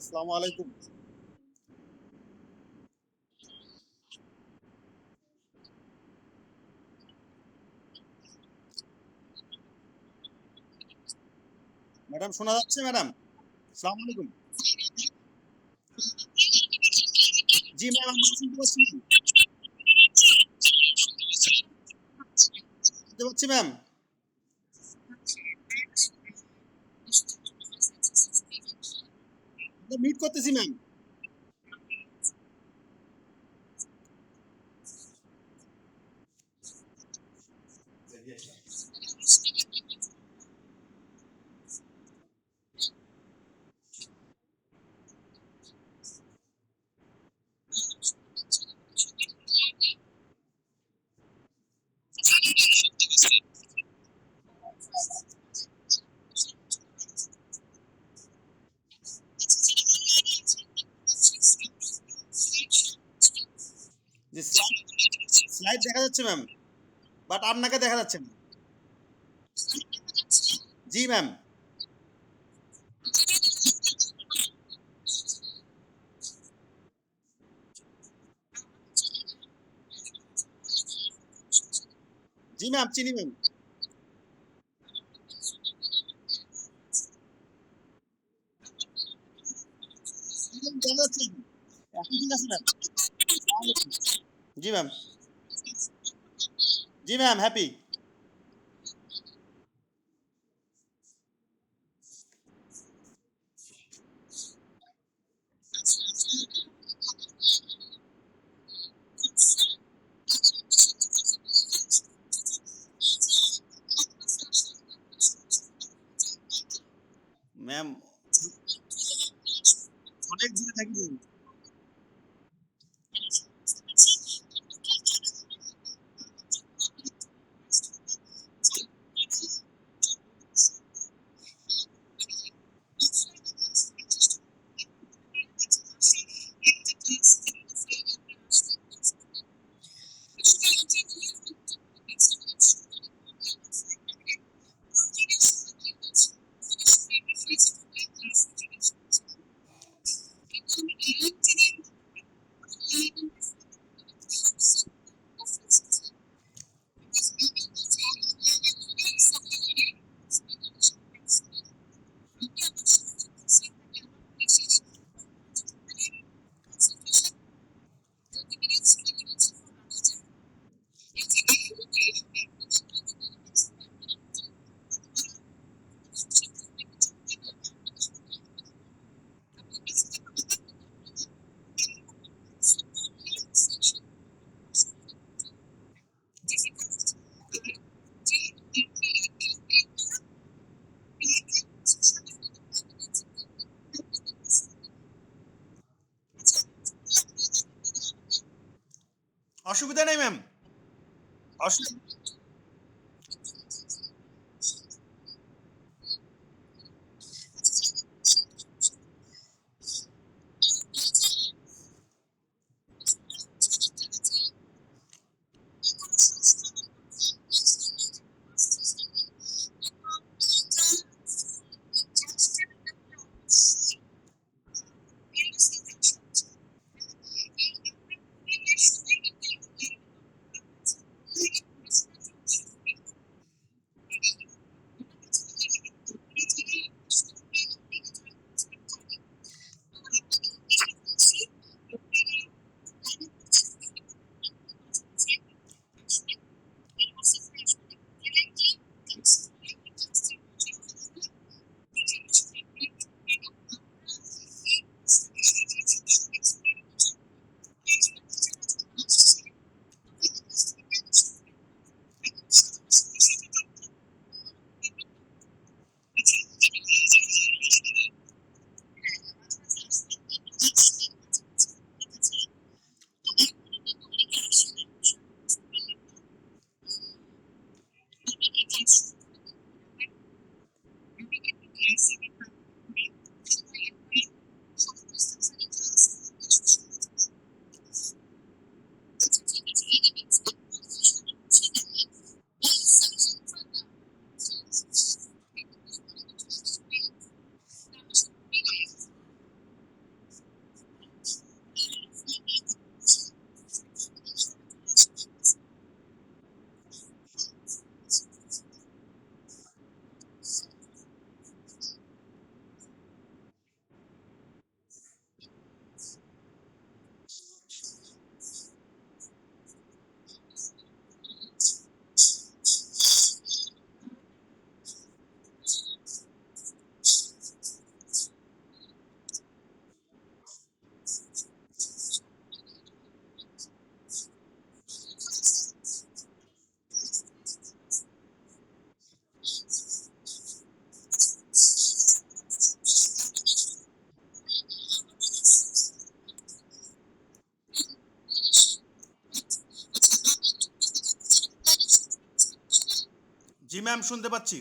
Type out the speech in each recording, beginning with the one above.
আসসালামু আলাইকুম। ম্যাডাম শোনা যাচ্ছে ম্যাডাম? আসসালামু আলাইকুম। জি ম্যাম, আমরা শুনতে পাচ্ছি ম্যাম। শুনতে পাচ্ছি ম্যাম। মিট করতেছি ম্যাম। যে স্লাইড দেখা যাচ্ছে ম্যাম, বাট আপনাকে দেখা যাচ্ছে না। জি ম্যাম। জি ম্যাম, চিনি ম্যাম। দেখা যাচ্ছে এখন। এখন ঠিক আছে ম্যাম। জি ম্যাম। জি ম্যাম, হ্যাপি। ম্যাম অনেক দূরে থাকি ম্যাম। অসুবিধা নেই ম্যাম। জি ম্যাম, শুনতে পাচ্ছি।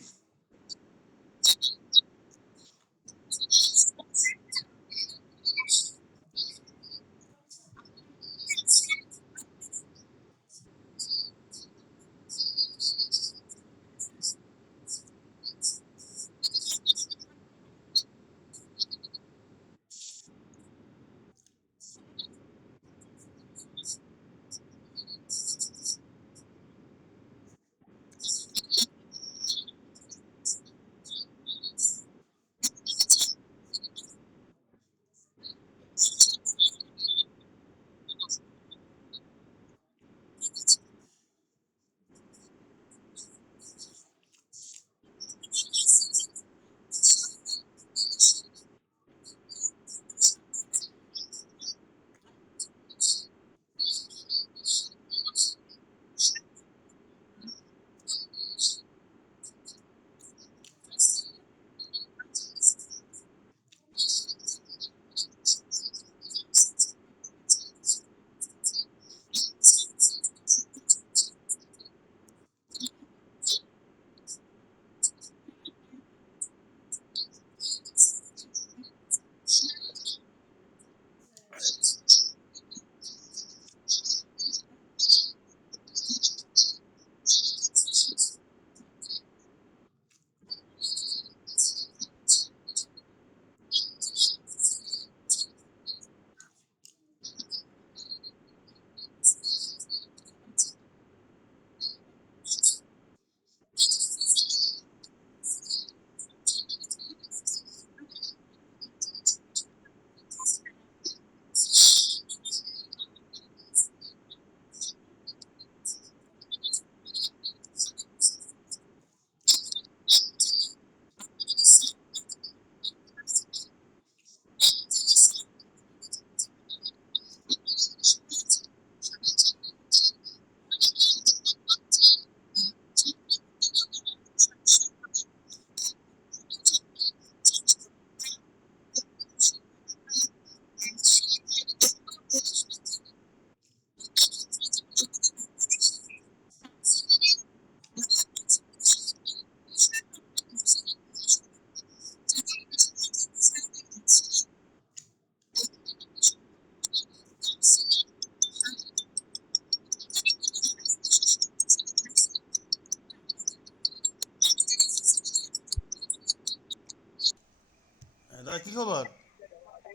দাদা কি খবর?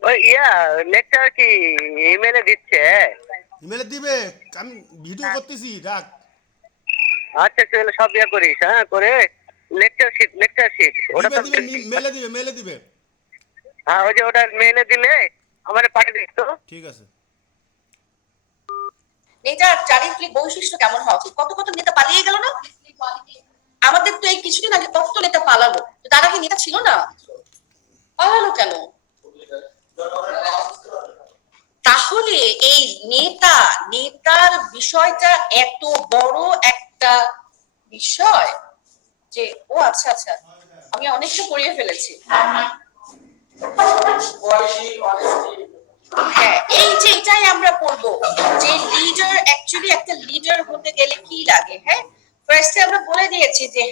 ওই লেকচার কি ইমেলে দিচ্ছে? ইমেলে দিবে, আমি ভিডিও করতেছি, রাখ। আচ্ছা তাহলে সব করিস, হ্যাঁ, করে লেকচার শিট ওটা দিবে তো দিবে, মেলে দিবে, মেলে দিবে। হ্যাঁ, ওই যে ওটা মেলে দিলে আমার পাঠিয়ে দিস তো। ঠিক আছে। নেতার চারিত্রিক বৈশিষ্ট্য কেমন হওয়া উচিত? কত কত নেতা পালিয়ে গেল না আমাদের? তো এই কিছুদিন আগে কত নেতা পালালো, তারা কি নেতা ছিল না? পালালো কেন? তাহলে এই নেতার বিষয়টা এত বড় একটা বিষয় যে, ও আচ্ছা আচ্ছা, আমি অনেকটা পড়িয়ে ফেলেছি। হ্যাঁ, এই যে এটাই আমরা পড়বো যে লিডার, অ্যাকচুয়ালি একটা লিডার হতে গেলে কি লাগে। হ্যাঁ, ফার্স্টে আমরা বলে দিয়েছি যে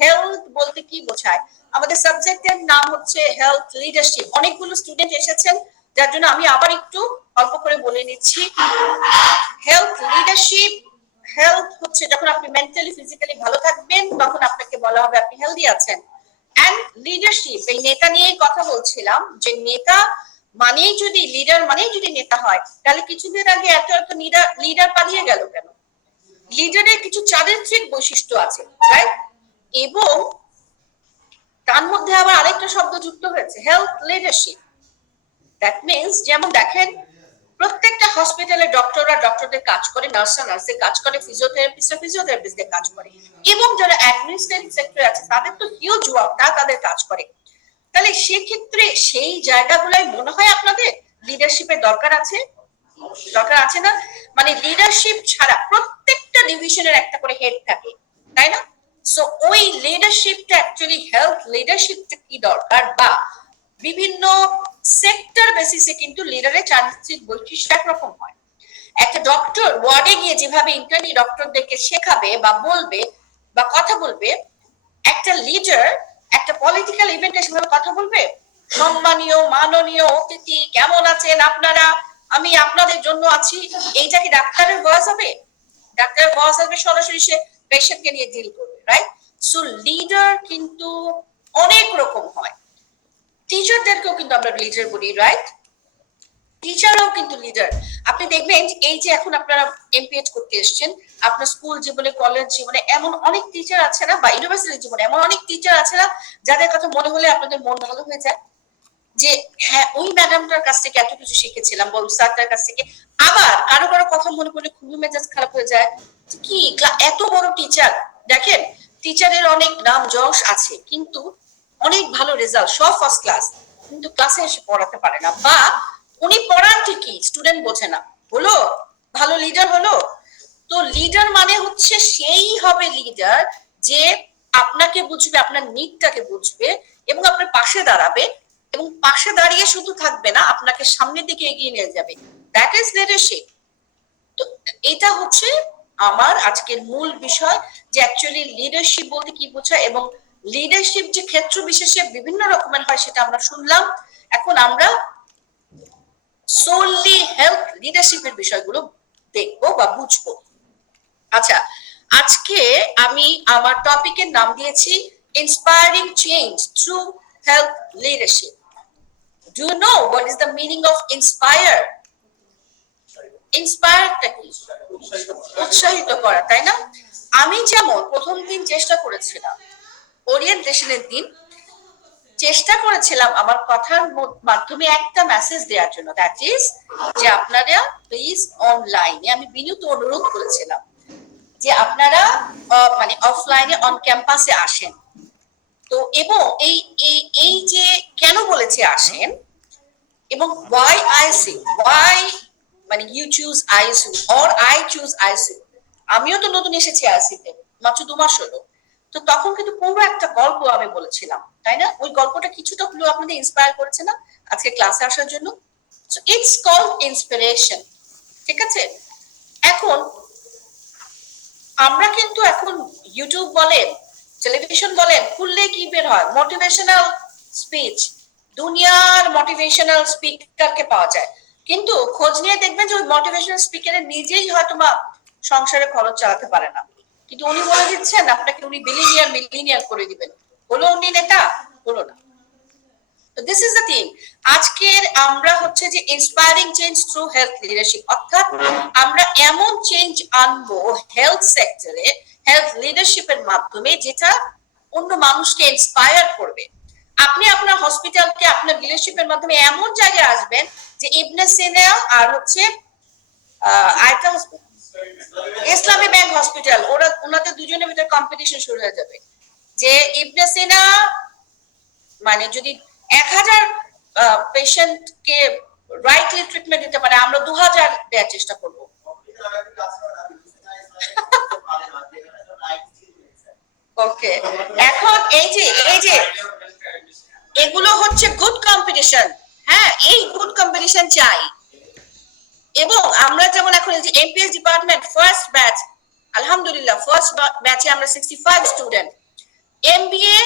হেলথ বলতে কি বোঝায়। আমাদের সাবজেক্টের নাম হচ্ছে হেলথ লিডারশিপ। অনেকগুলো স্টুডেন্ট এসেছেন, যার জন্য আমি আবার একটু অল্প করে বলে নিচ্ছি। হেলথ লিডারশিপ, হেলথ হচ্ছে যখন আপনি মেন্টালি ফিজিক্যালি ভালো থাকবেন, তখন আপনাকে বলা হবে আপনি হেলদি আছেন। এন্ড লিডারশিপ, এই নেতা নিয়েই কথা বলছিলাম, যে নেতা মানেই যদি লিডার মানেই যদি নেতা হয়, তাহলে কিছুদিন আগে এত এত লিডার পালিয়ে গেল কেন? লিডারের কিছু চারিত্রিক বৈশিষ্ট্য আছে, রাইট? এবং তার মধ্যে আবার আরেকটা শব্দ যুক্ত হয়েছে, হেলথ লিডারশিপ। দ্যাট মিনস, যেমন দেখেন, প্রত্যেকটা হসপিটালে ডক্টরদের কাজ করে, নার্সদের কাজ করে, ফিজিওথেরাপিস্টদের কাজ করে, এবং যারা অ্যাডমিনিস্ট্রেটিভ সেক্টরে আছে তাদের তো হিউজ ওয়ার্কটা তাদের কাজ করে। তাহলে সেক্ষেত্রে সেই জায়গাগুলোয় মনে হয় আপনাদের লিডারশিপের দরকার আছে? দরকার আছে না? মানে লিডারশিপ ছাড়া প্রত্যেকটা ডিভিশনের একটা করে হেড থাকে, তাই না? সো ওই লিডারশিপটা অ্যাকচুয়ালি হেলথ লিডারশিপটা কি দরকার, বা বিভিন্ন সেক্টর বেসিসে কিন্তু লিডারের চারিত্রিক বৈশিষ্ট্য একরকম হয়। একটা ডক্টর ওয়ার্ডে গিয়ে যেভাবে ইন্টার্নি ডক্টরদেরকে শেখাবে বা বলবে বা কথা বলবে, একটা লিডার একটা পলিটিক্যাল ইভেন্টে সেভাবে কথা বলবে, সম্মানীয় মাননীয় অতিথি কেমন আছেন আপনারা, আমি আপনাদের জন্য আছি, এইটা কি ডাক্তারের ভয়েস হবে? ডাক্তারের ভয়েস হবে সরাসরি সে পেশেন্টকে নিয়ে ডিল করবে, রাইট? সো লিডার কিন্তু অনেক রকম হয়। টিচারদেরকেও কিন্তু আমরা লিডার বলি, রাইট? টিচারও কিন্তু লিডার। আপনি দেখবেন এই যে এখন আপনারা এমপিএইচ করতে এসেছেন, আপনার স্কুল জীবনে কলেজ জীবনে এমন অনেক টিচার আছে না, বা ইউনিভার্সিটি জীবনে এমন অনেক টিচার আছে না যাদের কথা মনে হলে আপনাদের মন ভালো হয়ে যায়, যে হ্যাঁ ওই ম্যাডামটার কাছ থেকে এত কিছু শিখেছিলাম, বা ওই স্যারটার কাছ থেকে। আবার কারো কারো কথা মনে পড়লে খুবই মেজাজ খারাপ হয়ে যায়, কি এত বড় টিচার, দেখেন টিচারের অনেক নাম যশ আছে কিন্তু অনেক ভালো রেজাল্ট, সব ফার্স্ট ক্লাস, কিন্তু ক্লাসে এসে পড়াতে পারে না, বা উনি পড়ান ঠিকই স্টুডেন্ট বোঝে না, হলো ভালো লিডার হলো? তো লিডার মানে হচ্ছে সেই হবে লিডার যে আপনাকে বুঝবে, আপনার নিডটাকে বুঝবে এবং আপনার পাশে দাঁড়াবে, এবং পাশে দাঁড়িয়ে শুধু থাকবে না, আপনাকে সামনের দিকে এগিয়ে নিয়ে যাবে। That is leadership. তো এটা হচ্ছে আমার আজকের মূল বিষয়, যে অ্যাকচুয়ালি লিডারশিপ বলতে কি বোঝায়, এবং লিডারশিপ যে ক্ষেত্র বিশেষে বিভিন্ন রকমের হয় সেটা আমরা শুনলাম। এখন আমরা সোললি হেলথ লিডারশিপের বিষয়গুলো দেখবো বা বুঝবো। আচ্ছা, আজকে আমি আমার টপিকের নাম দিয়েছি inspiring change through health leadership. Do you know what is the meaning of inspire? ইন্সপায়ারটা কি? উৎসাহিত করা, তাই না? আমি যেমন প্রথম দিন চেষ্টা করেছিলাম, ওরিয়েন্টেশনের দিন চেষ্টা করেছিলাম আমার কথার মাধ্যমে একটা মেসেজ দেওয়ার জন্য, দ্যাট ইজ যে আপনারা প্লিজ অনলাইনে, আমি বিনীত অনুরোধ করেছিলাম যে আপনারা মানে অফলাইনে অন ক্যাম্পাসে আসেন। তো এবং এই এই এই যে কেন বলেছে আসেন, এবং why ISU, why মানে you choose ISU or I choose ISU। আমিও তো নতুন এসেছি ISU তে, মাত্র 2 মাস হলো। তো তখন কিন্তু পুরো একটা গল্প আমি বলেছিলাম, তাই না? ওই গল্পটা কিছুটা হলেও আপনাদের ইন্সপায়ার করেছে না আজকে ক্লাসে আসার জন্য? সো ইটস কল্ড ইন্সপিরেশন, ঠিক আছে? এখন আমরা কিন্তু এখন ইউটিউব বলেন, টেলিভিশন বলেন, খুললে কি বের হয়? মোটিভেশনাল স্পিচ, দুনিয়ার মোটিভেশনাল স্পিকারকে পাওয়া যায়, কিন্তু খোঁজ নিয়ে দেখবেন যে ওই মোটিভেশনাল স্পিকারের নিজেই হয়তো বা সংসারে খরচ চালাতে পারে না, কিন্তু উনি বলে দিচ্ছেন আপনাকে উনি বিলিনিয়ার মিলিনিয়ার করে দিবেন। হলো উনি নেতা? হলো না। তো দিস ইজ দ্য থিং। আজকের আমরা হচ্ছে যে inspiring change through health leadership, অর্থাৎ আমরা এমন চেঞ্জ আনবো হেলথ সেক্টরে হেলথ লিডারশিপের মাধ্যমে যেটা অন্য মানুষকে ইন্সপায়ার করবে। আপনি আপনার হসপিটালকে আপনার লিডারশিপের মাধ্যমে এমন জায়গায় আসবেন যে ইবনে সিনা আর হচ্ছে আরেকটা হসপিটাল ইসলামী ব্যাংক হসপিটাল, ওরা ওনাদের দুজনের ভিতরে কম্পিটিশন শুরু হয়ে যাবে যে ইবনে সিনা মানে যদি 1000 পেশেন্টকে রাইটলি ট্রিটমেন্ট দিতে পারে, আমরা 2000 দেওয়ার চেষ্টা করব। ওকে, এখন এই যে এগুলো হচ্ছে গুড কম্পিটিশন। হ্যাঁ, এই গুড কম্পিটিশন চাই। এবং আমরা যেমন এখন এই যে এমপিএস ডিপার্টমেন্ট ফার্স্ট ব্যাচ, আলহামদুলিল্লাহ ফার্স্ট ব্যাচে আমরা 65 স্টুডেন্ট। এমবিএ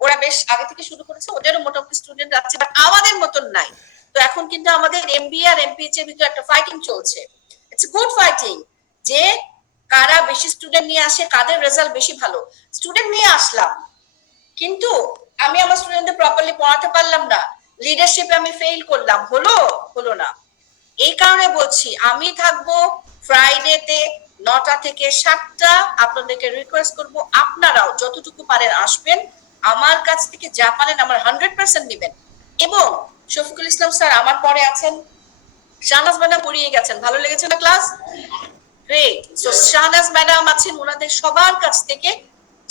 ওরা বেশ আগে থেকে শুরু করেছে, ওদেরও মোটামুটি স্টুডেন্ট আছে, বাট আমাদের মতন নাই। তো এখন কিন্তু আমাদের এমবিএ আর এমপিএইচ এর ভিতরে একটা ফাইটিং চলছে। ইটস গুড ফাইটিং, যে কারা বেশি স্টুডেন্ট নিয়ে আসে, কাদের রেজাল্ট বেশি ভালো। স্টুডেন্ট নিয়ে আসলাম, কিন্তু আমি আমার স্টুডেন্টদের প্রপারলি পড়াতে পারলাম না, লিডারশিপে আমি ফেল করলাম, হলো না। এই কারণে বলছি আমি থাকবো ফ্রাইডেতে 9টা থেকে 7টা। আপনাদেরকে রিকোয়েস্ট করব আপনারাও যতটুকু পারেন আসবেন, আমার কাছ থেকে যা পারেন আমার 100% নেবেন। এবং শফিকুল ইসলাম স্যার আমার পরে আছেন, শাহনাজ ম্যাডাম পড়িয়ে গেছেন, ভালো লেগেছে না class? Great. So Shahnaz madam আছেন, ওনাদের সবার কাছ থেকে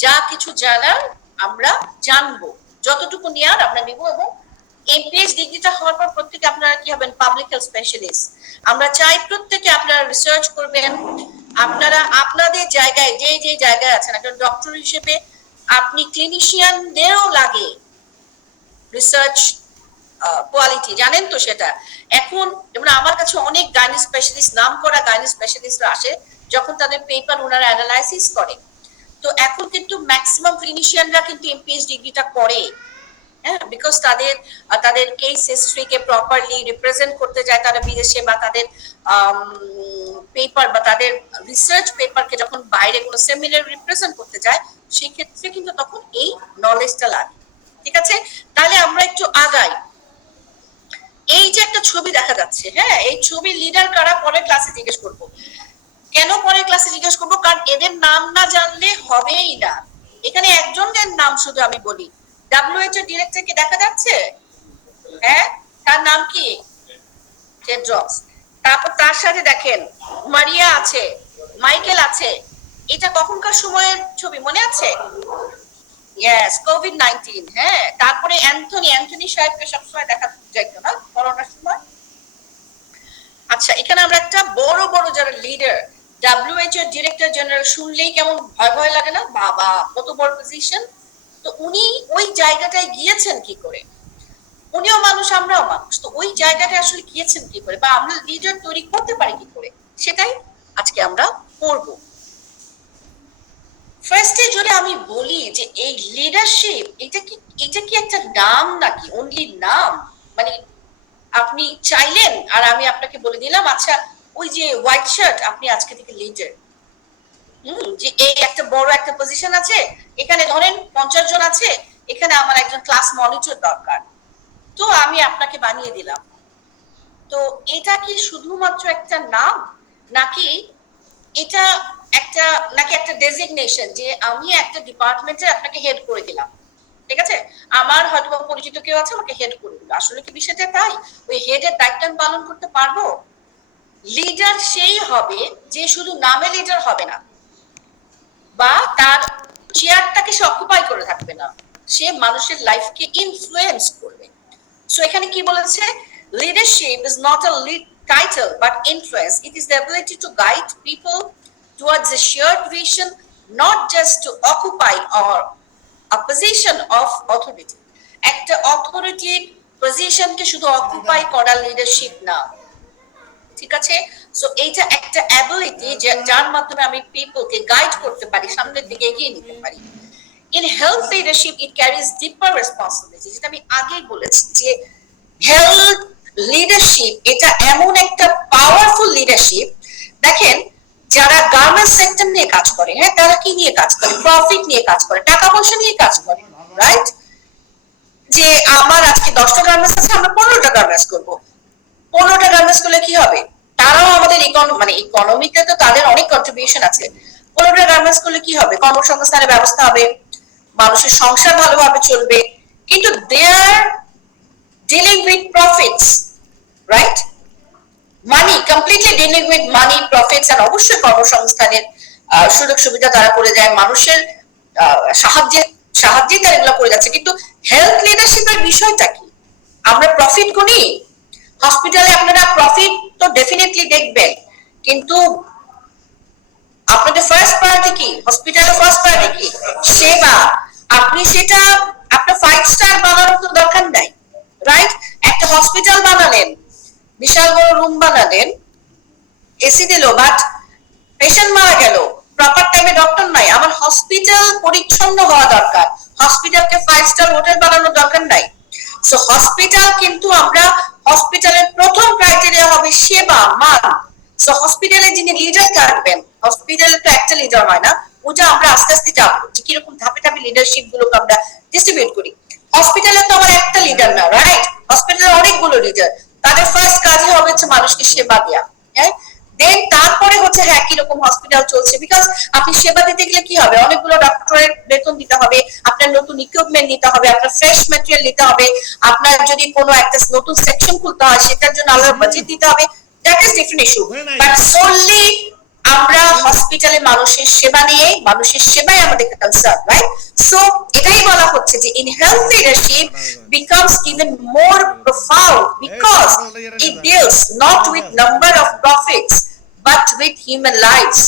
যা কিছু জানার আমরা জানবো, যতটুকু নেওয়ার আমরা নিব। এবং এমপিএইচ ডিগ্রিটা হওয়ার পর প্রত্যেকে আপনারা কি হবেন? Public health specialist. আমরা চাই প্রত্যেকে আপনারা রিসার্চ করবেন, আপনারা আপনাদের জায়গায় যে জায়গায় আছেন একজন ডক্টর হিসেবে আপনি ক্লিনিশিয়ানদেরও লাগে রিসার্চ কোয়ালিটি, জানেন তো সেটা। এখন যেমন আমার কাছে অনেক গাইনি স্পেশালিস্ট, নাম করা গাইনি স্পেশালিস্টরা আসে, যখন তাদের পেপার ওনারা অ্যানালাইসিস করে, তো এখন কিন্তু ম্যাক্সিমাম ক্লিনিশিয়ানরা কিন্তু এমপিএইচ ডিগ্রিটা করে, হ্যাঁ, বিকজ তাদের তাদের কেস হিস্ট্রিকে প্রপারলি রিপ্রেজেন্ট করতে যায় তারা বিদেশে, বা তাদের পেপার বা তাদের রিসার্চ পেপারকে যখন বাইরে কোনো সেমিনার রিপ্রেজেন্ট করতে যায়, সেই ক্ষেত্রে কিন্তু তখন এই নলেজটা লাগে। ঠিক আছে, তাহলে আমরা একটু আগাই। এই যে একটা ছবি দেখা যাচ্ছে, হ্যাঁ, এই ছবির লিডার কারা পরে ক্লাসে জিজ্ঞেস করবো। কেন পরে ক্লাসে জিজ্ঞেস করবো? কারণ এদের নাম না জানলে হবেই না। এখানে একজনের নাম শুধু আমি বলি, WHO ডিরেক্টর কে দেখা যাচ্ছে, হ্যাঁ, তার নাম কি? টেড্রস। তারপর তার সাথে দেখেন মারিয়া আছে, মাইকেল আছে। এটা কখনকার সময়ের ছবি মনে আছে? Yes, COVID-19. হ্যাঁ, তারপরে অ্যান্থনি সাহেবকে সবসময় দেখা যাইতো না করোনার সময়। আচ্ছা, এখানে আমরা একটা বড় বড় যারা লিডার, WHO ডিরেক্টর জেনারেল শুনলেই কেমন ভয় ভয় লাগে না? বাবা, কত বড় পজিশন। তো উনি ওই জায়গাটায় গিয়েছেন কি করে? উনিও মানুষ, আমরাও মানুষ, তো ওই জায়গাটায় আসলে গিয়েছেন কি করে, বা আমরা লিডার তৈরি করতে পারি কি করে, সেটাই আজকে আমরা পড়ব। ফার্স্টে যদি আমি বলি যে এই লিডারশিপ এটা কি একটা নাম নাকি অনলি নাম? মানে আপনি চাইলেন আর আমি আপনাকে বলে দিলাম, আচ্ছা ওই যে হোয়াইট শার্ট, আপনি আজকে থেকে লিডার। যে এই একটা বড় একটা পজিশন আছে, এখানে ধরেন 50 জন আছে, এখানে আমার একজন ক্লাস মনিটর দরকার, তো আমি আপনাকে বানিয়ে দিলাম। তো এটা কি শুধুমাত্র একটা নাম, নাকি এটা একটা ডেজিগনেশন যে আমি একটা ডিপার্টমেন্টে আপনাকে হেড করে দিলাম? ঠিক আছে, আমার হয়তো পরিচিত কেউ আছে, আমাকে হেড করে দিল। আসলে কি বিষয়টা তাই? ওই হেডের দায়িত্ব আমি পালন করতে পারবো? লিডার সেই হবে যে শুধু নামে লিডার হবে না, বা তার চেয়ারটাকে সে অকুপাই করে থাকবে না, সে মানুষের লাইফকে ইনফ্লুয়েন্স করবে। সো এখানে কি বলেছে? Leadership is not a lead title but influence. It is the ability to guide people towards A shared vision, not just to occupy or a position of authority. একটা authority পজিশনকে শুধু occupy করা leadership না, ঠিক আছে? So এইটা একটা ability যার মাধ্যমে আমি পিপলকে গাইড করতে পারি, সামনের দিকে এগিয়ে নিতে পারি। In health leadership it carries deeper responsibility, যেটা আমি আগেই বলেছি যে হেলথ লিডারশিপ এটা এমন একটা পাওয়ারফুল লিডারশিপ। দেখেন, যারা গার্মেন্টস সেক্টর নিয়ে কাজ করে, হ্যাঁ, তারা কি নিয়ে কাজ করে? প্রফিট নিয়ে কাজ করে, টাকা পয়সা নিয়ে কাজ করে, রাইট? যে আমার আজকে 10টা গার্মেন্টস আছে, আমরা 15টা গার্মেন্টস করবো। 15টা গার্মেন্টস করলে কি হবে? তারাও আমাদের ইকোনমিতে তো তাদের অনেক কন্ট্রিবিউশন আছে। 15টা গার্মেন্টস করলে কি হবে? কর্মসংস্থানের ব্যবস্থা হবে, মানুষের সংসার ভালোভাবে চলবে, কিন্তু they are dealing with profits, right? Money, completely dealing with money, profits, আর অবশ্যই কর্মসংস্থানের সুযোগ সুবিধা তারা করে যায়, মানুষের সাহায্যে তারা এগুলো করে যাচ্ছে। কিন্তু হেলথ লিডারশিপের বিষয়টা কি? আমরা প্রফিট গুনি। হসপিটালে আপনারা প্রফিট তো ডেফিনেটলি দেখবেন, কিন্তু আপনাদের ফার্স্ট প্রায়োরিটি কি? হসপিটালের ফার্স্ট প্রায়োরিটি কি? সেবা। আপনি সেটা আপনার 5 স্টার বানানোর তো দরকার নাই, রাইট? একটা হসপিটাল বানালেন, বিশাল বড় রুম বানালেন, এসি দিল, বাট পেশেন্ট মারা গেল, প্রপার টাইমে ডক্টর নাই। আমার হসপিটাল পরিচ্ছন্ন হওয়া দরকার, হসপিটালকে 5 স্টার হোটেল বানানোর দরকার নাই। সো হসপিটাল, কিন্তু আমরা হসপিটালের প্রথম ক্রাইটেরিয়া হবে সেবা, মান। সো হসপিটালে যিনি লিডার থাকবেন, হসপিটালে তো একটা লিডার হয় না, ওটা আমরা আস্তে আস্তে যাবো যে কিরকম ধাপে ধাপে লিডারশিপ গুলোকে আমরা ডিস্ট্রিবিউট করি। হসপিটালে তো আমার একটা লিডার না, রাইট? হসপিটালে অনেকগুলো লিডার, তাদের ফার্স্ট কাজই হবে হচ্ছে মানুষকে সেবা দেওয়া, হ্যাঁ। দেন তারপরে হচ্ছে হ্যাঁ কিরকম হসপিটাল চলছে, বিকজ আপনি সেবা দিতে গেলে কি হবে? অনেকগুলো ডক্টরের বেতন দিতে হবে, আপনার নতুন ইকুইপমেন্ট নিতে হবে, আপনার ফ্রেশ ম্যাটেরিয়াল নিতে হবে, আপনার যদি কোনো একটা নতুন সেকশন খুলতে হয় সেটার জন্য আলাদা বাজেট দিতে হবে। That is different issue. But so only আমরা হসপিটালে মানুষের সেবা নিয়ে, মানুষের সেবাই আমাদের কনসার্ন, রাইট? সো এটাই বলা হচ্ছে যে in health leadership becomes even more profound because it deals not with number of profits but with human lives,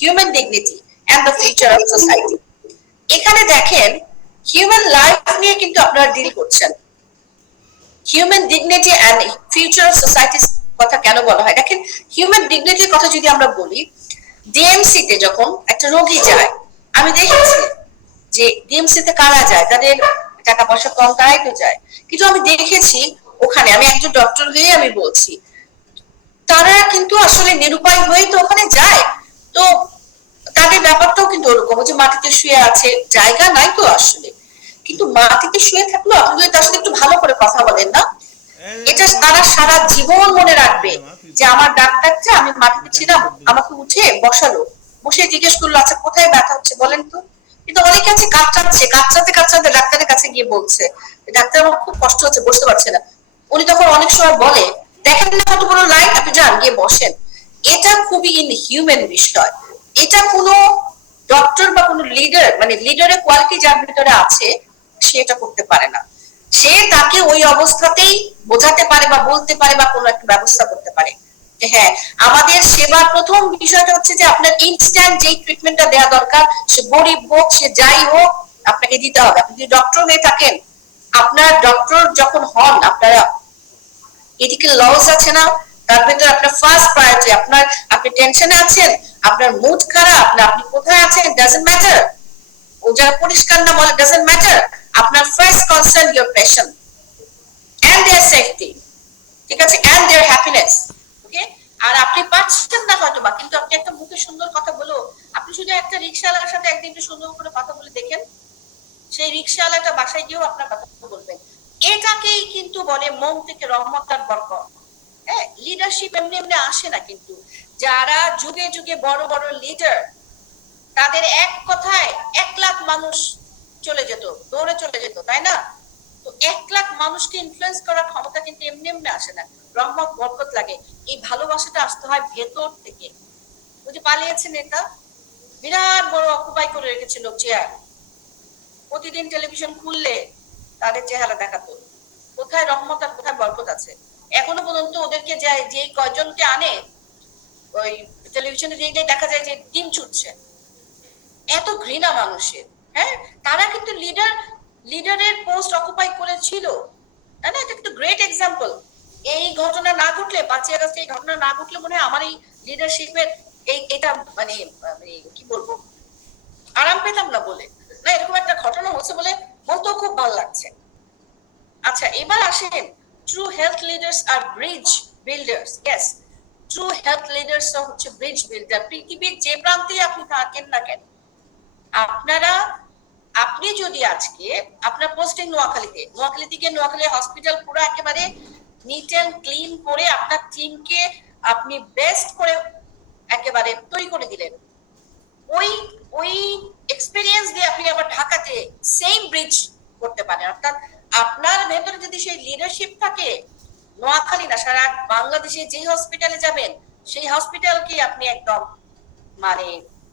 human dignity and the future of society. এখানে দেখেন হিউম্যান লাইফ নিয়ে কিন্তু আপনারা deal করছেন। হিউম্যান ডিগনিটি অ্যান্ড ফিউচার সোসাইটির কথা কেন বলা হয়, দেখেন হিউম্যান ডিগনিটির কথা যদি আমরা বলি, ডিএমসি তে যখন একটা রোগী যায়, আমি দেখেছি যে ডিএমসি তে কারা যায়, তাদের টাকা পয়সা কম, তারাই তো যায়। কিন্তু আমি দেখেছি ওখানে, আমি একজন ডক্টর হয়ে আমি বলছি, তারা কিন্তু আসলে নিরুপায় হয়ে তো ওখানে যায়। তো তাদের ব্যাপারটাও কিন্তু ওরকম যে মাটিতে শুয়ে আছে, জায়গা নাই তো আসলে। কিন্তু মাটিতে শুয়ে থাকলেও আপনি যদি তার সাথে একটু ভালো করে কথা বলেন না, এটা তারা সারা জীবন মনে রাখবে যে আমার ডাক্তারটা, আমি মাটিতে ছিলাম, আমাকে উঠে বসালো, বসে জিজ্ঞেস করলো আচ্ছা কোথায় ব্যথা হচ্ছে বলেন তো। কিন্তু অনেকে আছে কাঁচাচ্ছে, কাঁচাতে ডাক্তারের কাছে গিয়ে বলছে ডাক্তার আমার খুব কষ্ট হচ্ছে, বসতে পারছে না। উনি তখন অনেক সময় বলে দেখেন না কত বড় লাইন, আপনি যান গিয়ে বসেন। এটা খুবই ইনহিউম্যান বিষয়। এটা কোনো ডক্টর বা কোনো লিডার, মানে লিডারের কোয়ালিটি যার ভিতরে আছে, সে এটা করতে পারে না। সে তাকে ওই অবস্থাতেই বোঝাতে পারে বা বলতে পারে বা কোনো একটা ব্যবস্থা করতে পারে। হ্যাঁ, আমাদের সেবার প্রথম বিষয়টা হচ্ছে যে আপনার ইনস্ট্যান্ট যেই ট্রিটমেন্টটা দেওয়া দরকার, সে গরিব হোক সে যাই হোক, আপনাকে দিতে হবে। আপনি যদি ডক্টর হয়ে থাকেন, আপনার ডক্টর যখন হন, আপনারা এথিক্যাল লস আছে না, তার ভিতরে আপনার ফার্স্ট প্রায়োরিটি, আপনি টেনশনে আছেন, আপনার মুড খারাপ না, আপনি কোথায় আছেন ডাজন্ট ম্যাটার, ও যারা পরিষ্কার না বলে ডাজন্ট ম্যাটার, আপনার first concern your patient and their safety, ঠিক আছে, এন্ড দেয়ার হ্যাপিনেস। ওকে, আর আপনি পাচ্ছেন না হয়তো বা, কিন্তু আপনি একটা মুখে সুন্দর কথা বলো, আপনি শুধু একটা রিকশাওয়ালার সাথে একদিন একটু সুন্দর করে কথা বলে দেখেন, সেই রিকশাওয়ালাটা বাসায় গিয়েও আপনার কথা বলবেন। এটাকেই কিন্তু বলে মন থেকে রহমত আর বরকত। হ্যাঁ, লিডারশিপ এমনি এমনি আসে না, কিন্তু যারা যুগে যুগে বড় বড় লিডার, তাদের এক কথায় 1,00,000 মানুষ চলে যেত, দৌড়ে চলে যেত, তাই না? তো 1,00,000 মানুষকে ইনফ্লুয়েন্স করার ক্ষমতা কিন্তু এমনি এমনি আসে না, রহমত বরকত লাগে। এই ভালোবাসাটা আসতে হয় ভেতর থেকে। ওই যে পালিয়েছে নেতা, বিরাট বড় অকুপাই করে রেখেছিল চেয়ার, প্রতিদিন টেলিভিশন খুললে তাদের চেহারা দেখাতো। কোথায় রহমত আর কোথায় বরকত আছে? এখনো পর্যন্ত ওদেরকে যায় যে কয়জনকে আনে, ওই টেলিভিশনে দেখলেই দেখা যায় যে ডিম ছুটছে। এত ঘৃণা মানুষের। হ্যাঁ, তারা কিন্তু লিডারের পোস্ট অকুপাই করেছিল, তাই না? এটা কিন্তু গ্রেট এক্সাম্পল। এই ঘটনা না ঘটলে, 5ই আগস্ট এই ঘটনা না ঘটলে মনে হয় আমার এই লিডারশিপের এটা মানে কি বলবো, আরাম পেতাম না বলে না, এরকম একটা ঘটনা হচ্ছে বলে বলতেও খুব ভালো লাগছে। আচ্ছা, এবার আসেন, ট্রু হেলথ লিডার্স আর bridge builders. Yes, true health leaders হচ্ছে ব্রিজ বিল্ডার। পৃথিবীর যে প্রান্তে আপনি থাকেন না কেন, আপনি যদি আজকে আপনার পোস্টিং নোয়াখালীতে গিয়ে নোয়াখালী হসপিটাল পুরো একেবারে নিট এন্ড ক্লিন করে আপনার টিমকে আপনি বেস্ট করে একেবারে তৈরি করে দিলেন, ওই ওই এক্সপেরিয়েন্স দিয়ে আপনি আবার ঢাকাতে সেম ব্রিজ করতে পারেন। অর্থাৎ আপনার ভেতরে যদি সেই লিডারশিপ থাকে, নোয়াখালী না সারা বাংলাদেশে যে হসপিটালে যাবেন, সেই হসপিটালকে আপনি একদম মানে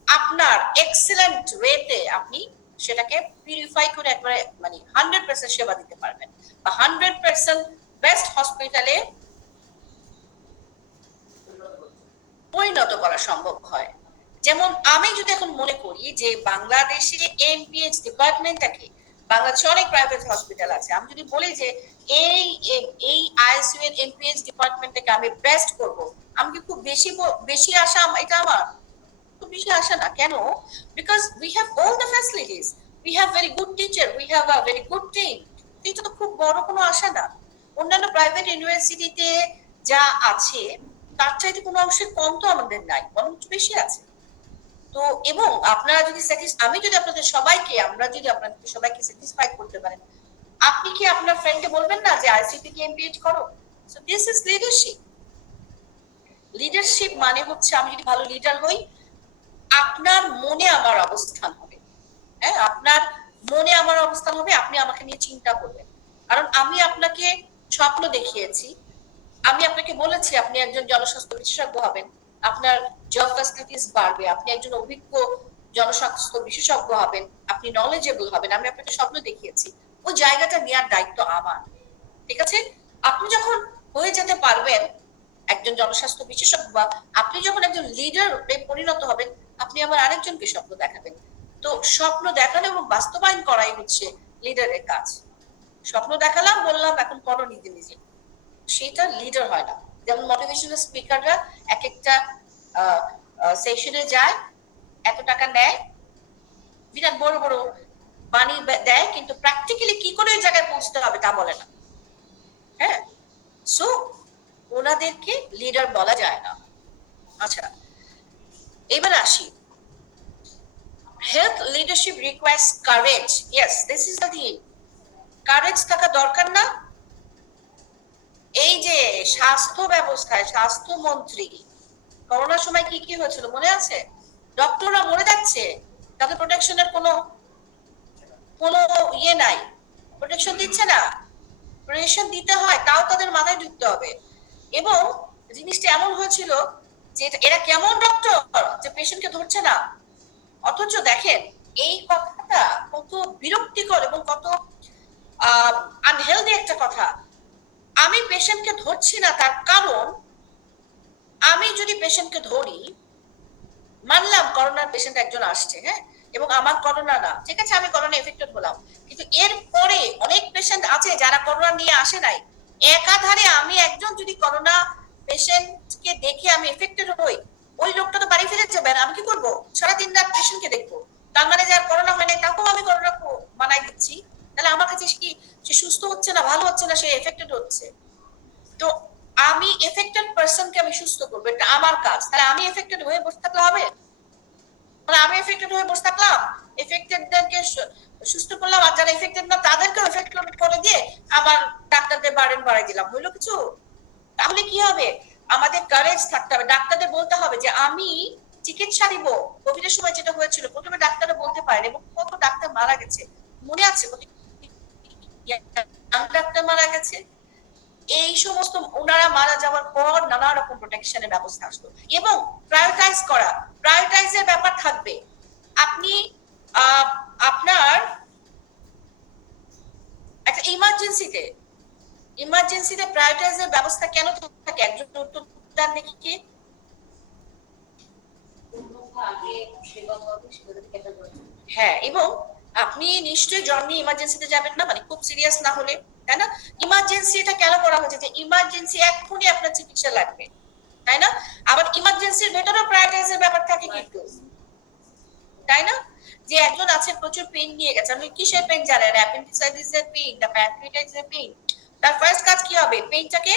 আপনার এক্সেলেন্ট ওয়েতে আপনি সেটাকে পিউরিফাই করে একবারে মানে 100% সেবা দিতে পারবেন, বা 100% বেস্ট হসপিটালে পরিণত করা সম্ভব হয়। যেমন আমি যদি এখন মনে করি যে বাংলাদেশে এমপিএইচ ডিপার্টমেন্টটাকে, বাংলাদেশে অনেক প্রাইভেট হসপিটাল আছে, আমি যদি বলি যে এই এই আইসিইউ এর এমপিএইচ ডিপার্টমেন্টটাকে আমি বেস্ট করব, আমি কি খুব বেশি আশা এটা আমার? খুব বেশি আশা না। কেন? Because we have all the facilities, we have very good teacher, we have a very good team. এটা তো খুব বড় কোনো আশা না। অন্যান্য প্রাইভেট ইউনিভার্সিটিতে যা আছে তার চাইতে কোনো অংশে কম তো আমাদের নাই, বরং বেশি আছে। তো এবং আপনারা যদি আমি যদি আপনাদের সবাইকে, আমরা যদি আপনাদের সবাইকে স্যাটিসফাই করতে পারেন, আপনি কি আপনার ফ্রেন্ডকে বলবেন না যে আইসিটি কে এমপিএইচ করো? So this is leadership. Leadership মানে হচ্ছে আমি যদি ভালো লিডার হই, আপনার মনে আমার অবস্থান হবে। হ্যাঁ, আপনার মনে আমার অবস্থান হবে, আপনি আমাকে নিয়ে চিন্তা করবেন। কারণ আমি আপনাকে স্বপ্ন দেখিয়েছি, আমি আপনাকে বলেছি আপনি একজন জনস্বাস্থ্য বিশেষজ্ঞ হবেন, আপনার জব ফ্যাসিলিটিস বাড়বে, আপনি একজন অভিজ্ঞ জনস্বাস্থ্য বিশেষজ্ঞ হবেন, আপনি নলেজেবল হবেন। আমি আপনাকে স্বপ্ন দেখিয়েছি, ওই জায়গাটা নেওয়ার দায়িত্ব আমার। ঠিক আছে? আপনি যখন হয়ে যেতে পারবেন একজন জনস্বাস্থ্য বিশেষজ্ঞ, বা আপনি যখন একজন লিডার পরিণত হবেন, আপনি আবার আরেকজনকে স্বপ্ন দেখাবেন। তো স্বপ্ন দেখানো এবং বাস্তবায়ন করাই হচ্ছে লিডারের কাজ। স্বপ্ন দেখালাম, বললাম এখন করো নিজে নিজে, সেটা লিডার হয় না। যেমন মোটিভেশনাল স্পিকাররা এক একটা সেশনে যায়, এত টাকা নেয়, বিরাট বড় বড় বাণী দেয়, কিন্তু প্র্যাকটিক্যালি কি করে ওই জায়গায় পৌঁছতে হবে তা বলে না। হ্যাঁ, সো ওনাদেরকে লিডার বলা যায় না। আচ্ছা, এবার আসি, health leadership requires courage. Yes, this is the thing. Courage থাকা দরকার না? এই যে স্বাস্থ্য ব্যবস্থায় স্বাস্থ্যমন্ত্রী করোনার সময় কি কি হয়েছিল মনে আছে? ডক্টররা মরে যাচ্ছে, তাদের প্রোটেকশনের কোনো কোনো ইয়ে নাই, প্রোটেকশন দিচ্ছে না। প্রোটেকশন দিতে হয়, তাও তাদের মাথায় ঢুকতে হবে। এবং জিনিসটা এমন হয়েছিল যে এরা কেমন ডক্টর যে পেশেন্টকে ধরছে না। অথচ দেখেন এই কথাটা কত বিরক্তিকর এবং কত আনহেলদি একটা কথা। আমি পেশেন্টকে ধরছি না, তার কারণ আমি যদি পেশেন্টকে ধরি, মানলাম করোনার পেশেন্ট একজন আসছে, হ্যাঁ, এবং আমার করোনা না, ঠিক আছে, আমি করোনা এফেক্টেড হলাম, কিন্তু এরপরে অনেক পেশেন্ট আছে যারা করোনা নিয়ে আসে নাই। একাধারে আমি একজন যদি করোনা পেশেন্টকে দেখে আমি এফেক্টেড হই, ওই লোকটা তো বাড়ি ফিরে যাবে, আমি কি করবো? সারা দিন রাত পেশেন্টকে দেখবো। তার মানে যার করোনা হয় নাই তাকেও আমি করোনা বানাই দিচ্ছি। তাহলে আমার কাছে কি সে সুস্থ হচ্ছে না, ভালো হচ্ছে না, সে এফেক্টেড হচ্ছে। তো আমি এফেক্টেড পারসনকে আমি সুস্থ করবো, এটা আমার কাজ। তাহলে আমি এফেক্টেড হয়ে বসে থাকলে হবে? আমি এফেক্টেড হয়ে বসে থাকলাম, এফেক্টেডদেরকে সুস্থ করলাম, আর যারা এফেক্টেড না তাদেরকে এফেক্টেড করে দিয়ে আবার ডাক্তারদের বার্ডেন বাড়াই দিলাম, হইলো কিছু? তাহলে কি হবে? আমাদের কারেজ থাকতে হবে, ডাক্তারদের বলতে হবে যে আমি চিকিৎসা দিব। কোভিডের সময় যেটা হয়েছিল, প্রথমে ডাক্তাররা বলতে পারেন এবং কত ডাক্তার মারা গেছে মনে আছে? ডাক্তার মারা গেছে। এই সমস্ত ওনারা মারা যাওয়ার পর নানা রকম প্রোটেকশনের ব্যবস্থা আসলো এবং প্রায়োরিটাইজ করা, প্রায়োরিটাইজের ব্যাপার থাকবে। আপনি আপনার একটা ইমার্জেন্সিতে প্রায়োরিটাইজের ব্যবস্থা কেন থাকে? একজন উত্তর দেন দেখি কি? হ্যাঁ, এবং আপনি নিশ্চয়ই জ্বর নিয়ে ইমার্জেন্সিতে যাবেন না, মানে খুব সিরিয়াস না হলে, তাই না? ইমার্জেন্সিটা কেন করা হয়েছে? যে ইমার্জেন্সি এক্ষুনি আপনার চিকিৎসা লাগবে, তাই না? আবার ইমার্জেন্সির ভেতরেও প্রায়োরিটাইজের ব্যাপার থাকে কিন্তু, তাই না? যে একজন আছে প্রচুর পেইন নিয়ে গেছে, আপনি কিসের পেইন জানেন? অ্যাপেন্ডিসাইটিসের পেইন না প্যানক্রিয়াটাইটিসের পেইন? তার ফার্স্ট কাজ কি হবে? পেইনটাকে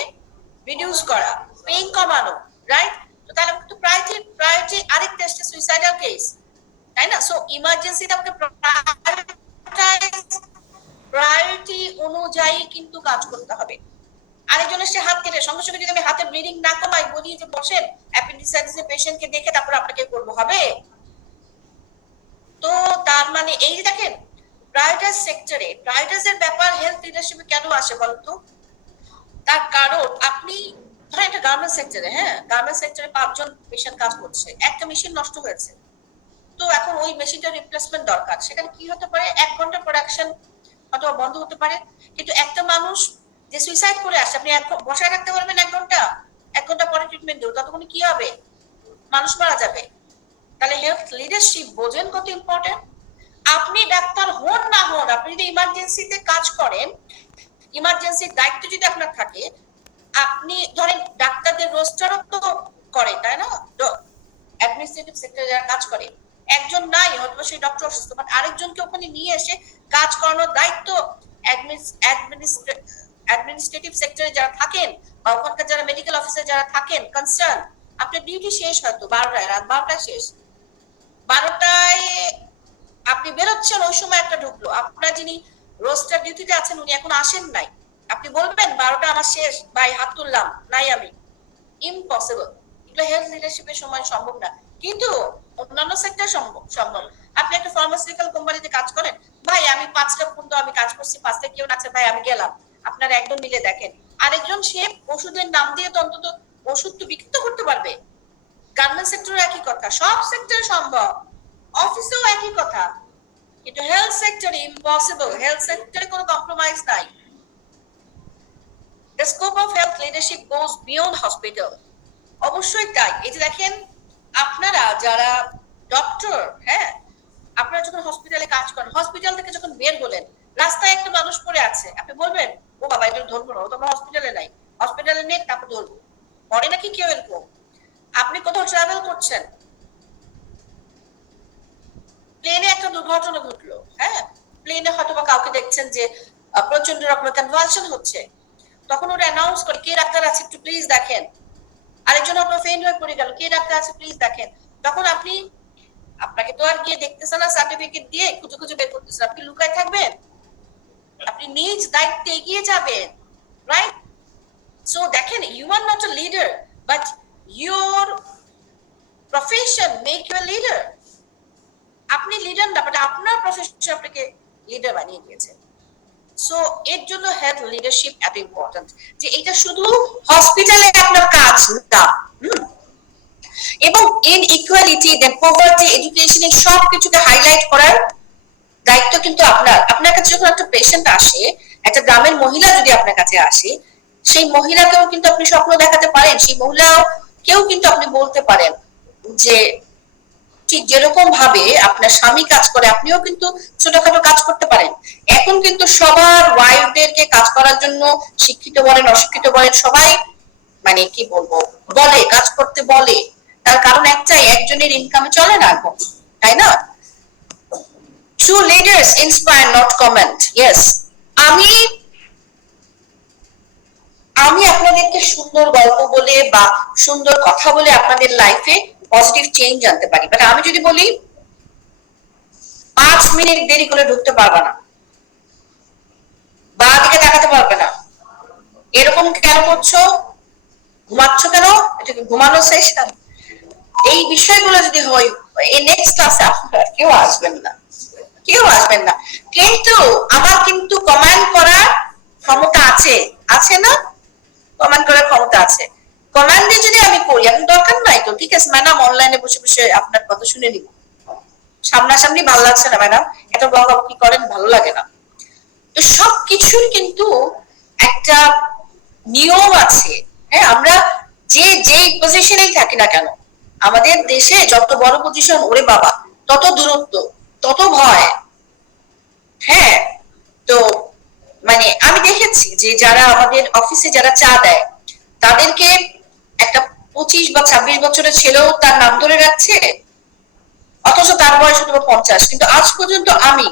রিডিউস করা, পেইন কমানো, রাইট? তো তাহলে কিন্তু প্রায়োরিটি আরেকটা আসছে সুইসাইডাল কেস, তাই না? সো ইমার্জেন্সিটা আমাকে প্রায়োরিটি অনুযায়ী কিন্তু কাজ করতে হবে। আরেকজনের সে হাত কেটে সঙ্গে সঙ্গে যদি আমি হাতে ব্লিডিং না কমাই, বলি যে বসেন অ্যাপেন্ডিসাইটিসের পেশেন্টকে দেখে তারপর আপনাকে করবো, হবে? তো তার মানে এই যে দেখেন, প্রায়োরিটাইজ সেক্টরে প্রায়োরিটাইজের ব্যাপার হেলথ লিডারশিপে কেন আসে বলতো? তার কারণ আপনি ধরেন একটা গার্মেন্টস সেক্টরে, হ্যাঁ, গার্মেন্টস সেক্টরে 5 জন পেশেন্ট কাজ করছে, একটা মেশিন নষ্ট হয়েছে, তো এখন ওই মেশিনটা রিপ্লেসমেন্ট দরকার। সেখানে কি হতে পারে? 1 ঘন্টা প্রোডাকশন অথবা বন্ধ হতে পারে। কিন্তু একটা মানুষ যে সুইসাইড করে আসে, আপনি বসায় রাখতে পারবেন 1 ঘন্টা পরে ট্রিটমেন্ট দেবো, ততক্ষণ কি হবে? মানুষ মারা যাবে। তাহলে হেলথ লিডারশিপ বোঝেন কত ইম্পর্টেন্ট। আপনি ডাক্তার হন না হন, আপনি যদি ইমার্জেন্সিতে কাজ করেন, ইমার্জেন্সির দায়িত্ব যদি আপনার থাকে, আপনি ধরেন ডাক্তারদের রোস্টারও তো করে, তাই না? অ্যাডমিনিস্ট্রেটিভ সেক্টরে যারা কাজ করে, একজন নাই হয়তো সেই ডক্টর অসুস্থ, বাট আরেকজনকে ওখানে নিয়ে এসে কাজ করানোর দায়িত্ব অ্যাডমিনিস্ট্রেটিভ সেক্টরে যারা থাকেন বা ওখানকার যারা মেডিকেল অফিসার যারা থাকেন কনসার্ন। আপনার ডিউটি শেষ হয়তো 12টায়, রাত 12টায় শেষ, 12টায় আপনি বেরোচ্ছেন, ওই সময় একটা ঢুকলো, আপনার যিনি রোস্টার ডিউটিতে আছেন উনি এখন আসেন নাই, আপনি বলবেন 12টা আমার শেষ, ভাই হাত তুললাম, নাই আমি? ইম্পসিবল। এগুলো হেলথ লিডারশিপের সময় সম্ভব না, কিন্তু অন্যান্য সেক্টর সম্ভব। আপনি একটা ফার্মাসিউটিক্যাল কোম্পানিতে কাজ করেন, ভাই আমি 5টা পর্যন্ত আমি কাজ করছি, 5টা কেউ না আছে, ভাই আমি গেলাম। আপনারা একজন মিলে দেখেন, আরেকজন সে ওষুধের নাম দিয়ে তো অন্তত ওষুধ তো বিক্রি করতে পারবে। গার্মেন্ট সেক্টরে একই কথা, সব সেক্টরে সম্ভব, অফিসেও একই কথা, কিন্তু হেলথ সেক্টরে ইম্পসিবল। হেলথ সেক্টরে কোনো কম্প্রোমাইজ নাই। The scope of health leadership goes beyond hospital. অবশ্যই তাই। এই যে দেখেন, আপনারা যারা ডক্টর, হ্যাঁ, আপনারা যখন হসপিটালে কাজ করেন, হসপিটাল থেকে যখন বের হলেন, রাস্তায় একটা মানুষ পড়ে আছে, আপনি বলবেন ও বাবা এটা ধরবো না, ও তো আমার হসপিটালে নাই, হসপিটালে নেই তারপর ধরবো? পরে নাকি কেউ এরকম? আপনি কোথাও ট্রাভেল করছেন, প্লেনে একটা দুর্ঘটনা ঘটলো, হ্যাঁ, প্লেনে হয়তো বা কাউকে দেখছেন যে প্রচন্ড রকমের কনভালশন হচ্ছে, তখন ওরা অ্যানাউন্স করে কে ডাক্তার আছে একটু প্লিজ দেখেন, আরেকজন আপনার ফেইন্ট হয়ে পড়ে গেল, কে ডাক্তার আছে প্লিজ দেখেন, তখন আপনি, আপনাকে তো আর গিয়ে দেখতেছেন না, সার্টিফিকেট দিয়ে খুঁজে খুঁজে বের করতেছেন, আপনি লুকায় থাকবেন? আপনি নিজ দায়িত্বে এগিয়ে যাবেন, রাইট? সো দেখেন, you are not a leader, but your profession make you a leader. আপনি লিডার না, বাট আপনার প্রফেশন আপনাকে লিডার বানিয়ে দিয়েছে। সো এর জন্য হেলথ লিডারশিপ এত ইম্পর্টেন্ট, যে এটা শুধু হসপিটালে আপনার কাজ না, এবং ইনইকুয়ালিটি, দেন পভার্টি, এডুকেশন, এই সব কিছুকে হাইলাইট করার দায়িত্ব কিন্তু আপনার। আপনার কাছে যখন একটা পেশেন্ট আসে, একটা গ্রামের মহিলা যদি আপনার কাছে আসে, সেই মহিলাকেও কিন্তু আপনি স্বপ্ন দেখাতে পারেন, সেই মহিলাও কেউ কিন্তু আপনি বলতে পারেন যে ঠিক যেরকম ভাবে আপনার স্বামী কাজ করে আপনিও কিন্তু ছোটখাটো কাজ করতে পারেন। এখন কিন্তু সবার ওয়াইফদেরকে কাজ করার জন্য, শিক্ষিত বলেন অশিক্ষিত বলেন, সবাই মানে কি বলবো বলে, কাজ করতে বলে। তার কারণ একটাই, একজনের ইনকামে চলে না এখন, তাই না? True leaders inspire, not comment. Yes. আমি আমি আপনাদেরকে সুন্দর গল্প বলে বা সুন্দর কথা বলে আপনাদের লাইফে পজিটিভ চেঞ্জ আনতে পারি, বাট আমি যদি বলি 5 মিনিট দেরি করে ঢুকতে পারবে না, বা দিকে তাকাতে পারবে না, এরকম কেন করছো, ঘুমাচ্ছ কেন, এটা কি ঘুমানো সেশন? এই বিষয়গুলো যদি হয়, এই নেক্সট ক্লাসে আপনারা কেউ আসবেন না, কেউ আসবেন না। কিন্তু আমার কিন্তু কমেন্ট করার ক্ষমতা আছে, আছে না? কমেন্ট করার ক্ষমতা আছে। কমেন্ট দিয়ে যদি আমি করি, এখন দরকার নাই তো, ঠিক আছে ম্যাডাম, অনলাইনে বসে বসে আপনার কথা শুনে নিব, সামনাসামনি ভালো লাগছে না ম্যাডাম, এটা বকাবকি করেন ভালো লাগে না। তো সবকিছুর কিন্তু একটা নিয়ম আছে, হ্যাঁ? আমরা যেই পজিশনেই থাকি না কেন, আমাদের দেশে যত বড় পজিশন, ওরে বাবা তত দূরত্ব, তত ভয়। হ্যাঁ, তো মানে আমি দেখেছি যে যারা আমাদের অফিসে যারা চা দেয়, তাদেরকে একটা 25 বা 26 বছরের ছেলেও তার নাম ধরে রাখছে, অথচ তার বয়স হয়তো 50। কিন্তু আজ পর্যন্ত আমি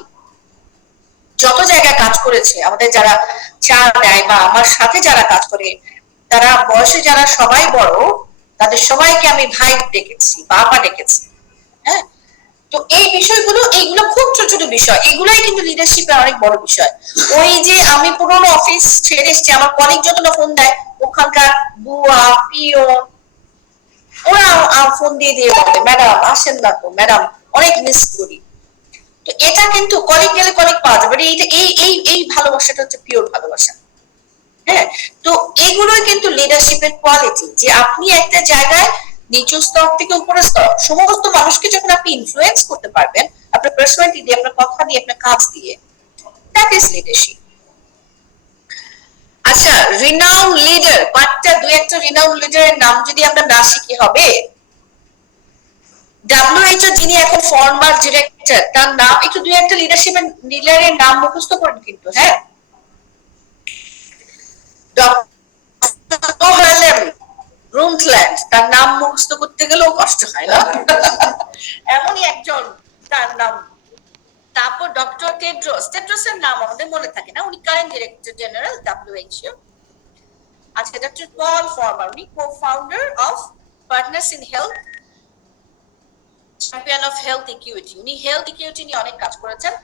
যত জায়গায় কাজ করেছি, আমাদের যারা চা দেয় বা আমার সাথে যারা কাজ করে, তারা বয়সে যারা সবাই বড়, তাদের সবাইকে আমি ভাই ডেকেছি, বাবা ডেকেছি। হ্যাঁ, তো এই বিষয়গুলো, এইগুলো খুব ছোট ছোট বিষয়, এগুলাই কিন্তু লিডারশিপের অনেক বড় বিষয়। ওই যে আমি পুরোনো অফিস ছেড়ে এসেছি, আমার কলিগ যত না ফোন দেয়, ওখানকার বুয়া পিও ওরা ফোন দিয়ে দিয়ে বলে ম্যাডাম আসেন না তো, ম্যাডাম অনেক মিস করি। তো এটা কিন্তু কলিগ গেলে কলিগ পাওয়া যাবে, এইটা এই ভালোবাসাটা হচ্ছে পিওর ভালোবাসা। হ্যাঁ, তো এগুলোই কিন্তু লিডারশিপের কোয়ালিটি, যে আপনি একটা জায়গায় নিচু স্তর থেকে উপরের স্তর সমস্ত মানুষকে যখন আপনি ইনফ্লুয়েন্স করতে পারবেন, আপনার পার্সোনালিটি দিয়ে, আপনার কথা দিয়ে, আপনার কাজ দিয়ে, দ্যাট ইজ লিডারশিপ। আচ্ছা, রিনাউন লিডার, পাঁচটা দুই একটা রিনাউন লিডারের নাম যদি আমরা না শিখি হবে? WHO যিনি এখন ফর্মার ডিরেক্টর, তার নাম একটু দুই একটা লিডারশিপের লিডারের নাম মুখস্থ করেন কিন্তু, হ্যাঁ? ব্রুন্টল্যান্ড, তার নাম মুখস্থ করতে গেলেও কষ্ট হয় না, এমনই একজন তার নাম। তারপর ডক্টর টেড্রোসের নাম আমাদের মনে থাকে না, উনি কারেন্ট ডিরেক্টর জেনারেল WHO। আজকে ডক্টর পল ফর্মার, উনি co-founder of partners in health, champion of health equity. উনি হেলথ ইকুইটি নিয়ে অনেক কাজ করেছেন।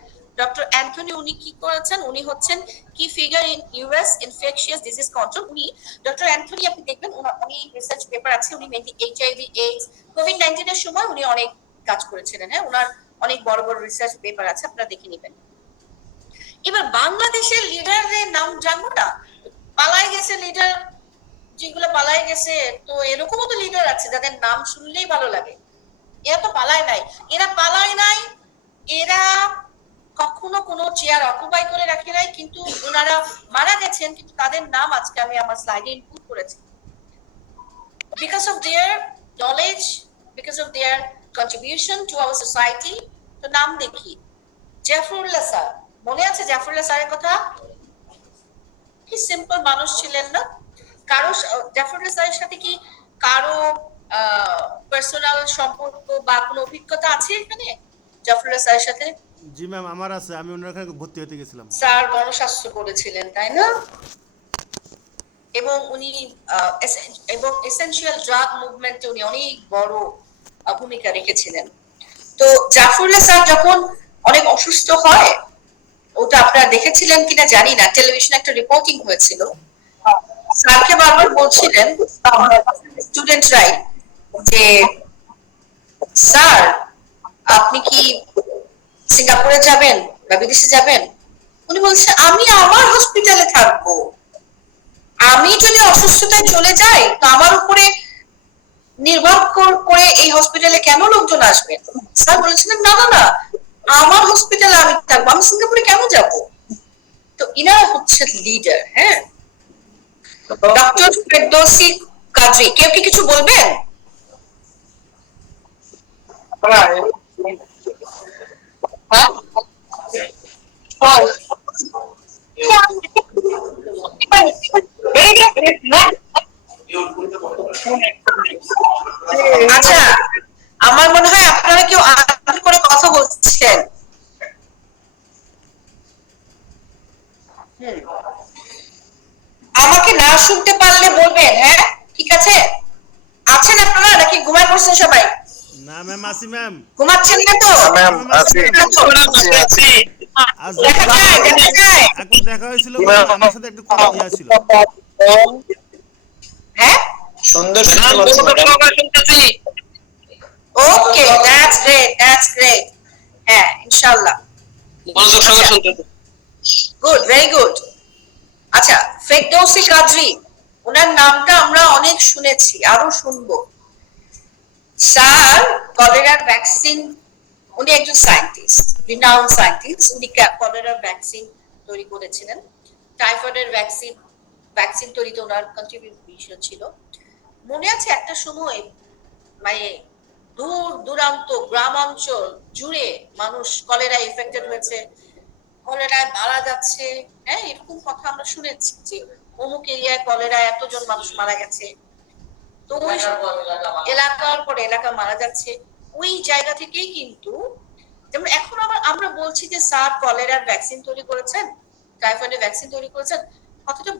ডক্টর অ্যান্থনি, উনি কি করেছেন, উনি হচ্ছেন কি figure in US infectious disease control. উনি ডক্টর অ্যান্থনি, আপনি দেখবেন উনি রিসার্চ পেপার আছে, উনি মেনলি HIV এইডস কোভিড-19 এর সময় উনি অনেক কাজ করেছিলেন। হ্যাঁ, ওনার অনেক বড় বড় রিসার্চ পেপার আছে, আপনারা দেখে নেবেন। এবার বাংলাদেশের লিডারের নাম জানবো না, পালায় গেছে লিডার, যেগুলো পালায় গেছে, তো এরকমও তো লিডার আছে যাদের নাম শুনলেই ভালো লাগে। এরা তো পালায় নাই, এরা পালায় নাই, এরা কখনো কোনো চেয়ার অকুপাই করে রাখে নাই, কিন্তু ওনারা মারা গেছেন, কিন্তু তাদের নাম আজকে আমি আমার স্লাইডে ইনক্লুড করেছি। Because of their knowledge, because of their contribution to our society, তো নাম দেখি, জাফরুল্লাহ স্যার, মনে আছে জাফরুল্লাহ স্যারের কথা? কি সিম্পল মানুষ ছিলেন না? কারো জাফরুল্লাহ স্যারের সাথে কি কারো পার্সোনাল সম্পর্ক বা কোনো অভিজ্ঞতা আছে এখানে জাফরুল্লাহ স্যারের সাথে? জি ম্যাম, আমার আছে, আমি ওনার ওখানে ভর্তি হতে গেছিলাম। স্যার গণস্বাস্থ্য করেছিলেন তাই না? এবং উনি এবং এসেনশিয়াল ড্রাগ মুভমেন্টে উনি অনেক বড় ভূমিকা রেখেছিলেন। তো জাফরুল্লাহ স্যার যখন অনেক অসুস্থ হয়, ওটা আপনারা দেখেছিলেন কিনা জানি না, টেলিভিশনে একটা রিপোর্টিং হয়েছিল, স্যারকে বারবার বলছিলেন স্টুডেন্টরাই যে স্যার আপনি কি সিঙ্গাপুরে যাবেন বা বিদেশে যাবেন? উনি বলছেন আমি আমার হসপিটালে থাকবো, আমি যদি অসুস্থতায় চলে যাই তো আমার উপরে নির্ভর করে এই হসপিটালে কেন লোকজন আসবেন? স্যার বলেছিলেন না না না, আমার হসপিটালে আমি থাকবো, আমি সিঙ্গাপুরে কেন যাব? তো ইনারা হচ্ছে লিডার। হ্যাঁ, ডক্টর ফেরদৌসী কাজী, কেউ কি কিছু বলবেন? আচ্ছা, আমার মনে হয় আপনারা কেউ আনমিউট করে কথা বলছেন। আমাকে না শুনতে পারলে বলবেন, হ্যাঁ ঠিক আছে? আছেন আপনারা নাকি ঘুমায় পড়ছেন সবাই? না ম্যাম, আসি ম্যাম। ঘুমাচ্ছেন না তো? ম্যাম আছি। দেখা যায়, দেখা যায়। এখন দেখা হয়েছিল ম্যাম, আমার সাথে একটু কথা দেওয়া ছিল। হ্যাঁ, সুন্দর শুনতেছি। ওকে, দ্যাটস গ্রেট, দ্যাটস গ্রেট। হ্যাঁ, ইনশাআল্লাহ। মনোযোগ সহকারে শুনতেছি। Good, very good. আচ্ছা, ফেরদৌসী কাজী, ওনার নামটা আমরা অনেক শুনেছি, আরো শুনবো। স্যার কলেরার ভ্যাকসিন, উনি একজন সায়েন্টিস্ট, রিনাউন্ড সায়েন্টিস্ট। উনি কলেরার ভ্যাকসিন তৈরি করেছিলেন। টাইফয়েডের ভ্যাকসিন তৈরিতে ওনার কন্ট্রিবিউশন ছিল। মনে আছে একটা সময় মানে দূর দূরান্ত গ্রামাঞ্চল জুড়ে মানুষ কলেরায় এফেক্টেড হয়েছে, কলেরায় মারা যাচ্ছে। হ্যাঁ, এরকম কথা আমরা শুনেছি যে অমুক এরিয়ায় কলেরায় এতজন মানুষ মারা গেছে। তো ওই এলাকার পর এলাকা মারা যাচ্ছে। ওই জায়গা থেকেই কিন্তু, যেমন এখন আমরা বলছি যে স্যার কলেরার ভ্যাকসিন তৈরি করেছেন, টাইফয়েডের ভ্যাকসিন তৈরি করেছেন, কথাটা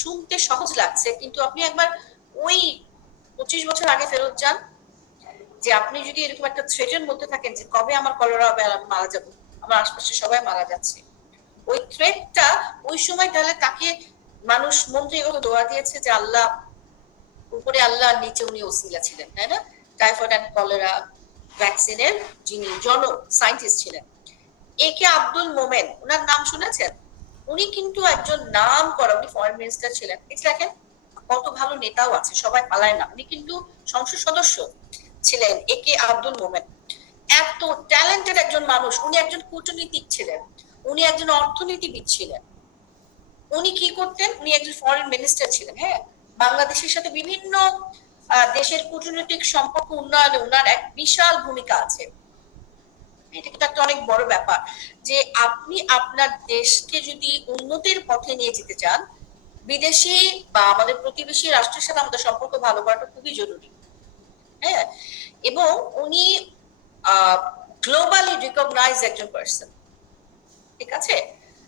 শুনতে সহজ লাগছে, কিন্তু আপনি একবার ওই 25 বছর আগে ফেরত যান, যে আপনি যদি এরকম একটা থ্রেটের মধ্যে থাকেন যে কবে আমার কলেরা হবে আর আমি মারা যাবো, আমার আশপাশে সবাই মারা যাচ্ছে, ওই থ্রেটটা ওই সময় তাহলে তাকে মানুষ মন্ত্রীগত দোয়া দিয়েছে যে আল্লাহ উপরে আল্লাহ, নিচে উনি ওসিলা ছিলেন, তাই না? টাইফয়েড এন্ড কলেরা ভ্যাকসিনের যিনি সায়েন্টিস্ট ছিলেন, একে আব্দুল মোমেন, ওনার নাম শুনেছেন? উনি কিন্তু একজন নাম করা, উনি ফরেন মিনিস্টার ছিলেন। দেখেন কত ভালো নেতাও আছে, সবাই পালায় না, উনি কিন্তু সংসদ সদস্য ছিলেন। একে আব্দুল মোমেন এত ট্যালেন্টেড একজন মানুষ। উনি একজন কূটনীতিক ছিলেন, উনি একজন অর্থনীতিবিদ ছিলেন। উনি কি করতেন? উনি একজন ফরেন মিনিস্টার ছিলেন। হ্যাঁ, বাংলাদেশের সাথে বিভিন্ন দেশের কূটনৈতিক সম্পর্ক উন্নয়নে ওনার এক বিশাল ভূমিকা আছে। এটা কিন্তু একটা অনেক বড় ব্যাপার যে আপনি আপনার দেশকে যদি উন্নতির পথে নিয়ে যেতে চান, বিদেশি বা আমাদের প্রতিবেশী রাষ্ট্রের সাথে আমাদের সম্পর্ক ভালো করাটা খুবই জরুরি। হ্যাঁ, এবং উনি গ্লোবালি রিকগনাইজ একজন পার্সন, ঠিক আছে?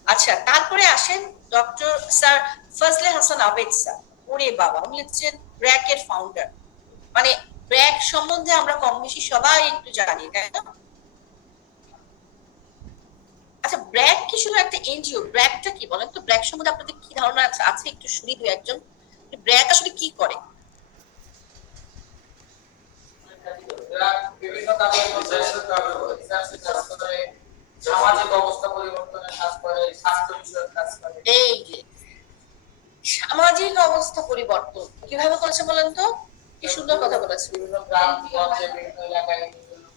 আচ্ছা, তারপরে আসেন ডক্টর স্যার ফজলে হাসান আবেদ স্যার। ওরে বাবা, উনি হচ্ছেন ব্র্যাক এর ফাউন্ডার। মানে ব্র্যাক সম্বন্ধে আমরা কম বেশি সবাই একটু জানি, তাই না? আচ্ছা, ব্র্যাক কি শুধু একটা এনজিও? ব্র্যাকটা কি বলেন তো? ব্র্যাক সম্বন্ধে আপনাদের কি ধারণা আছে একটু শুনি দু একজন। ব্র্যাক আসলে কি করে? বিভিন্ন কাজের মধ্যে সামাজিক অবস্থা পরিবর্তনের কাজ করে, স্বাস্থ্য বিষয়ক কাজ করে। এই যে সামাজিক অবস্থা পরিবর্তন কিভাবে করেছে বলেন তো? কি সুন্দর কথা বলেছে। বিভিন্ন গ্রাম গঞ্জে বিভিন্ন এলাকায়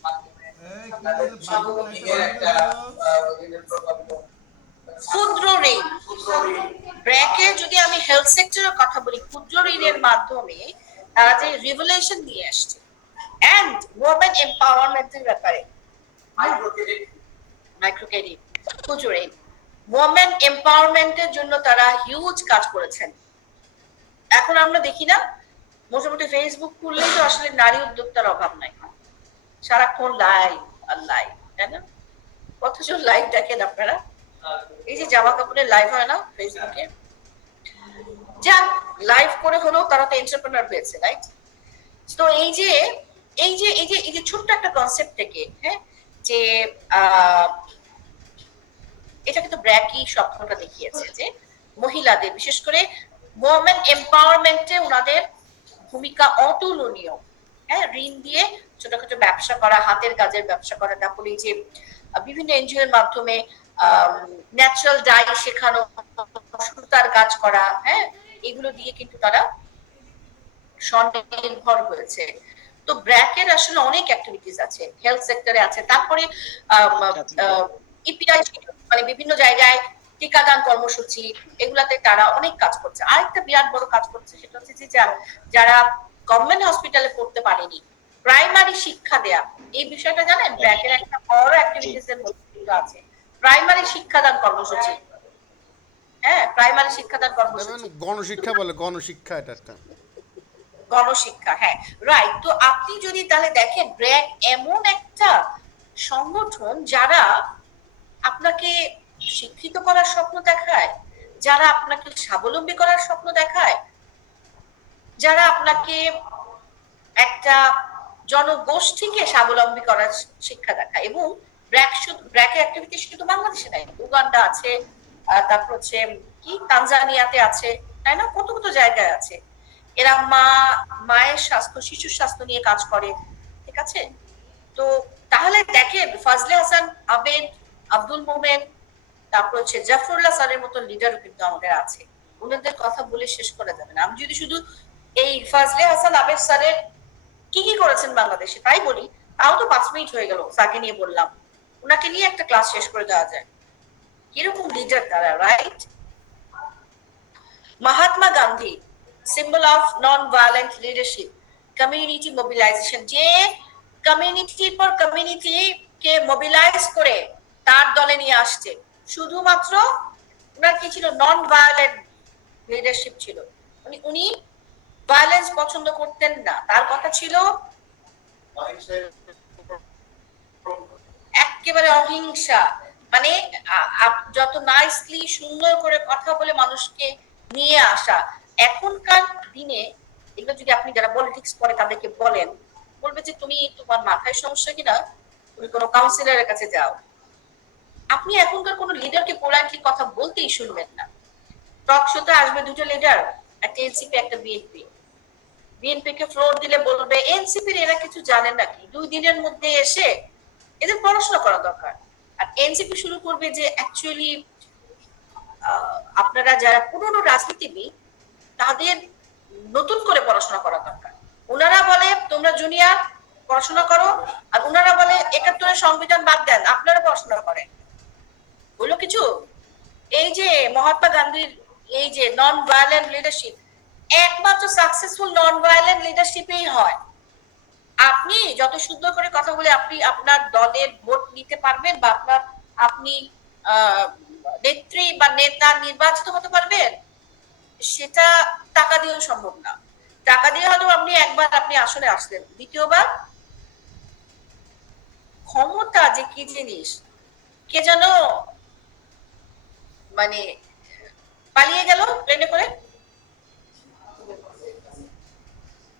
মাধ্যমে ক্ষুদ্র ঋণ, ব্র্যাকে যদি আমি হেলথ সেক্টরের কথা বলি, ক্ষুদ্র ঋণের মাধ্যমে তারা যে রিভলিউশন নিয়ে আসছে, এন্ড ওমেন এম্পাওয়ারমেন্টের ব্যাপারে মাইক্রো ক্রেডিট মাইক্রো ক্রেডিট প্রচুর ওমেন এম্পাওয়ারমেন্টের জন্য তারা হিউজ কাজ করেছেন। এখন আমরা দেখি না মোটামুটি ফেসবুক খুললেই তো আসলে নারী উদ্যোক্তার অভাব নাই, সারাক্ষণ লাইভ আর লাইভ, তাই না? কতজন লাইভ দেখেন আপনারা? এই যে জামা কাপড়ের লাইভ হয় না ফেসবুকে, যা লাইভ করে হলেও তারা তো এন্টারপ্রেনার হয়েছে, রাইট? তো এই যে ছোট্ট একটা কনসেপ্ট থেকে, হ্যাঁ, যে এটা কিন্তু ব্র্যাকি স্বপ্নটা দেখিয়েছে যে মহিলাদের বিশেষ করে ওমেন এম্পাওয়ারমেন্টে ওনাদের ভূমিকা অতুলনীয়। হ্যাঁ, ঋণ দিয়ে ছোটখাটো ব্যবসা করা, হাতের কাজের ব্যবসা করা, তারপরে এই যে বিভিন্ন এনজিও এর মাধ্যমে ন্যাচারাল ডাই শেখানো, সুতার কাজ করা, হ্যাঁ, এগুলো দিয়ে কিন্তু তারা স্বনির্ভর হয়েছে। তো ব্র্যাকের আসলে অনেক অ্যাক্টিভিটিস আছে, হেলথ সেক্টরে আছে, তারপরে ইপিআই মানে বিভিন্ন জায়গায় টিকাদান কর্মসূচি, এগুলাতে তারা অনেক কাজ করছে। আরেকটা বিরাট বড় কাজ করছে, সেটা হচ্ছে যে যারা গভর্নমেন্ট হসপিটালে পড়তে পারেনি, প্রাইমারি শিক্ষা দেয়া, এই বিষয়টা জানেন ব্র্যাকের একটা বড় অ্যাক্টিভিটিস এর মধ্যে আছে প্রাইমারি শিক্ষাদান কর্মসূচি। হ্যাঁ, প্রাইমারি শিক্ষাদান কর্মসূচি, গণশিক্ষা বলে, গণশিক্ষা এটা একটা গণশিক্ষা, হ্যাঁ, রাইট। তো আপনি যদি তাহলে দেখেন ব্র্যাক এমন একটা সংগঠন যারা আপনাকে শিক্ষিত করার স্বপ্ন দেখায়, যারা আপনাকে স্বাবলম্বী করার স্বপ্ন দেখায়, যারা আপনাকে একটা জনগোষ্ঠীকে স্বাবলম্বী করার শিক্ষা দেখায়। এবং ব্র্যাকের অ্যাক্টিভিটি শুধু বাংলাদেশে নাই, উগান্ডা আছে, তারপর হচ্ছে কি তানজানিয়াতে আছে, তাই না? কত কত জায়গায় আছে। এরা মায়ের স্বাস্থ্য, শিশুর স্বাস্থ্য নিয়ে কাজ করে, ঠিক আছে? তো তাহলে দেখেন ফাজলে হাসান আবেদ, আব্দুল মোমেন, তারপর হচ্ছে জাফরুল্লাহ স্যারের মতো লিডারও কিন্তু আমাদের আছে। ওনাদের কথা বলে শেষ করা যাবে না। আমি যদি শুধু এই ফাজলে হাসান আবেদ স্যারের কি কি করেছেন বাংলাদেশে তাই বলি, তাও তো 5 মিনিট হয়ে গেল। স্যারকে নিয়ে বললাম, ওনাকে নিয়ে একটা ক্লাস শেষ করে দেওয়া যায়। কিরকম লিডার তারা, right? Mahatma Gandhi, symbol of non violent leadership, community mobilisation, যে কমিউনিটির পর কমিউনিটি কে মোবিলাইজ করে তার দলে নিয়ে আসছে। শুধুমাত্র ওনার কি ছিল? নন ভায়োলেন্ট লিডারশিপ ছিল। উনি ভায়োলেন্স পছন্দ করতেন না, তার কথা ছিল একেবারে অহিংসা, মানে যত নাইসলি সুন্দর করে কথা বলে মানুষকে নিয়ে আসা। এখনকার দিনে এগুলো যদি আপনি যারা পলিটিক্স করে তাদেরকে বলেন, বলবে যে তুমি তোমার মাথায় সমস্যা কিনা, তুমি কোনো কাউন্সিলরের কাছে যাও। আপনি এখনকার কোনো লিডারকে পোলাইটলি কথা বলতেই শুনবেন না। টক শোতে আসবে দুটো লিডার, একটা এনসিপি একটা বিএনপি। বিএনপি কে ফ্লোর দিলে বলবে এনসিপির এরা কিছু জানেন নাকি, 2 দিনের মধ্যে এসে এদের পড়াশোনা করা দরকার। আর এনসিপি শুরু করবে যে অ্যাকচুয়ালি আপনারা যারা পুরনো রাজনীতিবিদ তাদের নতুন করে পড়াশোনা করা দরকার। ওনারা বলে তোমরা জুনিয়র পড়াশোনা করো, আর ওনারা বলে 71-এর সংবিধান বাদ দেন, আপনারা পড়াশোনা করেন। হলো কিছু? এই যে মহাত্মা গান্ধীর এই যে নন ভায়োলেন্ট লিডারশিপ, একমাত্র সাকসেসফুল নন ভায়োলেন্ট লিডারশিপেই হয়। আপনি যত সুন্দর করে কথা বলে আপনি আপনার দলের ভোট নিতে পারবেন, বা আপনি নেত্রী বা নেতা নির্বাচিত হতে পারবেন, সেটা টাকা দিয়েও সম্ভব না। টাকা দিয়ে হয়তো আপনি একবার আপনি আসলে আসলেন, দ্বিতীয়বার ক্ষমতা যে কি জিনিস, কে যেন মানে পালিয়ে গেল প্লেনে করে,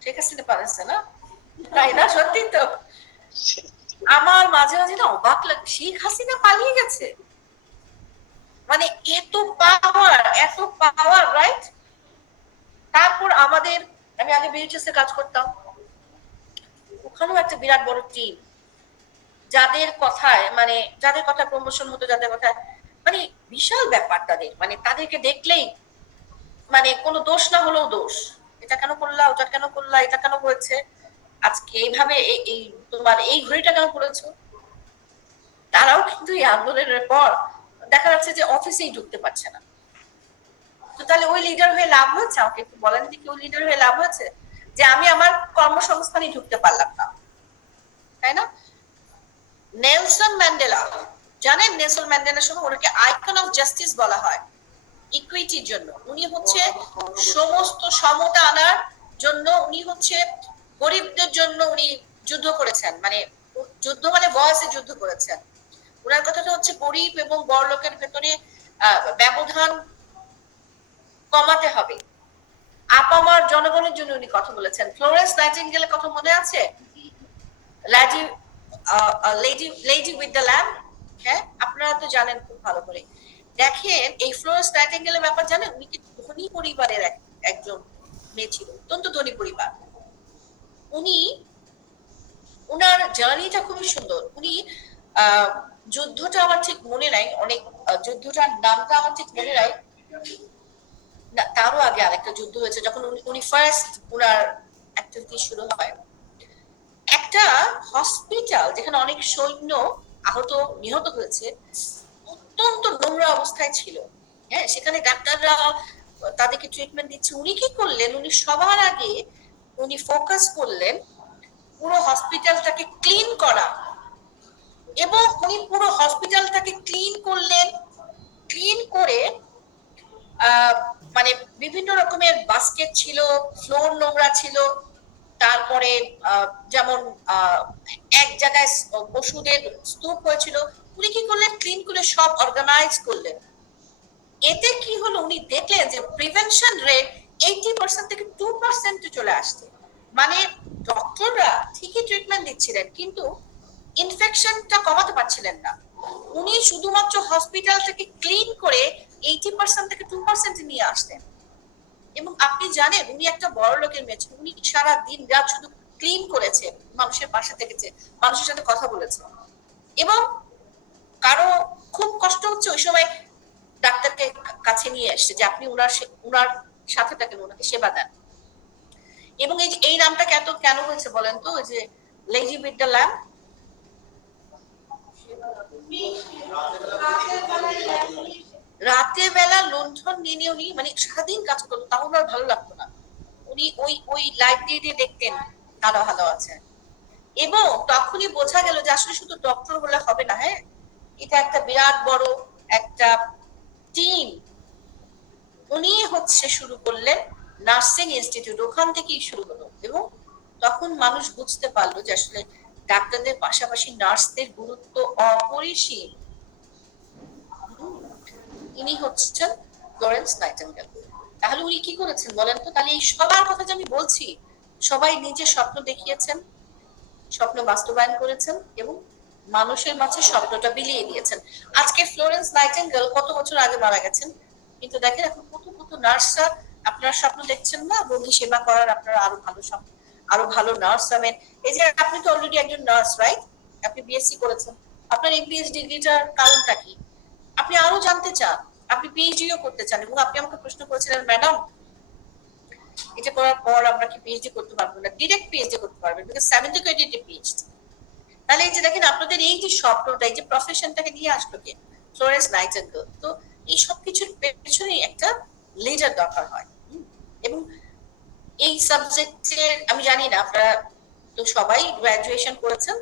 শেখ হাসিনা পালাচ্ছে না, তাই না? সত্যি তো আমার মাঝে মাঝে না অবাক লাগে, শেখ হাসিনা পালিয়ে গেছে, মানে এত পাওয়ার, এত পাওয়ার, রাইট? তারপর আমাদের, আমি আগে বিএইচএস এ কাজ করতাম, ওখানেও একটা বিরাট বড় টিম, যাদের কথায় মানে যাদের কথা প্রমোশন হতো, যাদের কথা মানে বিশাল ব্যাপার তাদের, মানে তাদেরকে দেখলেই মানে কোনো দোষ না হলেও দোষ, এটা কেন করলা, ওটা কেন করলা, এটা কেন হয়েছে, আজকে এইভাবে এই তোমার এই ঘড়িটা কেন করেছো। তারাও কিন্তু এই আন্দোলনের পর দেখা যাচ্ছে যে অফিসেই ঢুকতে পারছে না। তো তাহলে ওই লিডার হয়ে লাভ হয়েছে? আমাকে একটু বলেন দেখি, ওই লিডার হয়ে লাভ হয়েছে যে আমি আমার কর্মসংস্থানে ঢুকতে পারলাম না, তাই না? নেলসন ম্যান্ডেলা, জানেন নেলসন ম্যান্ডেলার সময় ওনাকে আইকন অফ জাস্টিস বলা হয় ইকুইটির জন্য। উনি হচ্ছে সমস্ত সমতা আনার জন্য, উনি হচ্ছে গরিবদের জন্য উনি যুদ্ধ করেছেন, মানে যুদ্ধ মানে বয়সে যুদ্ধ করেছেন। ওনার কথাটা হচ্ছে গরিব এবং বড় লোকের ভেতরে ব্যবধান কমাতে হবে, আপামার জনগণের জন্য উনি কথা বলেছেন। ফ্লোরেন্স নাইটিঙ্গেলের কথা মনে আছে? Lady lady with the lamp, হ্যাঁ আপনারা তো জানেন খুব ভালো করে। দেখেন এই ফ্লোরেন্স নাইটিঙ্গেলের ব্যাপার জানেন, উনি কি ধনী পরিবারের একজন মেয়ে ছিল, অত্যন্ত ধনী পরিবার। উনি উনার জার্নিটা খুবই সুন্দর। উনি যুদ্ধটা আমার ঠিক মনে নাই, অনেক যুদ্ধটার নামটা আমার ঠিক মনে নাই, না তারও আগে আরেকটা যুদ্ধ হয়েছে যখন উনি ফার্স্ট উনার অ্যাক্টিভিটি শুরু হয়। একটা হসপিটাল যেখানে অনেক সৈন্য আহত নিহত হয়েছে, অত্যন্ত নোংরা অবস্থায় ছিল, হ্যাঁ সেখানে ডাক্তাররা তাদেরকে ট্রিটমেন্ট দিচ্ছে। উনি কি করলেন, উনি সবার আগে উনি ফোকাস করলেন পুরো হসপিটালটাকে ক্লিন করা, এবং উনি পুরো হসপিটালটাকে ক্লিন করলেন। ক্লিন করে মানে বিভিন্ন রকমের বাস্কেট ছিল, ফ্লোর নোংরা ছিল, তারপরে যেমন এক জায়গায় ওষুধের স্তূপ হয়েছিল, উনি কি করলেন ক্লিন করে সব অর্গানাইজ করলেন। এতে কি হলো, উনি দেখলেন যে প্রিভেনশন রেট 80% থেকে 2% চলে আসছে। মানে ডক্টররা ঠিকই ট্রিটমেন্ট দিচ্ছিলেন কিন্তু ইনফেকশনটা কমাতে পারছিলেন না। উনি শুধুমাত্র হসপিটালটাকে ক্লিন করে 80% থেকে 2% নিয়ে আসতেন। এবং আপনি জানেন উনি একটা বড় লোকের মেয়ে ছিলেন, উনি সারা দিন রাত শুধু ক্লিন করেছে, মানুষের পাশে থেকেছে, মানুষের সাথে কথা বলেছে। এবং কারো খুব কষ্ট হচ্ছে ওই সময় ডাক্তারকে কাছে নিয়ে এসছে যে আপনি উনার সাথে থাকেন, ওনাকে সেবা দেন। এবং এই যে এই নামটা কেন হয়েছে বলেন তো, ওই যে লেডি উইথ দ্য ল্যাম্প, রাতের বেলা লণ্ঠন নিয়ে উনি মানে সারাদিন কাজ করতো, তাও ওনার ভালো লাগতো না। উনি ওই লাইট দিয়ে দেখতেন আলো ভালো আছে। এবং তখনই বোঝা গেল যে আসলে শুধু ডক্টর হলে হবে না, হ্যাঁ এটা একটা বিরাট বড় একটা টিম। উনি হচ্ছে শুরু করলেন নার্সিং ইনস্টিটিউট, ওখান থেকেই শুরু হলো। এবং তখন মানুষ বুঝতে পারলো যে আসলে ডাক্তারদের পাশাপাশি নার্সদের গুরুত্ব অপরিসীম। ইনি হচ্ছেন ফ্লোরেন্স নাইটিঙ্গেল। তাহলে উনি কি করেছেন বলেন তো? তাহলে এই সবার কথা যে আমি বলছি, সবাই নিজের স্বপ্ন দেখিয়েছেন, স্বপ্ন বাস্তবায়ন করেছেন এবং মানুষের মাঝে স্বপ্নটা বিলিয়ে দিয়েছেন। আজকে ফ্লোরেন্স নাইটিঙ্গেল কত বছর আগে মারা গেছেন, কিন্তু দেখেন এখন কত কত নার্সরা আপনারা স্বপ্ন দেখছেন না রোগী সেবা করার, আপনারা আরো ভালো নার্স হবেন। এই যে আপনি তো অলরেডি একজন নার্স, রাইট? আপনি বিএসসি করেছেন, আপনার এমবিএস ডিগ্রিটার কারণটা কি? আপনি আরো জানতে চান, আপনি পিএইচডিও করতে চান, এবং আপনি আমাকে প্রশ্ন করেছিলেন ম্যাডাম এটা করার পর আমরা কি পিএইচডি করতে পারবো না? ডিরেক্ট পিএইচডি করতে পারবেন, বিকজ 70 ক্রেডিটের পিএইচডি। তাহলে এই যে দেখেন আপনাদের এই যে স্বপ্নটা, এই যে প্রফেশনটাকে নিয়ে আসলো কে? Florence nightingale. তো এই সব কিছুর পেছনে একটা লিডার দরকার হয়। এবং এই সাবজেক্টের আমি জানি না আপনারা তো সবাই গ্রাজুয়েশন করেছেন,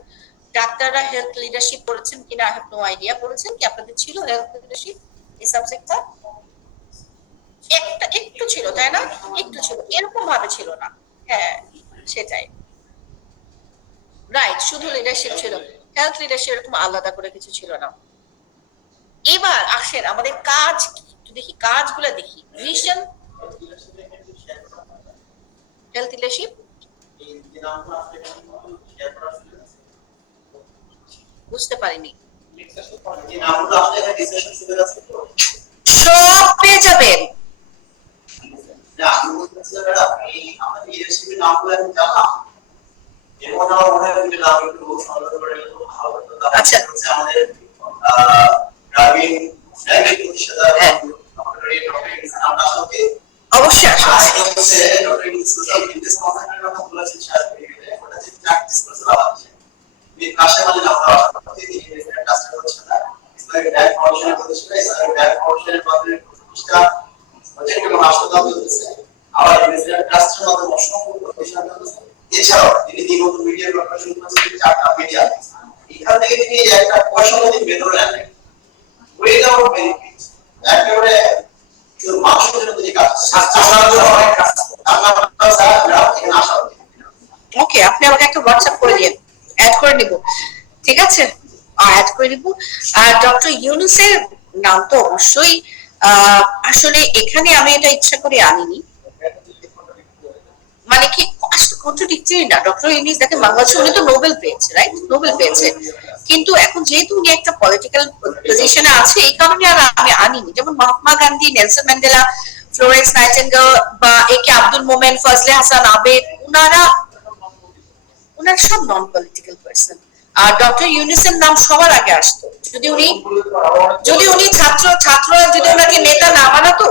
ডাক্তাররা হেলথ লিডারশিপ করেছেন কিনা আই হ্যাভ নো আইডিয়া, করেছেন কি? আপনাদের ছিল হেলথ লিডারশিপ এই সাবজেক্টটা? একটু ছিল তাই না? একটু ছিল, এরকম ভাবে ছিল না। হ্যাঁ সেটাই, রাইট, শুধু লিডারশিপ ছিল, হেলথ লিডারশিপ এরকম আলাদা করে কিছু ছিল না। এবার আসেন আমাদের কাজ একটু দেখি, কাজগুলো দেখি। ভিশন, হেলথ লিডারশিপ, বুঝতে পারিনি। সব পেয়ে যাবেন। আচ্ছা অবশ্যই এছাড়াও তিনি দ্বিমত মিডিয়া কর্পোরেশন করেছেন 4টা মিডিয়া, এই এখান থেকে যদি একটা পয়সামতি বেতন আনে উইদাউট বেনিফিট একেবারে শুধু মানুষের জন্য যদি কাজ আমার জন্য অনেক কাজ আমার স্যার এখানে আসা ওকে, আপনি আমাকে একটা হোয়াটসঅ্যাপ করে দিন, অ্যাড করে নিব, ঠিক আছে? অ্যাড করে নিব। আর ডক্টর ইউনুসের নাম তো অবশ্যই আসলে এখানে আমি এটা ইচ্ছা করে আনিনি, মানে কি কন্ট্রাডিক্টরি না। ডক্টর ইউনুস দেখেন বাংলাদেশে উনি তো নোবেল পেয়েছে, রাইট? নোবেল পেয়েছে, কিন্তু এখন যেহেতু উনি একটা পলিটিক্যাল পজিশনে আছে এই কারণে আর আমি আনিনি। যেমন Mahatma Gandhi, Nelson Mandela, Florence nightingale বা এ কে আব্দুল মোমেন, ফজলে হাসান আবেদ, ওনারা সব নন পলিটিক্যাল পার্সন। আর ডক্টর ইউনুসের নাম সবার আগে আসতো যদি উনি ছাত্ররা যদি ওনাকে নেতা না বানাতো।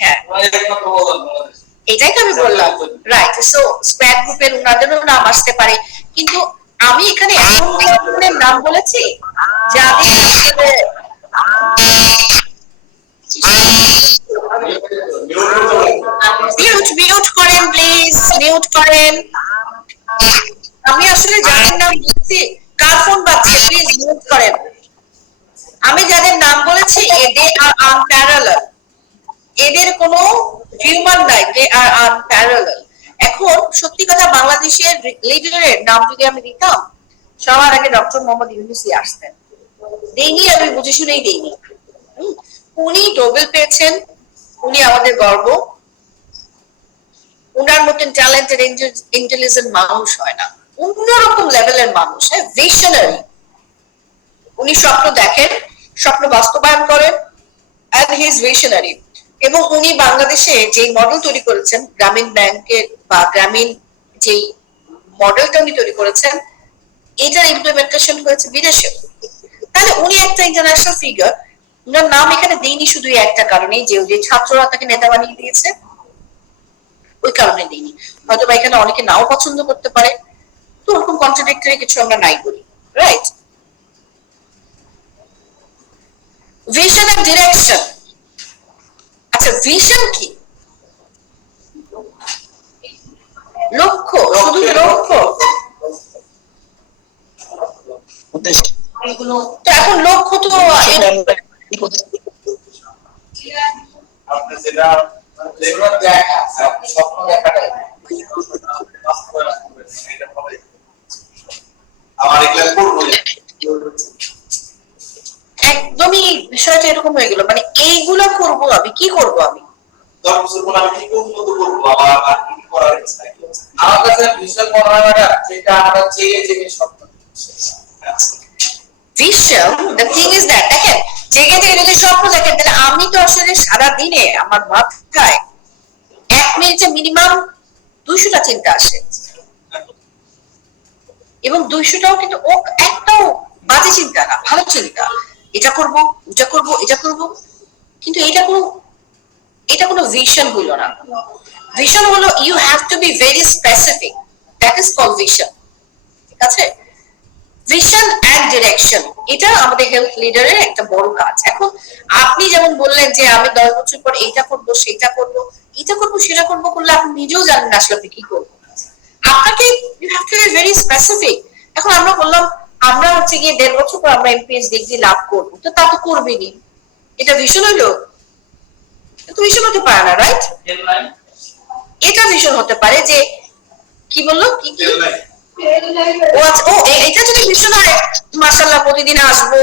হ্যাঁ, এটাই তো আমি বললাম, রাইট? সো স্প্যাড গ্রুপের ওনাদেরও নাম আসতে পারে, কিন্তু আমি এখানে এমন ধরনের নাম বলেছি যাদের মিউট করেন প্লিজ, মিউট করেন। আমি আসলে যাদের নাম বলছি, কার ফোন বাজছে, প্লিজ মিউট করেন। আমি যাদের নাম বলেছি এদের আর আনপ্যারালাল, এদের কোনো হিউম্যান নাই, দে আর আনপ্যারালাল। এখন সত্যি কথা, বাংলাদেশের লিডারের নাম যদি আমি দিতাম সবার আগে ডক্টর মোহাম্মদ ইউনূসই আসতেন। দেইনি, আমি বুঝে শুনেই দেইনি। উনি নোবেল পেয়েছেন, উনি আমাদের গর্ব। উনার মতন ট্যালেন্টেড ইন্টেলিজেন্ট মানুষ হয় না, অন্যরকম লেভেলের মানুষ, হ্যাঁ, ভিশনারি। উনি স্বপ্ন দেখেন, স্বপ্ন বাস্তবায়ন করেন, and he is visionary। এবং উনি বাংলাদেশে যে মডেল তৈরি করেছেন, গ্রামীণ ব্যাংকের বা গ্রামীণ যে মডেলটা উনি তৈরি করেছেন, এটার ইমপ্লিমেন্টেশন হয়েছে বিদেশে। তাহলে উনি একটা ইন্টারন্যাশনাল ফিগার। উনার নাম এখানে দেইনি শুধু একটা কারণেই, যে ছাত্ররা তাকে নেতা বানিয়ে দিয়েছে, ওই কারণে দিইনি। হয়তো বা এখানে অনেকে নাও পছন্দ করতে পারে, তো ওরকম কন্ট্রাডিক্টরি কিছু আমরা নাই বলি, রাইট? Vision and direction. আচ্ছা, ভিশন কি? লক্ষ্য, শুধু লক্ষ্য। তো এখন লক্ষ্য তো আপনি যেটা দেখা, স্বপ্ন দেখাটাই আমার এগুলা করবো একদমই বিষয়টা এরকম হয়ে গেল, মানে এইগুলা করব আমি, কি করব আমি? 10 বছর পর আমি কি উন্নত করবো, আবার কি করার ইচ্ছা কি আছে? আমার কাছে ভীষণ মনে হয় না, যেটা আমরা জেগে স্বপ্ন vision, the thing is that, দেখেন জেগে জেগে যদি স্বপ্ন দেখেন, তাহলে আমি তো আসলে সারা দিনে আমার মাথায় 1 মিনিটে মিনিমাম 200টা চিন্তা আসে, এবং 200টাও কিন্তু একটাও বাজে চিন্তা না, ভালো চিন্তা। এটা করব, ওটা করব, এটা করব, কিন্তু এটা কোনো ভিশন হলো না। ভিশন হলো you have to be very specific, that is called vision, ঠিক আছে? ভিশন এন্ড ডিরেকশন, এটা আমাদের হেলথ লিডারের একটা বড় কাজ। এখন আপনি যেমন বললেন যে আমি 10 বছর পর এইটা করব, সেটা করব, এটা করব, সেটা করব, করলে আপনি নিজেও জানেন না আসলে আপনি কি করবেন। আপনাকে you have to be very specific. এখন আমরা বললাম আমরা হচ্ছে গিয়ে 1.5 বছর পর আমরা এমপিএস ডিগ্রি লাভ করবো, তো তা তো করবেনি, এটা ভীষণ হইলো? তো ভীষণ হতে পারে না, রাইট? এটা ভীষণ হতে পারে যে কি বললো, কি কি ও আচ্ছা, ও এটা যদি ভীষণ হয়, মাশাআল্লাহ প্রতিদিন আসবো,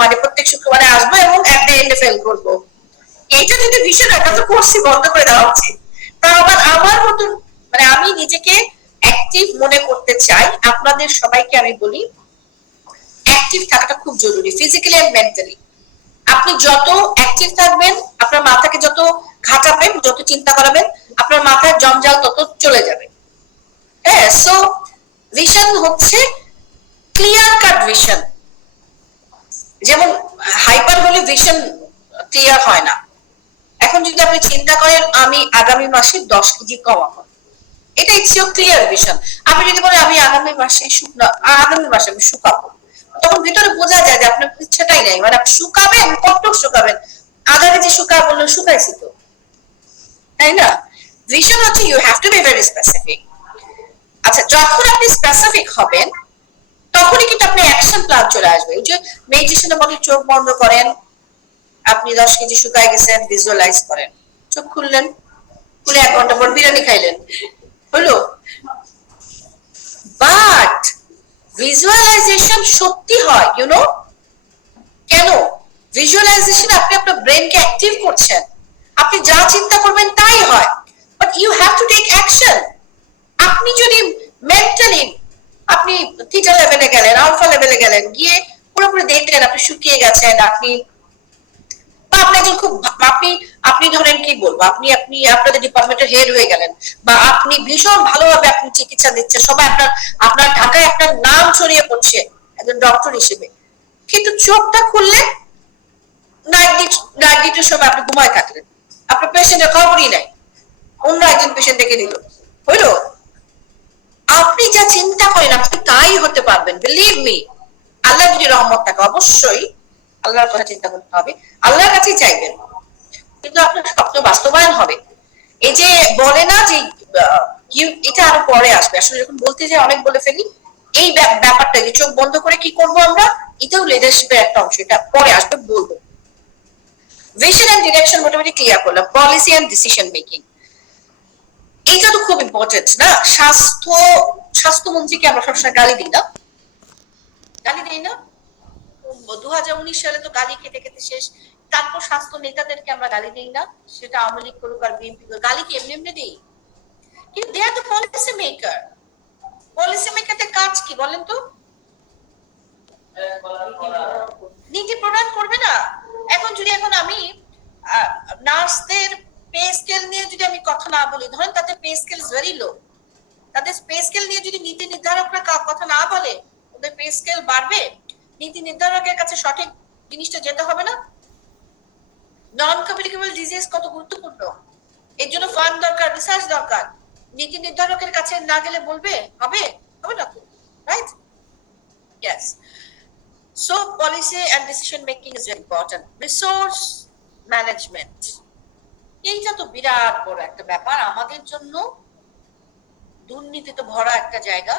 মানে প্রত্যেক শুক্রবারে আসবো এবং এট দ্য এন্ডে ফেল করবো, এটা যদি ভীষণ হয় তাহলে কোর্সই বন্ধ করে দেওয়া উচিত। তা আবার আমার মতন, মানে আমি নিজেকে অ্যাক্টিভ মনে করতে চাই। আপনাদের সবাইকে আমি বলি অ্যাক্টিভ থাকাটা খুব জরুরি, ফিজিক্যালি এন্ড মেন্টালি। আপনি যত অ্যাক্টিভ থাকবেন, আপনার মাথাকে যত ঘাটাবেন, যত চিন্তা করাবেন, আপনার মাথার জঞ্জাল তত চলে যাবে। হ্যাঁ, সো ভিশন হচ্ছে ক্লিয়ার কাট ভিশন। যেমন হাইপার হলে ভিশন ক্লিয়ার হয় না। এখন যদি আপনি চিন্তা করেন আমি আগামী মাসে 10 কেজি কমাবো, এটা ইটস ইউর ক্লিয়ার ভিশন। আপনি যদি বলেন আমি আগামী মাসে আমি শুকাবো, তখন ভিতরে বোঝা যায় যে আপনার ইচ্ছাটাই নাই, মানে আপনি শুকাবেন, কতটুকু শুকাবেন? আধা কেজি শুকা বললেন, শুকাইছি তো, তাই না? ভিশন হচ্ছে you have to be very specific. আচ্ছা, যখন আপনি স্পেসিফিক হবেন তখনই কিন্তু আপনার অ্যাকশন প্ল্যান চলে আসবে। ওই যে মেডিটেশনের মতো চোখ বন্ধ করেন, আপনি 10 কেজি শুকায় গেছেন, ভিজুয়ালাইজ করেন, চোখ খুললেন, খুলে 1 ঘন্টা পর বিরিয়ানি খাইলেন, হলো। বাট ভিজুয়ালাইজেশন সত্যি হয়, ইউ নো কেন? ভিজুয়ালাইজেশন আপনি আপনার ব্রেনকে অ্যাক্টিভ করছেন, আপনি যা চিন্তা করবেন তাই হয়, but you have to take action. আপনি যদি মেন্টালি আপনি থিটা লেভেলে গেলেন, আলফা লেভেলে গেলেন, গিয়ে পুরোপুরি দেখলেন আপনি শুকিয়ে গেছেন, আপনি বা আপনি একজন খুব আপনি আপনি ধরেন কি বলবো, আপনি আপনি আপনাদের ডিপার্টমেন্টের হেড হয়ে গেলেন, বা আপনি ভীষণ ভালোভাবে আপনি চিকিৎসা দিচ্ছেন, সবাই আপনার আপনার ঢাকায় আপনার নাম ছড়িয়ে পড়ছে একজন ডক্টর হিসেবে, কিন্তু চোখটা খুললে নাইট ডিউটির সময় আপনি ঘুমায় থাকলেন, আপনার পেশেন্টের খবরই নাই, অন্য একজন পেশেন্ট দেখে নিল, হইলো। আপনি যা চিন্তা করেন আপনি তাই হতে পারবেন, বিলিভ মি। আল্লাহ যদি রহমত থাকে অবশ্যই আল্লাহর কথা চিন্তা করতে হবে, আল্লাহর কাছেই চাইবেন, কিন্তু আপনার স্বপ্ন বাস্তবায়ন হবে। এই যে বলে না যে এটা আরো পরে আসবে, আসলে যখন বলতে যাই অনেক বলে ফেলি। এই ব্যাপারটা যে চোখ বন্ধ করে কি করব আমরা, এটাও লিডারশিপের একটা অংশ, এটা পরে আসবে বলবো। ভিশন এন্ড ডিরেকশন মোটামুটি ক্লিয়ার করলাম। পলিসি এন্ড ডিসিশন মেকিং, এইটা তো খুব ইম্পর্টেন্ট না? স্বাস্থ্যমন্ত্রীকে আমরা সবসময় গালি দিই না? গালি দিই না? 2019 সালে তো গালি খেতে খেতে শেষ। তারপর স্বাস্থ্য নেতাদেরকে আমরা গালি দিই না? সেটা আওয়ামী লীগ করুক আর বিএনপি করুক, গালি কি এমনি এমনি দিই? কিন্তু they are the policy maker. Policy মেকারদের কাজ কি বলেন তো? নীতি প্রণয়ন করবে না? এখন যদি আমি নার্সদের পে স্কেল নিয়ে যদি আমি কথা না বলি, ধরেন তাদের pay scale is very low, তাদের পে স্কেল নিয়ে যদি নীতি নির্ধারকরা কথা না বলে, ওদের পে স্কেল বাড়বে? নীতি নির্ধারকের কাছে সঠিক জিনিসটা যেতে হবে না? নন কমিউনিকেবল ডিজিজ কত গুরুত্বপূর্ণ, এর জন্য ফান্ড দরকার, রিসার্চ দরকার। নীতি নির্ধারকের কাছে না গেলে বলবে হবে? হবে না তো, right? Yes. So policy and decision making is very important. Resource management, এইটা তো বিরাট বড় একটা ব্যাপার আমাদের জন্য, দুর্নীতিতে ভরা একটা জায়গা।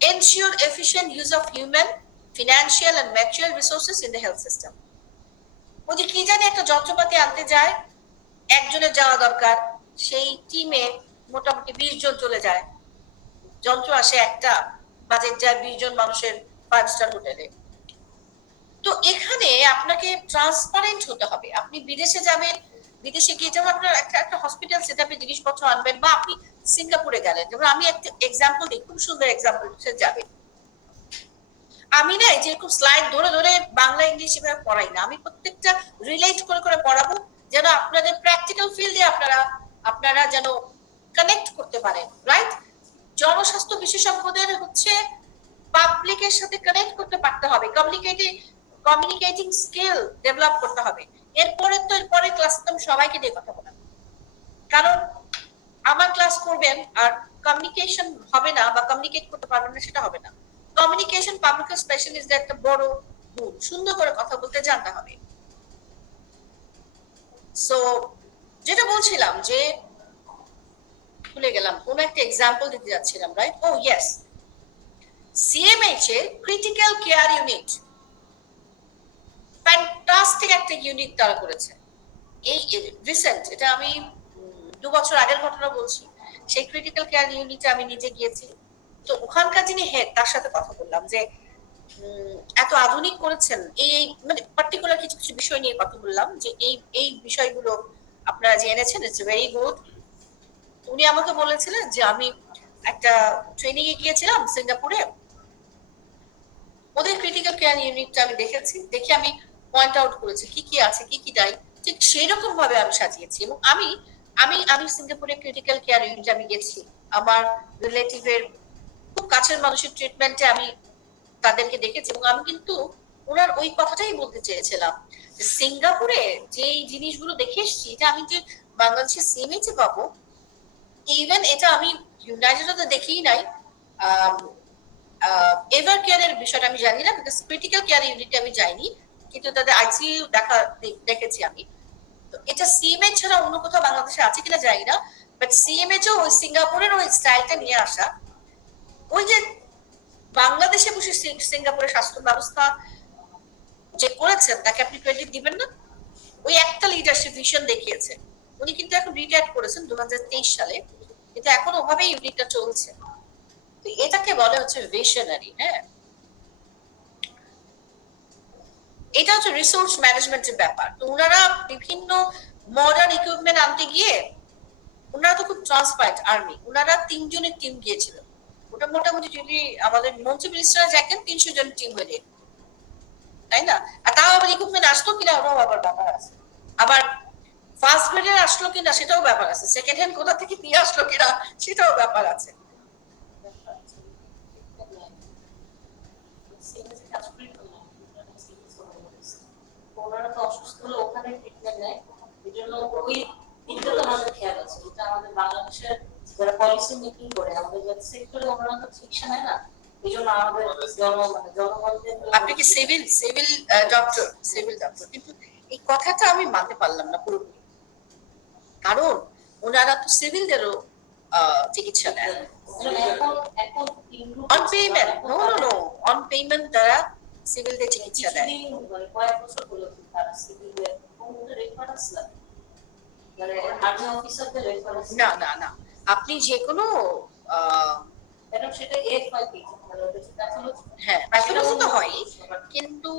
Ensure efficient use of human, financial and material resources in the health system. ওই যে কি জানি একটা যন্ত্রপাতি আনতে যায়, একজনের যাওয়া দরকার, সেই টিমে মোটামুটি 20 জন চলে যায়, যন্ত্র আসে একটা, বাজেট যায় 20 জন মানুষের 5 স্টার হোটেলে। তো এখানে আপনাকে ট্রান্সপারেন্ট হতে হবে। আপনি বিদেশে যাবেন, বিদেশে গিয়ে যেমন আপনার একটা হসপিটাল সেটআপে জিনিসপত্র আনবেন, বা আপনি সিঙ্গাপুরে গেলেন, যেমন আমি একটা এক্সাম্পল দিই, খুব সুন্দর এক্সাম্পল যাবে। আমি না যেরকম স্লাইড ধরে ধরে বাংলা ইংলিশ এভাবে পড়াই না, আমি প্রত্যেকটা রিলেট করে করে পড়াবো, যেন আপনাদের প্র্যাকটিক্যাল ফিল্ডে আপনারা যেন কানেক্ট করতে পারেন, রাইট? জনস্বাস্থ্য বিশেষজ্ঞদের হচ্ছে পাবলিকের সাথে কানেক্ট করতে পারতে হবে, কমিউনিকেটিং স্কিল ডেভেলপ করতে হবে। এরপরে ক্লাস তো সবাইকে দিয়ে কথা বলা, কারণ আমার ক্লাস করবেন আর কমিউনিকেশন হবে না বা কমিউনিকেট করতে পারবেন না, সেটা হবে না। কমিউনিকেশন পাবলিক স্পেশালিস্টদের একটা বড় গুণ, সুন্দর করে কথা বলতে জানতে হবে। সো যেটা বলছিলাম যে ভুলে গেলাম, কোন একটা এক্সাম্পল দিতে যাচ্ছিলাম, রাইট? ও ইয়েস, সিএমএইচ এর ক্রিটিক্যাল কেয়ার ইউনিট, ফ্যান্টাস্টিক একটা ইউনিট তারা করেছে। এই রিসেন্ট, এটা আমি 2 বছর আগের ঘটনা বলছি, সেই ক্রিটিক্যাল কেয়ার ইউনিটে আমি নিজে গিয়েছি। তো ওখানকার যিনি হেড, তার সাথে কথা বললাম যে এত আধুনিক করেছেন, এই মানে পার্টিকুলার কিছু কিছু বিষয় নিয়ে কথা বললাম, যে এই বিষয়গুলো আপনারা যে এনেছেন, ইটস ভেরি গুড। উনি আমাকে বলেছিলেন যে আমি একটা ট্রেনিং এ গিয়েছিলাম সিঙ্গাপুরে, ওদের ক্রিটিক্যাল কেয়ার ইউনিটটা আমি দেখেছি, দেখে আমি পয়েন্ট আউট করেছি কি কি আছে, কি কি নাই, ঠিক সেই রকম ভাবে আমি সাজিয়েছি। এবং আমি আমি আমি সিঙ্গাপুরে ক্রিটিক্যাল কেয়ার ইউনিটে আমি গেছি, আমার রিলেটিভের খুব কাছের মানুষের ট্রিটমেন্টে আমি তাদেরকে দেখেছি, এবং আমি কিন্তু ওনার ওই কথাটাই বলতে চেয়েছিলাম যে সিঙ্গাপুরে যে জিনিসগুলো দেখে এসেছি, এটা আমি যে বাংলাদেশের সিএমএইচে পাবো, ইভেন এটা আমি ইউনাইটেডে দেখেই নাই। এভার কেয়ারের বিষয়টা আমি জানি না, বিকজ ক্রিটিক্যাল কেয়ার ইউনিটে আমি যাইনি, কিন্তু তাদের আইসিইউ দেখেছি আমি। তো এটা সিএমএইচ ছাড়া অন্য কোথাও বাংলাদেশে আছে কিনা জানি না, বাট সিএমএইচও ওই সিঙ্গাপুরের ওই স্টাইলটা নিয়ে আসা, ওই যে বাংলাদেশে বসে সিঙ্গাপুরের স্বাস্থ্য ব্যবস্থা যে করেছেন তাকে আপনি ক্রেডিট দিবেন না? ওই একটা লিডারশিপ ভিশন দেখিয়েছে। উনি কিন্তু এখন রিটায়ার করেছেন 2023 সালে, কিন্তু এখন ওভাবেই ইউনিটটা চলছে। তো এটাকে বলে হচ্ছে ভিশনারি। হ্যাঁ, এটা হচ্ছে রিসোর্স ম্যানেজমেন্টের ব্যাপার। তো ওনারা বিভিন্ন মডার্ন ইকুইপমেন্ট আনতে গিয়ে ওনারা তো খুব ট্রান্সপারেন্ট আর্মি, ওনারা 3 জনের টিম গিয়েছিল। ওটা মোটামুটি যদি আমাদের মন্ত্রী মিনিস্টার দেখেন 300 জন টিম হয়ে যেত, তাই না? আর তাও আবার ইকুইপমেন্ট আসতো কিনা ওটাও আবার ব্যাপার আছে। আবার ফার্স্ট গ্রেডের আসলো কিনা সেটাও ব্যাপার আছে, সেকেন্ড হ্যান্ড কোথা থেকে নিয়ে আসলো কিনা সেটাও ব্যাপার আছে। ওনারা তো অসুস্থ হলে ওখানে ট্রিটমেন্ট নেয়, এই জন্য ওই দিকটা তো আমাদের খেয়াল আছে। এটা আমাদের বাংলাদেশের যারা পলিসি মেকিং করে আমাদের হেলথ সেক্টরে ওনারা তো চিকিৎসা নেয় না, এই জন্য আমাদের জনগণদের। আপনি কি সিভিল ডক্টর? সিভিল ডক্টর, কিন্তু এই কথাটা আমি মানতে পারলাম না পুরোপুরি, কারণ ওনারা তো সিভিলদেরও চিকিৎসা নেন এখন on payment. No no no, on payment তারা সিভিলদের চিকিৎসা দেয়। কয়েক বছর হলো তারা সিভিলের রেফারেন্স লাগে, মানে আর্মি অফিসারদের রেফারেন্স। না না না, আপনি যে কোনো ম্যাডাম সেটা এফআইপি হ্যাঁ প্যাথোলজি তো হয়, কিন্তু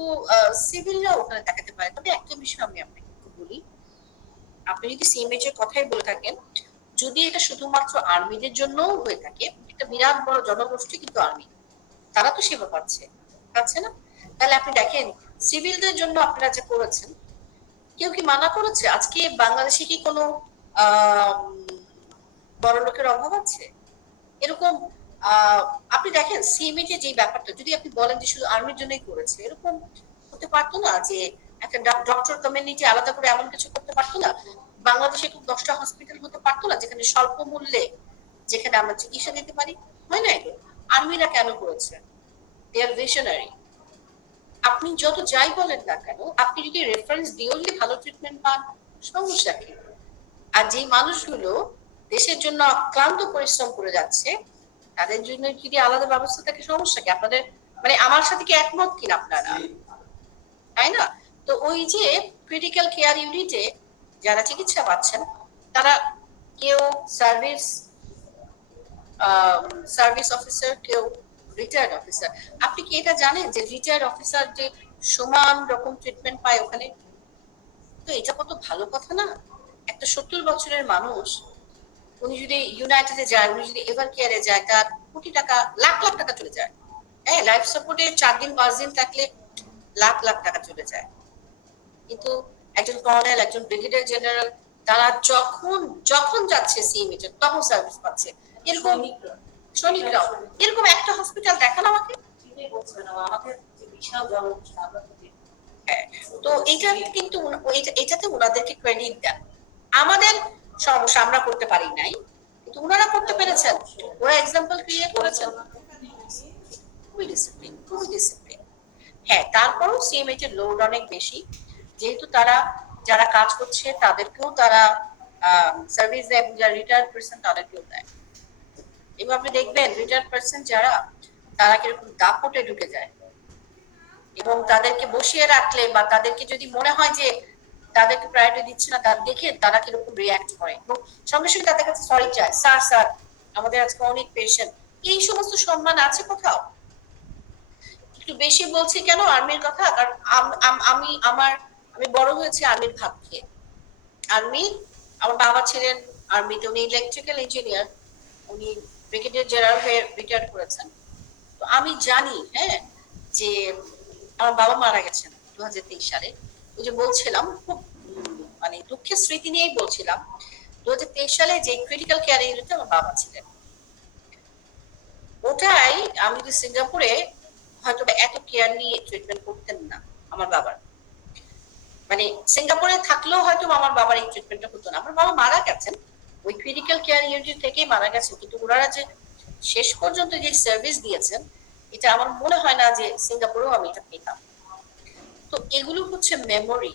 সিভিলরা ওখানে দেখাতে পারে। তবে একটা বিষয় আমি আপনাকে একটু বলি, আপনি যদি সিএমএইচ এর কথাই বলে থাকেন, যদি এটা শুধুমাত্র আর্মিদের জন্যও হয়ে থাকে, একটা বিরাট বড় জনগোষ্ঠী কিন্তু আর্মি, তারা তো সেবা পাচ্ছে না? তাহলে আপনি দেখেন সিভিলদের জন্য আপনারা যে করেছেন, কেউ কি মানা করেছে? আজকে বাংলাদেশে কি কোনো বড় লোকের অভাব আছে? এরকম আপনি দেখেন সিএমএইচ এর যে ব্যাপারটা, যদি আপনি বলেন যে শুধু আর্মির জন্যই করেছে, এরকম হতে পারতো না যে একটা ডক্টর কমিউনিটি আলাদা করে এমন কিছু করতে পারতো না? বাংলাদেশে খুব 10টা হসপিটাল হতে পারতো না যেখানে স্বল্প মূল্যে যেখানে আমরা চিকিৎসা দিতে পারি? হয় নাই তো? আর্মিরা কেন করেছে? দে আর ভিশনারি। আপনি যত যাই বলেন না কেন, আপনি যদি রেফারেন্স দিয়েও যদি ভালো ট্রিটমেন্ট পান, সমস্যা কি? আর যে মানুষগুলো দেশের জন্য অক্লান্ত পরিশ্রম করে যাচ্ছে, তাদের জন্য যদি আলাদা ব্যবস্থা থাকে, সমস্যা কি? আপনাদের মানে আমার সাথে কি একমত কিনা আপনারা? তাই না? তো ওই যে ক্রিটিক্যাল কেয়ার ইউনিটে যারা চিকিৎসা পাচ্ছেন, তারা কেউ সার্ভিস অফিসার, কেউ রিটায়ার্ড অফিসার। আপনি কি এটা জানেন যে রিটায়ার্ড অফিসার যে সমান রকম ট্রিটমেন্ট পায় ওখানে? তো এটা কত ভালো কথা না? একটা 70 বছরের মানুষ, উনি যদি ইউনাইটেডে যায়, উনি যদি এভার কেয়ারে যায়, তার কোটি টাকা, লাখ লাখ টাকা চলে যায়। হ্যাঁ, লাইফ সাপোর্টে 4 দিন 5 দিন থাকলে লাখ লাখ টাকা চলে যায়। কিন্তু একজন কর্নেল, একজন ব্রিগেডিয়ার জেনারেল, তারা যখন যখন যাচ্ছে সিএমএইচ তখন সার্ভিস পাচ্ছে। এরকম সৈনিকরাও, এরকম একটা হসপিটাল দেখান আমাকে। আমাদের যে বিশাল জনগোষ্ঠী আমরা তো হ্যাঁ, তো এটা কিন্তু এটাতে ওনাদেরকে ক্রেডিট দেন। আমাদের সমস্যা আমরা করতে পারি নাই, কিন্তু ওনারা করতে পেরেছেন। ওরা এক্সাম্পল ক্রিয়েট করেছেন। খুবই ডিসিপ্লিন। হ্যাঁ, তারপরও সিএমএইচ এর লোড অনেক বেশি, যেহেতু তারা যারা কাজ করছে তাদেরকেও তারা সার্ভিস দেয়, এবং যারা রিটায়ার্ড পার্সন তাদেরকেও দেয়। এবং আপনি দেখবেন রিটায়ার্ড পার্সন যারা, তারা কিরকম দাপটে ঢুকে যায়, এবং তাদেরকে বসিয়ে রাখলে বা তাদেরকে যদি মনে হয় যে তাদেরকে প্রায়োরিটি দিচ্ছে না, তার দেখে তারা কিরকম রিয়াক্ট করে, এবং সঙ্গে সঙ্গে তাদের কাছে সরি চায়, স্যার আমাদের আজকে অনেক পেশেন্ট। এই সমস্ত সম্মান আছে কোথাও? একটু বেশি বলছি কেন আর্মির কথা, কারণ আমি বড় হয়েছি আর্মির ভাত খেয়ে। আর্মি, আমার বাবা ছিলেন আর্মিতে, উনি ইলেকট্রিক্যাল ইঞ্জিনিয়ার, উনি ব্রিগেডিয়ার জেনারেল হয়ে রিটায়ার করেছেন। তো আমি জানি, হ্যাঁ, যে আমার বাবা মারা গেছেন 2023 সালে। ওই যে বলছিলাম, খুব মানে দুঃখের স্মৃতি নিয়েই বলছিলাম, 2023 সালে যে ক্রিটিক্যাল কেয়ার ইউনিটে আমার বাবা ছিলেন, ওটাই আমি যদি সিঙ্গাপুরে হয়তো এত কেয়ার নিয়ে ট্রিটমেন্ট করতেন না আমার বাবার, মানে সিঙ্গাপুরে থাকলেও হয়তো আমার বাবার এই ট্রিটমেন্টটা হতো না। আমার বাবা মারা গেছেন ওই ক্রিটিক্যাল কেয়ার ইউনিট থেকেই মারা গেছেন, কিন্তু ওনারা যে শেষ পর্যন্ত যে সার্ভিস দিয়েছেন, এটা আমার মনে হয় না যে সিঙ্গাপুরেও আমি এটা পেতাম। তো এগুলো হচ্ছে মেমোরি।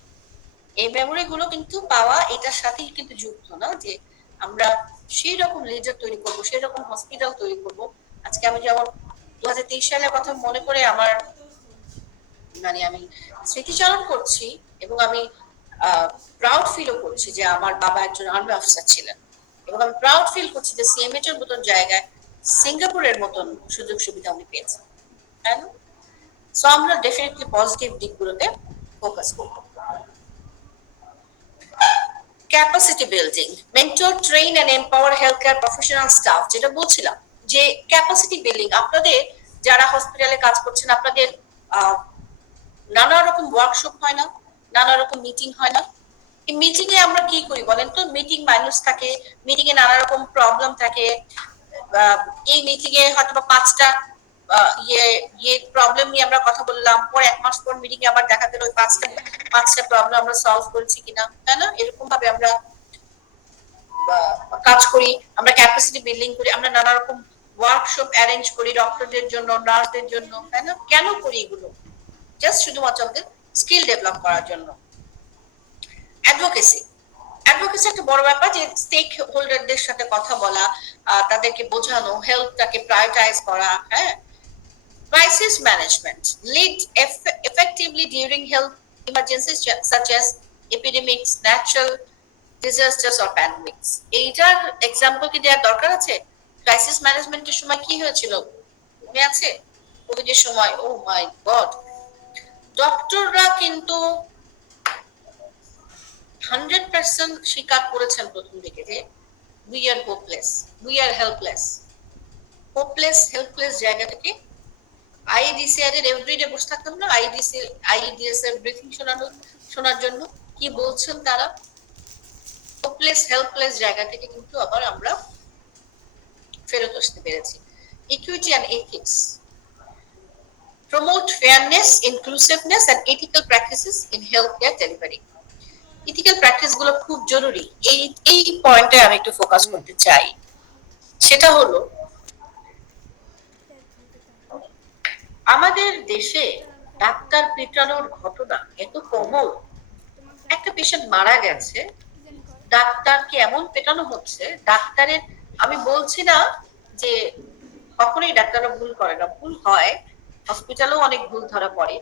এই মেমোরি গুলো কিন্তু পাওয়া এটার সাথেই কিন্তু যুক্ত না, যে আমরা সেই রকম লিডার তৈরি করবো, সেই রকম হসপিটাল তৈরি করবো। আজকে আমি যেমন 2023 সালের কথা মনে করে আমার মানে আমি স্মৃতিচারণ করছি এবং আমি প্রাউড ফিলও করছি যে আমার বাবা একজন আর্মি অফিসার ছিলেন, এবং আমি প্রাউড ফিল করছি যে সিএমএইচ এর মতন জায়গায় সিঙ্গাপুরের মতন সুযোগ সুবিধা উনি পেয়েছেন, তাই না? সো আমরা ডেফিনেটলি পজিটিভ দিকগুলোতে ফোকাস করবো। Capacity building, mentor, train and empower health care professional staff, যেটা বলছিলাম যে ক্যাপাসিটি বিল্ডিং। আপনাদের যারা হসপিটালে কাজ করছেন, আপনাদের নানা রকম ওয়ার্কশপ হয় না, নানা রকম মিটিং হয় না? এই মিটিং এ আমরা কি করি বলেন তো? মিটিং মানুষ থাকে, মিটিং এ নানা রকম প্রবলেম থাকে। এই মিটিং এ হয়তো বা 5টা প্রবলেম নিয়ে আমরা কথা বললাম, পর 1 মাস পর মিটিং এ আবার দেখা গেল ওই 5টা প্রবলেম আমরা সলভ করেছি কিনা, তাই না? এরকম ভাবে আমরা কাজ করি, আমরা ক্যাপাসিটি বিল্ডিং করি, আমরা নানা রকম ওয়ার্কশপ অ্যারেঞ্জ করি ডক্টরদের জন্য, নার্সদের জন্য, তাই না? কেন করি এগুলো? জাস্ট শুধুমাত্র আমাদের স্কিল ডেভেলপ করার জন্য। অ্যাডভোকেসি, অ্যাডভোকেসি একটা বড় ব্যাপার, যে স্টেক হোল্ডারদের সাথে কথা বলা, তাদেরকে বোঝানো, হেলথটাকে প্রায়োরিটাইজ করা। হ্যাঁ, crisis management, lead effectively during health emergencies such as epidemics, natural disasters or pandemics. এইটার এক্সাম্পল কি দেওয়ার দরকার আছে? ক্রাইসিস ম্যানেজমেন্টের সময় কি হয়েছিল মনে আছে? কোভিডের সময়, ও মাই গড, ডক্টররা কিন্তু 100% স্বীকার করেছেন প্রথম দিকে যে we are hopeless, we are helpless. Helpless জায়গা থেকে আইডিসিআর এর এভরিডে বসে থাকতাম না, আইডিএস এর ব্রিফিং শোনার জন্য। কি বলছেন তারা? হেল্পলেস জায়গা থেকে কিন্তু আবার আমরা ফেরত আসতে পেরেছি। Equity and ethics, promote fairness, inclusiveness and ethical practices in health care delivery. Ethical practice গুলো খুব জরুরি। এই পয়েন্টে আমি একটু ফোকাস করতে চাই। সেটা হলো, আমাদের দেশে ডাক্তার পেটানোর ঘটনা এত কমন। একটা পেশেন্ট মারা গেছে, ডাক্তারকে এমন পেটানো হচ্ছে, ডাক্তারের, আমি বলছি না যে কখনোই ডাক্তাররা ভুল করে না, ভুল হয়, হসপিটালেও অনেক ভুল ধরা পড়ে,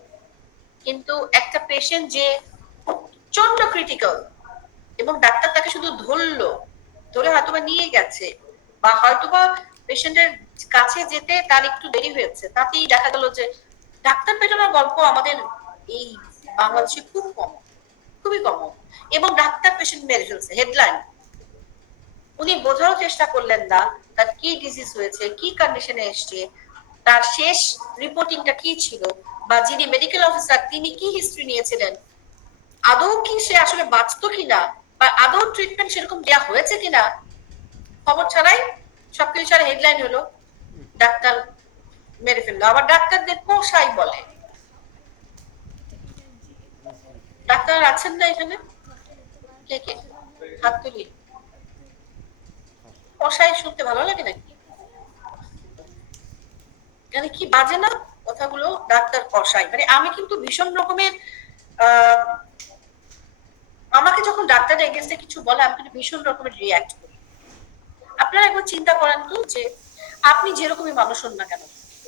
কিন্তু একটা পেশেন্ট যে প্রচন্ড ক্রিটিক্যাল এবং ডাক্তার তাকে শুধু ধরে হয়তোবা নিয়ে গেছে, বা হয়তোবা পেশেন্টের কাছে যেতে তার একটু দেরি হয়েছে, তাতেই দেখা গেল যে ডাক্তার পেটানোর গল্প আমাদের এই বাংলাদেশে খুব কম, খুবই কম। এবং ডাক্তার পেশেন্ট মেরে ফেলছে, হেডলাইন। উনি বোঝারও চেষ্টা করলেন না তার কি ডিজিজ হয়েছে, কি কন্ডিশনে এসছে, তার শেষ রিপোর্টিংটা কি ছিল, বা যিনি মেডিকেল অফিসার তিনি কি হিস্ট্রি নিয়েছিলেন, আদৌ কি সে আসলে বাঁচতো কিনা, বা আদৌ ট্রিটমেন্ট সেরকম দেওয়া হয়েছে কিনা, খবর ছাড়াই সবকিছু ছাড়া হেডলাইন হলো ডাক্তার মেরে ফেললো। আবার ডাক্তারদের পোষাই বলে। ডাক্তার আছেন না এখানে? কে কে হাত তুলি। পোষাই শুনতে ভালো লাগে নাকি? মানে কি বাজে না কথাগুলো? ডাক্তার কষাই, মানে আমি কিন্তু ভীষণ রকমের আমাকে যখন ডাক্তার এগেইনস্টে কিছু বলে আমি কিন্তু ভীষণ রকমের রিঅ্যাক্ট করি। আপনারা একবার চিন্তা করেন তো, যে আপনি যেরকমই মানুষ হন না কেন,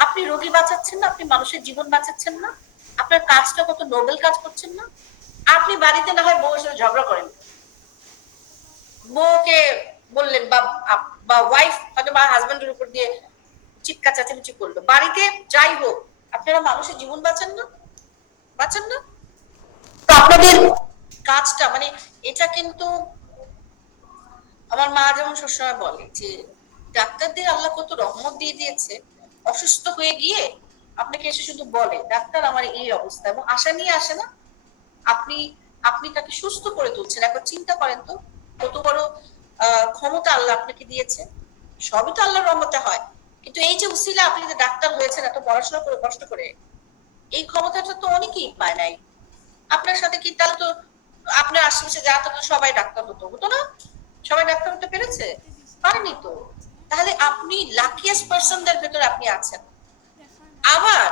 আপনি রোগী বাঁচাচ্ছেন না, আপনি মানুষের জীবন বাঁচাচ্ছেন না, আপনার কাজটা কত নোবেল কাজ করছেন না? আপনি বাড়িতে না হয় বউয়ের সাথে ঝগড়া করেন, বউকে বললেন, বা ওয়াইফ হয়তো বা হাজবেন্ডের উপর দিয়ে চিৎকার চেঁচামেচি করলো, বাড়িতে যাই হোক, আপনারা মানুষের জীবন বাঁচান না? বাঁচান না? তো আপনাদের কাজটা, মানে এটা কিন্তু আমার মা যেমন সবসময় বলে যে ডাক্তারদের আল্লাহ কত রহমত দিয়ে দিয়েছে, অসুস্থ হয়ে গিয়ে আপনাকে এসে শুধু বলে ডাক্তার আমার এই অবস্থা, এবং আশা নিয়ে আসে না, আপনি আপনি তাকে সুস্থ করে তুলছেন। একবার চিন্তা করেন তো কত বড় ক্ষমতা আল্লাহ আপনাকে দিয়েছে। সবই তো আল্লাহর রহমতে হয়, কিন্তু এই যে উসিলা আপনি যে ডাক্তার হয়েছেন এত পড়াশোনা করে কষ্ট করে, এই ক্ষমতাটা তো অনেকেই পায় নাই। আপনার সাথে কি তাহলে তো আপনার আশেপাশে যা তো সবাই ডাক্তার হতো না? সবাই ডাক্তার হতে পেরেছে? পারেনি তো। তাহলে আপনি লাকিয়েস্ট পারসনদের ভেতরে আপনি আছেন। আবার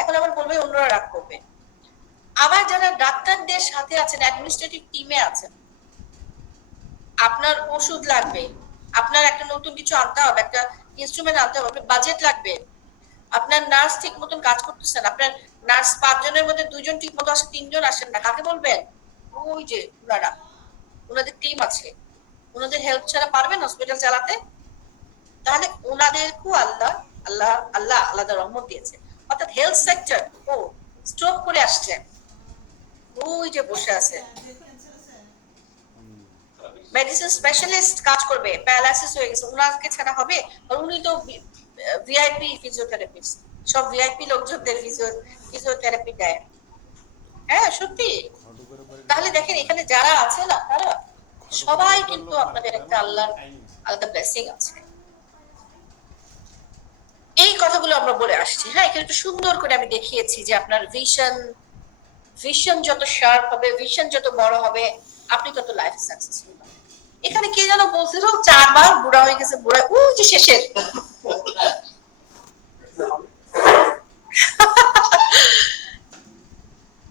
এখন আবার বলবে অন্যরা রাগ করবে, আবার যারা ডাক্তারদের সাথে আছেন, অ্যাডমিনিস্ট্রেটিভ টিমে আছেন, আপনার ওষুধ লাগবে, আপনার একটা নতুন কিছু আনতে হবে, একটা ইনস্ট্রুমেন্ট আনতে হবে, বাজেট লাগবে। আপনার নার্স ঠিক মতন কাজ করতেছেন, আপনার নার্স 5 জনের মধ্যে 2 জন ঠিক মতো আসে, 3 জন আসেন না, কাকে বলবেন? ওই যে ওনারা, ওনাদের টিম আছে, ওনাদের হেল্প ছাড়া পারবেন হসপিটাল চালাতে? তাহলে ওনাদেরকেও আল্লাহ আল্লাহ আল্লাহ আলাদা রহমত দিয়েছে। অর্থাৎ হেলথ সেক্টর, ও স্ট্রোক করে আসছে, ওই যে বসে আছে, মেডিসিন স্পেশালিস্ট কাজ করবে, প্যারালাইসিস হয়ে গেছে, ওনাকে ছাড়া হবে? আর উনি তো ভিআইপি ফিজিওথেরাপিস্ট, সব ভিআইপি লোকজনদের ফিজিওথেরাপি দেয়। হ্যাঁ সত্যি। তাহলে দেখেন এখানে যারা আছেন আপনারা সবাই কিন্তু আপনাদের একটা আল্লাহর আলাদা ব্লেসিং আছে। এই কথাগুলো আমরা বলে আসছি। হ্যাঁ, এখানে একটু সুন্দর করে আমি দেখিয়েছি যে আপনার ভিশন যত শার্প হবে, ভিশন যত বড় হবে, আপনি তত লাইফ সাকসেসফুল হবে। এখানে কে যেন বলছিল 4 বার বুড়া হয়ে গেছে, বুড়া ওই যে শেষের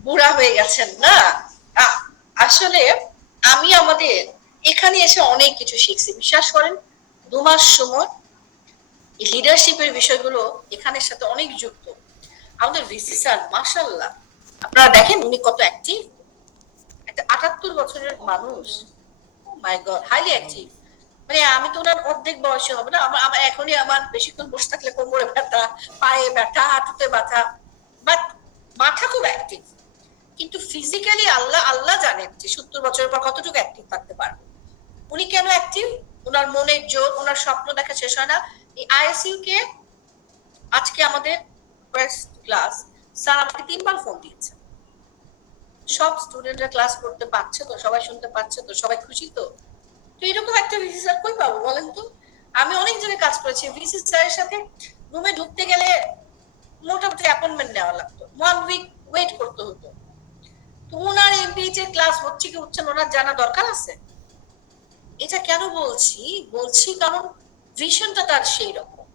বুড়া হয়ে গেছেন না। আসলে আমি আমাদের এখানে এসে অনেক কিছু শিখছি, বিশ্বাস করেন। 2 মাস সময় লিডারশিপের বিষয়গুলো এখানের সাথে অনেক যুক্ত। আমাদের ভিসি স্যার মাশাআল্লাহ, আপনারা দেখেন উনি কত অ্যাক্টিভ, একটা 78 বছরের মানুষ, মাই গড, হাইলি অ্যাক্টিভ। মানে আমি তো ওনার অর্ধেক বয়সে হবে না, আমার এখনই আমার বেশিক্ষণ বসে থাকলে কোমরে ব্যথা, পায়ে ব্যথা, হাঁটুতে ব্যথা, বাট মাথা খুব অ্যাক্টিভ। কিন্তু ফিজিক্যালি আল্লাহ আল্লাহ জানেন যে 70 বছরের পর কতটুকু অ্যাক্টিভ থাকতে পারবে। উনি কেন অ্যাক্টিভ? ওনার মনের জোর, ওনার স্বপ্ন দেখা শেষ হয় না। এই আইএসইউ কে আজকে আমাদের ফার্স্ট ক্লাস স্যার আমাকে 3 বার ফোন দিয়েছে। সব স্টুডেন্টরা ক্লাস করতে পারছে তো, সবাই শুনতে পাচ্ছে তো, সবাই খুশি তো? তো এরকম একটা ভিসি স্যার কই পাবো বলেন তো? আমি অনেক জায়গায় কাজ করেছি, ভিসি স্যারের সাথে রুমে ঢুকতে গেলে মোটামুটি অ্যাপয়েন্টমেন্ট নেওয়া লাগতো, 1 উইক ওয়েট করতে হতো। তো ওনার এমপিএইচ এর ক্লাস হচ্ছে কি হচ্ছে না ওনার জানা দরকার আছে? এটা কেন বলছি? বলছি কারণ ভিশনটা তার সেই রকম।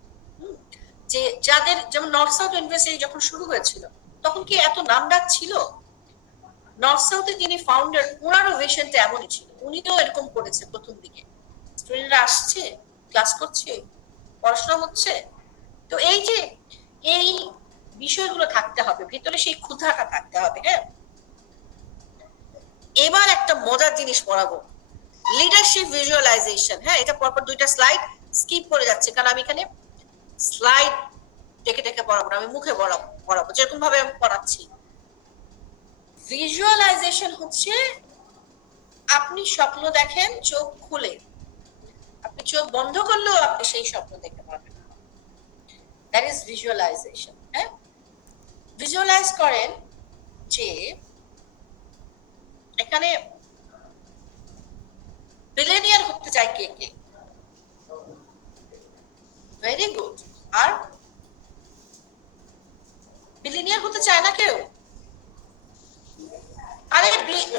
যে যাদের যেমন নর্থ সাউথ ইউনিভার্সিটি যখন শুরু হয়েছিল তখন কি এত নাম ডাক ছিল? নর্থ সাউথে যিনি ফাউন্ডার, ওনারও ভিশনটা এমনই ছিল, উনি তো এরকম করেছে প্রথম দিকে, স্টুডেন্টরা আসছে, ক্লাস করছে, পড়াশোনা হচ্ছে। তো এই যে এই বিষয়গুলো থাকতে হবে ভিতরে, সেই ক্ষুধাটা থাকতে হবে। হ্যাঁ, এবার একটা মজার জিনিস পড়াবো, লিডারশিপ ভিজুয়ালাইজেশন। হ্যাঁ, এটা পরপর 2টা স্লাইড স্কিপ করে যাচ্ছে কারণ আমি এখানে স্লাইড টেকে টেকে পড়াবো না, আমি মুখে পড়াবো যেরকম ভাবে আমি পড়াচ্ছি। ভিজুয়ালাইজেশন হচ্ছে আপনি স্বপ্ন দেখেন চোখ খুলে, আপনি চোখ বন্ধ করলেও আপনি সেই স্বপ্ন দেখতে পারবেন, দ্যাট ইজ ভিজুয়ালাইজেশন। হ্যাঁ, ভিজুয়ালাইজ করেন যে এখানে বিলিয়নিয়ার হতে চায় কে কে? Very good. আর বিলিয়নিয়ার হতে চায় না কেউ? আরে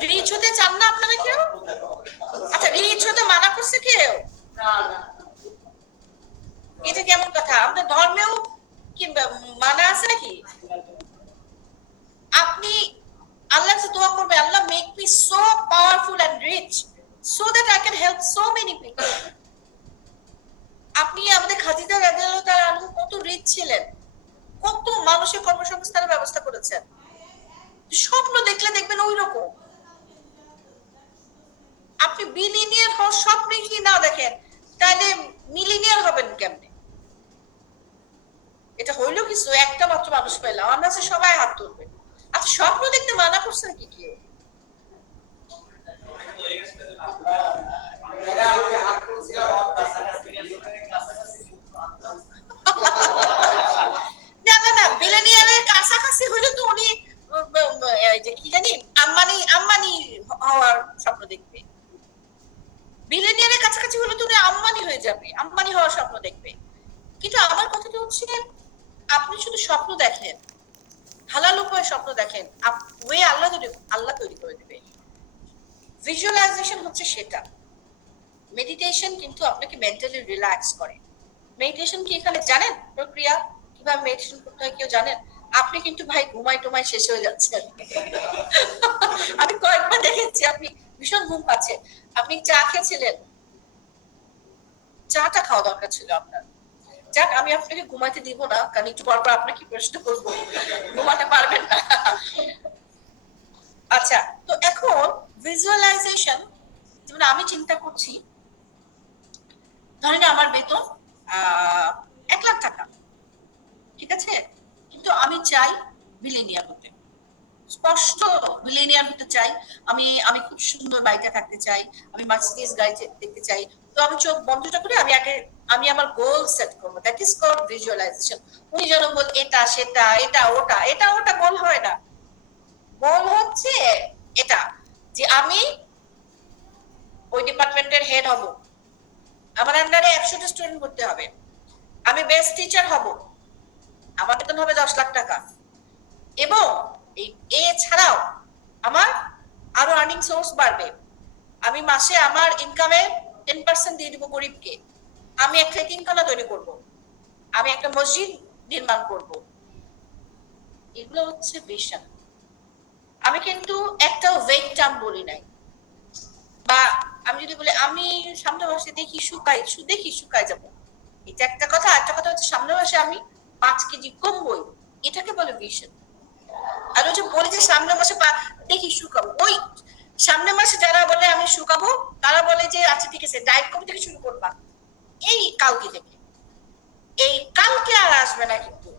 রিচ হতে চান না আপনারা কেউ? আচ্ছা, রিচ হতে মানা করছে কেউ? না না, এটা কেমন কথা? আমাদের ধর্মেও কি মানা আছে নাকি? আপনি আল্লাহর কাছে দোয়া করবেন, Allah make me so powerful and rich so that I can help so many people. আপনি আমাদের খাদিজা রাদিয়াল্লাহু তাআলা আনহা কত রিচ ছিলেন, কত মানুষের কর্মসংস্থানের ব্যবস্থা করেছেন। স্বপ্ন দেখলে দেখবেন ওই রকম। আপনি বিলিনিয়ার হওয়ার স্বপ্নে কি না দেখেন তাহলে মিলিনিয়ার হবেন কেমনে? এটা হইলো কিছু, একটা মাত্র মানুষ পেলাম, আমরা সবাই হাত তুলবে। আচ্ছা, স্বপ্ন দেখতে মানা করছেন কি কেউ? না না না, বিলিনিয়ারের কাছাকাছি হইলে তো উনি যে কি জানি আম্বানি আম্বানি হওয়ার স্বপ্ন দেখবে। বিলিনিয়ারের কাছাকাছি হলে তো উনি আম্বানি হয়ে যাবে, আম্বানি হওয়ার স্বপ্ন দেখবে। কিন্তু আমার কথাটা হচ্ছে আপনি শুধু স্বপ্ন দেখেন, হালাল উপায়ে স্বপ্ন দেখেন, ওয়ে আল্লাহ তৈরি করে দেবে। ভিজুয়ালাইজেশন হচ্ছে সেটা। মেডিটেশন কিন্তু আপনাকে মেন্টালি রিল্যাক্স করে। মেডিটেশন কি এখানে জানেন প্রক্রিয়া কিভাবে মেডিটেশন করতে হয় কেউ জানেন? আপনি কিন্তু ভাই ঘুমাই টুমাই শেষ হয়ে যাচ্ছেন। আমি কয়েকবার দেখেছি আপনি ভীষণ ঘুম পাচ্ছে। আপনি চা খেয়েছিলেন, চাটা খাওয়া দরকার ছিল আপনার। যাক, আমি আপনাকে ঘুমাইতে দিব না, কারণ একটু পর পর আপনাকে প্রশ্ন করবো, ঘুমাতে পারবেন না। আচ্ছা, তো এখন ভিজুয়ালাইজেশন, যেমন আমি চিন্তা করছি, ধরেন আমার বেতন 1,00,000 টাকা, ঠিক আছে, কিন্তু আমি চাই বিলিনিয়ার হতে, স্পষ্ট বিলিনিয়ার হতে চাই। আমি আমি খুব সুন্দর বাড়িতে থাকতে চাই, আমি মার্সিডিজ গাড়ি দেখতে চাই। তো আমি চোখ বন্ধটা করে আমি আমার গোল সেট করবো, দ্যাট ইজ কল্ড ভিজুয়ালাইজেশন। উনি যেন বল এটা সেটা এটা ওটা, এটা ওটা গোল হয় না। গোল হচ্ছে এটা, যে আমি ওই ডিপার্টমেন্টের হেড হব, আমার আন্ডারে 100টা স্টুডেন্ট করতে হবে, আমি বেস্ট টিচার হব, আমার বেতন হবে 10,00,000 টাকা, এবং এছাড়াও আমার আরো আর্নিং সোর্স বাড়বে। আমি মাসে আমার ইনকামের 10% দিয়ে দিব গরিবকে, আমি একটা এতিমখানা তৈরি করব, আমি একটা মসজিদ নির্মাণ করব। এগুলো হচ্ছে ভিশন। আমি কিন্তু একটা ওয়েট টার্ম বলি নাই, বা আমি যদি বলি আমি সামনের মাসে দেখি শুকাই যাব, এটা একটা কথা। একটা কথা হচ্ছে সামনের মাসে আমি 5 কেজি কমবই, এটাকে বলে ভিশন। আর ওই যে বলি যে সামনের মাসে দেখি শুকাবো, ওই সামনের মাসে যারা বলে আমি শুকাবো, তারা বলে যে আচ্ছা ঠিক আছে ডায়েট কবে থেকে শুরু করবা, এই কালকে থেকে। এই কালকে আর আসবে না, কিন্তু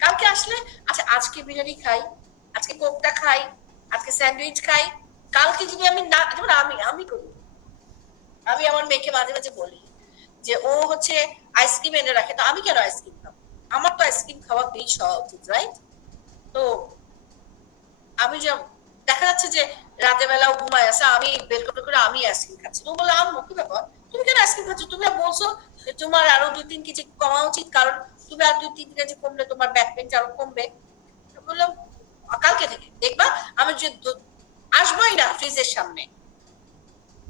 কালকে আসলে আচ্ছা আজকে বিরিয়ানি খাই, আজকে কোকটা খাই, আজকে স্যান্ডউইচ খাই, কালকে যদি আমি না, যেমন আমি করি, আমি আমার মেয়েকে মাঝে মাঝে বলি যে ও হচ্ছে আইসক্রিম এনে রাখে, তো আমি কেন আইসক্রিম খাবো, আমার তো আইসক্রিম খাওয়া বেশ হওয়া উচিত, রাইট? তো আমি যে দেখা যাচ্ছে যে রাতের বেলাও ঘুমায় আছে, আমি বের করে আমি আইসক্রিম খাচ্ছি, ও বলে আম্মু কি ব্যাপার, তুমি কেন আইসক্রিম খাচ্ছ, তুমি বলছো যে তোমার আরো 2-3 কেজি কমা উচিত, কারণ তুমি আর 2-3 কেজি কমলে তোমার ব্যাক পেইন আরো কমবে। বললাম কালকে থেকে দেখবা আমি যে আসবোই না ফ্রিজের সামনে।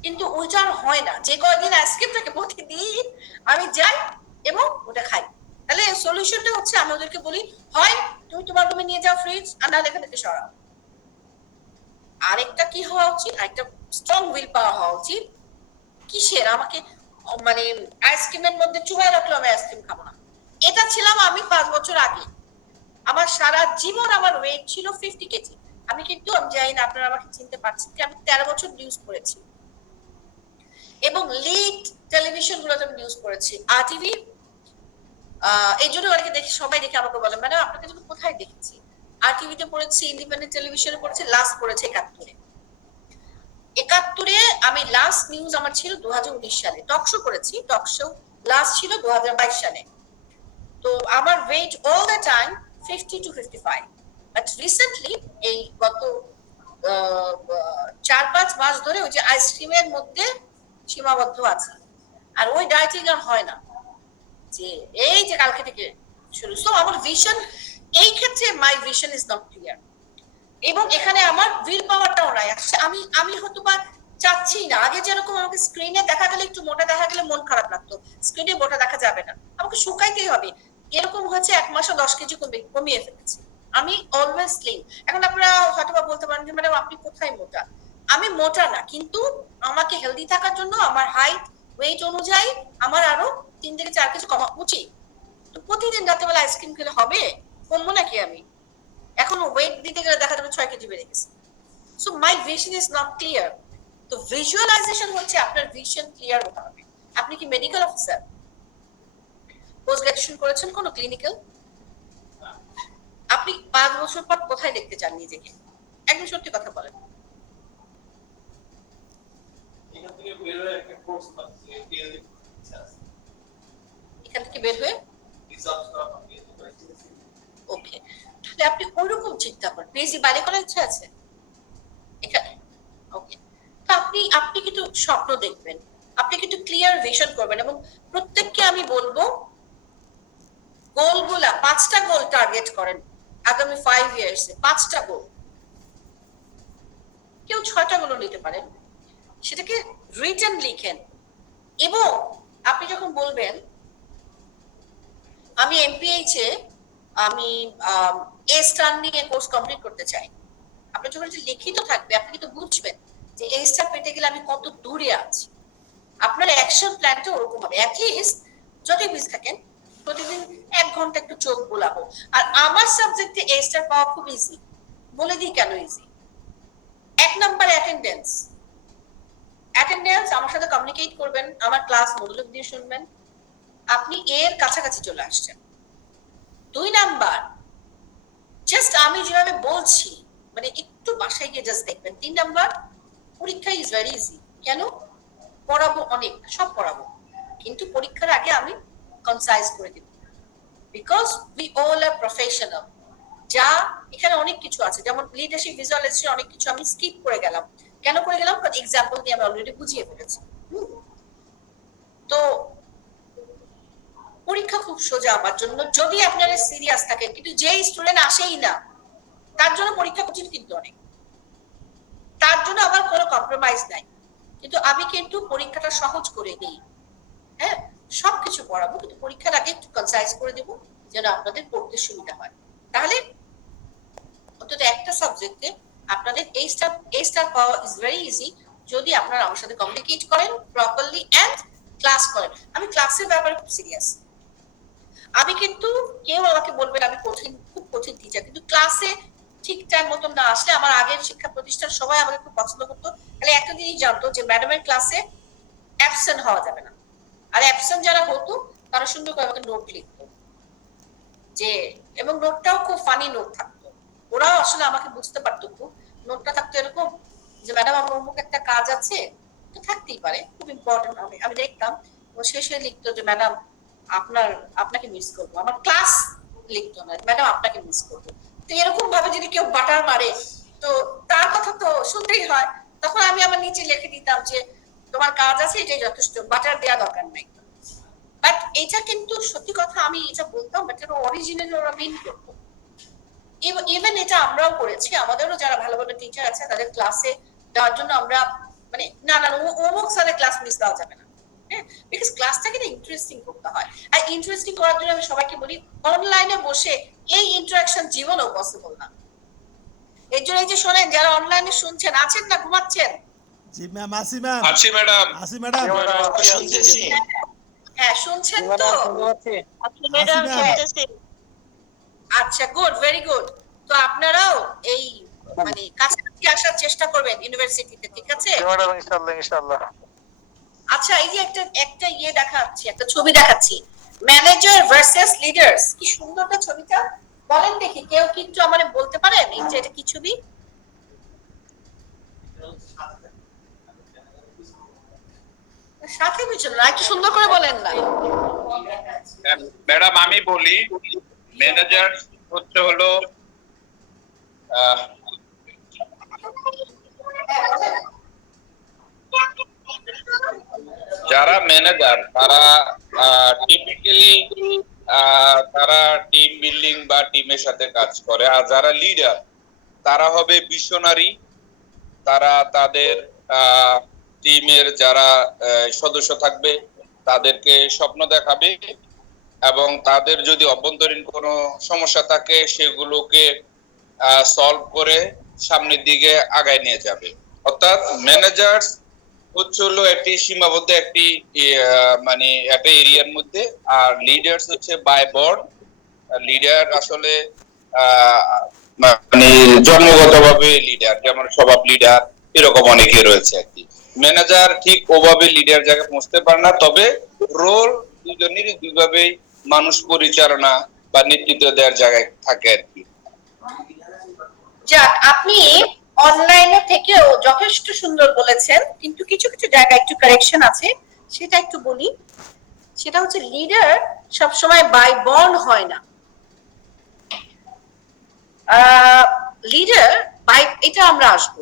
কিন্তু ওইটা আর হয় না, যে কয়দিন আইসক্রিমটাকে প্রতিদিন আমি যাই এবং ওটা খাই। তাহলে সলিউশনটা হচ্ছে আমি ওদেরকে বলি, হয় তুমি তোমার রুমে নিয়ে যাও ফ্রিজ, আর নাহলে এখান থেকে সরাও। আরেকটা কি হওয়া উচিত, আরেকটা স্ট্রং উইল পাওয়ার হওয়া উচিত। কিসের, আমাকে মানে আইসক্রিমের মধ্যে চুবাই রাখলো আমি আইসক্রিম খাবো না, এটা ছিলাম আমি 5 বছর আগে। আমার সারা জীবন আমার ওয়েট ছিল 50 কেজি। আমি কিন্তু আমি জানি না আপনারা আমাকে চিনতে পারছেন কি, আমি 13 বছর নিউজ করেছি এবং লিড টেলিভিশন গুলোতে আমি নিউজ করেছি, RTV। এই জন্য অনেকে দেখে, সবাই দেখে আমাকে বলে ম্যাডাম আপনাকে তুমি কোথায় দেখেছি, RTV-তে পড়েছি, ইন্ডিপেন্ডেন্ট টেলিভিশনে পড়েছি, লাস্ট পড়েছে 71-এ। আমি লাস্ট নিউজ আমার ছিল 2019 সালে, টক শো করেছি, টক শো লাস্ট ছিল 2022 সালে। তো আমার weight all the time 50 to 55, but recently এই গত 4-5 মাস ধরে ওই যে আইসক্রিমের মধ্যে সীমাবদ্ধ আছে, আর ওই ডায়েটিং আর হয় না, যে এই যে কালকে থেকে শুরু। সো আমার ভিশন এই ক্ষেত্রে, মাই ভিশন ইজ নট ক্লিয়ার, এবং এখানে আমার উইল পাওয়ারটাও নাই। আমি আমি হয়তো বা চাচ্ছি না, আগে যেরকম আমাকে স্ক্রিনে দেখা গেলে একটু মোটা দেখা গেলে মন খারাপ লাগতো, স্ক্রিনে মোটা দেখা যাবে না, আমাকে শুকাইতেই হবে। এরকম হয়েছে 1 মাসে 10 কেজি কমিয়ে ফেলেছি, আমি অলওয়েজ স্লিম। এখন আপনারা হয়তো বা বলতে পারেন যে ম্যাডাম আপনি কোথায় মোটা, আমি মোটা না, কিন্তু আমাকে হেলদি থাকার জন্য আমার হাইট ওয়েট অনুযায়ী আমার আরো 3 থেকে 4 কেজি কমা উচিত। তো প্রতিদিন রাতেবেলা আইসক্রিম খেলে হবে, কমবো নাকি আমি? এখন ওয়েট দিতে গেলে দেখা যাবে 6 কেজি বেড়ে গেছে। So my vision is not clear. তো ভিজুয়ালাইজেশন হচ্ছে আপনার ভিশন ক্লিয়ার হতে হবে। আপনি কি মেডিকেল অফিসার, পোস্ট গ্রাজুয়েশন করেছেন কোনো ক্লিনিক্যাল? আপনি 5 বছর পর কোথায় দেখতে চান নিজেকে? একদম সত্যি কথা বলেন। এখান থেকে বের হয়ে ওকে, তাহলে আপনি ওইরকম চিন্তা করেন, পিএইচডি বাইরে করার ইচ্ছা আছে এখানে, ওকে। তো আপনি কিন্তু স্বপ্ন দেখবেন, আপনি কিন্তু ক্লিয়ার ভিশন করবেন, এবং প্রত্যেককে আমি বলবো গোলগুলা 5টা গোল টার্গেট করেন আগামী 5 ইয়ার্সে, 5টা গোল, কেউ 6টা গোল নিতে পারেন, সেটাকে রিটেন লিখেন। এবং আপনি যখন বলবেন আমি MPH এ আমি A স্টার নিয়ে কোর্স কমপ্লিট করতে চাই, আপনি যখন লিখিত থাকবে আপনি কিন্তু বুঝবেন যে A স্টার পেতে গেলে আমি কত দূরে আছি। আপনার অ্যাকশন প্ল্যানটা ওরকম হবে। অ্যাটলিস্ট যতই বিজি থাকেন প্রতিদিন 1 ঘন্টা একটু চোখ বোলাবো। আর আমার সাবজেক্টে এ স্টার পাওয়া খুব ইজি, বলে দিই কেন ইজি। 1 number attendance. অ্যাটেন্ডেন্স, আমার সাথে কমিউনিকেট করবেন, আমার ক্লাস মনোযোগ দিয়ে শুনবেন, আপনি এর কাছাকাছি চলে আসছেন। 2 নাম্বার, জাস্ট আমি যেভাবে বলছি মানে একটু বাসায় গিয়ে জাস্ট দেখবেন। 3 নাম্বার, পরীক্ষা ইজ ভেরি ইজি। কেন? পড়াবো অনেক, সব পড়াবো, কিন্তু পরীক্ষার আগে আমি কনসাইজ করে দিব, because we all are professional. যা এখানে অনেক কিছু আছে, যেমন লিডারশিপ ভিজুয়ালাইজেশন অনেক কিছু আমি স্কিপ করে গেলাম। কেন করে গেলাম? কারণ এক্সাম্পল দিয়ে আমি অলরেডি বুঝিয়ে ফেলেছি। তো পরীক্ষা খুব সোজা আমার জন্য যদি আপনারা সিরিয়াস থাকেন, কিন্তু যেই স্টুডেন্ট আসেই না তার জন্য পরীক্ষা কঠিন কিন্তু অনেক, তার জন্য আমার কোনো কম্প্রোমাইজ নাই, কিন্তু আমি কিন্তু পরীক্ষাটা সহজ করে দিই। হ্যাঁ, সবকিছু পড়াবো, কিন্তু পরীক্ষার আগে একটু কনসাইজ করে দেবো যেন আপনাদের পড়তে সুবিধা হয়। তাহলে অন্তত একটা সাবজেক্টে আপনাদের এই স্টার পাওয়া ইজ ভেরি ইজি যদি আপনারা আমার সাথে কমিউনিকেট করেন প্রপারলি এন্ড ক্লাস করেন। আমি ক্লাসের ব্যাপারে খুব সিরিয়াস। আমি কিন্তু, কেউ আমাকে বলবেন আমি খুব কঠিন টিচার, কিন্তু ক্লাসে ঠিক টাইম মতন না আসলে, আমার আগের শিক্ষা প্রতিষ্ঠান সবাই আমাকে খুব পছন্দ করতো, তাহলে একটা জিনিস জানতো যে ম্যাডামের ক্লাসে অ্যাবসেন্ট হওয়া যাবে না। আর অ্যাবসেন্ট যারা হতো তারা সুন্দর করে আমাকে নোট লিখতো, যে এবং নোটটাও খুব ফানি নোট থাকতো। ওরাও আসলে আমাকে বুঝতে পারতো খুব। নোটটা থাকতো এরকম যে ম্যাডাম আমার অমুক একটা কাজ আছে, তো থাকতেই পারে, খুব ইম্পর্টেন্ট হবে। আমি দেখতাম ও শেষে লিখতো যে ম্যাডাম আপনাকে মিস করবো। আমার ক্লাস লিখতো না, ম্যাডাম আপনাকে মিস করবো। তো এরকম ভাবে যদি কেউ বাটার মারে তো তার কথা তো শুনতেই হয়। তখন আমি আমার নিচে লিখে দিতাম যে তোমার কাজ আছে, এটাই যথেষ্ট, বাটার দেওয়া দরকার নাই। বাট এটা কিন্তু সত্যি কথা, আমি এটা বলতাম, বাট এটা অরিজিনাল ওরা মিন করতো। ইভেন এটা আমরাও করেছি, আমাদেরও যারা ভালো ভালো টিচার আছে তাদের ক্লাসে দেওয়ার জন্য আমরা মানে না অমুক স্যারের ক্লাস মিস দেওয়া যাবে না, হ্যাঁ, বিকজ ক্লাসটাকে না ইন্টারেস্টিং করতে হয়। আর ইন্টারেস্টিং করার জন্য আমি সবাইকে বলি, অনলাইনে বসে এই ইন্টারাকশন জীবনেও পসিবল না। এর জন্য এই যে শোনেন, যারা অনলাইনে শুনছেন, আছেন না ঘুমাচ্ছেন? জি ম্যাম, আসি ম্যাম, আছি ম্যাডাম। আসি ম্যাডাম, শুনতেছি। হ্যাঁ, শুনছেন তো? ম্যাডাম, আচ্ছা, গুড, ভেরি গুড। তো আপনারাও এই মানে কাছাকাছি আসার চেষ্টা করবেন ইউনিভার্সিটিতে, ঠিক আছে? ম্যাডাম ইনশাআল্লাহ ইনশাআল্লাহ। আচ্ছা, এই যে একটা ইয়ে দেখাচ্ছি, একটা ছবি দেখাচ্ছি, ম্যানেজার ভার্সেস লিডার্স। কি সুন্দর না ছবিটা, বলেন দেখি কেউ কি একটু আমারে বলতে পারেন এই যে এটা কি ছবি? সাথে পিছনে না, একটু সুন্দর করে বলেন না। ম্যাডাম আমি বলি, ম্যানেজার হচ্ছে হলো যারা ম্যানেজার তারা টিপিক্যালি তারা টিম বিল্ডিং বা টিমের সাথে কাজ করে। আর যারা লিডার তারা হবে ভিশনারি, তারা তাদের টিমের যারা সদস্য থাকবে তাদেরকে স্বপ্ন দেখাবে এবং তাদের যদি অভ্যন্তরীণ কোনো সমস্যা থাকে সেগুলোকে সলভ করে সামনের দিকে আগায় নিয়ে যাবে। অর্থাৎ ম্যানেজার হচ্ছে হলো একটি সীমাবদ্ধ একটি মানে একটা এরিয়ার মধ্যে, আর লিডার্স হচ্ছে বাই বর্ড। লিডার আসলে মানে জন্মগতভাবে লিডার, যেমন স্বভাব লিডার, এরকম অনেকে রয়েছে আর কি। ম্যানেজার ঠিক ওভাবে লিডার জায়গায় পৌঁছতে পারে না, তবে রোল দুজনেরই দুইভাবেই মানুষ পরিচালনা বা নেতৃত্ব দেওয়ার জায়গায় থাকে আর কি। যাক, আপনি অনলাইনে থেকেও যথেষ্ট সুন্দর বলেছেন, কিন্তু কিছু কিছু জায়গায় একটু কারেকশন আছে, সেটা একটু বলি। সেটা হচ্ছে লিডার সবসময় বাই বর্ন হয় না। লিডার বাই, এটা আমরা আসবো,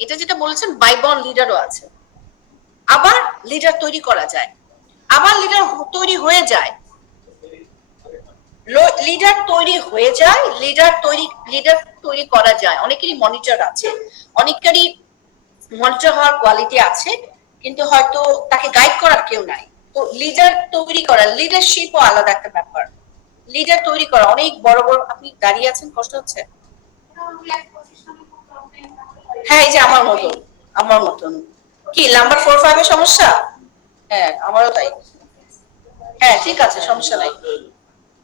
এটা যেটা বলেছেন বাই বর্ন লিডারও আছে। আবার লিডার তৈরি করা যায়, আবার লিডার তৈরি হয়ে যায়, লিডার তৈরি করা যায়। অনেকেরই মনিটর আছে, অনেকেরই মনিটর হওয়ার কোয়ালিটি আছে, কিন্তু হয়তো তাকে গাইড করার কেউ নাই। তো লিডার তৈরি করা, লিডারশিপও আলাদা একটা ব্যাপার। লিডার তৈরি করা অনেক বড় বড়, আপনি দাঁড়িয়ে আছেন, কষ্ট হচ্ছে? হ্যাঁ, এই যে আমার মতন কি নাম্বার 4-5 এর সমস্যা? হ্যাঁ আমারও তাই। হ্যাঁ ঠিক আছে, সমস্যা নাই।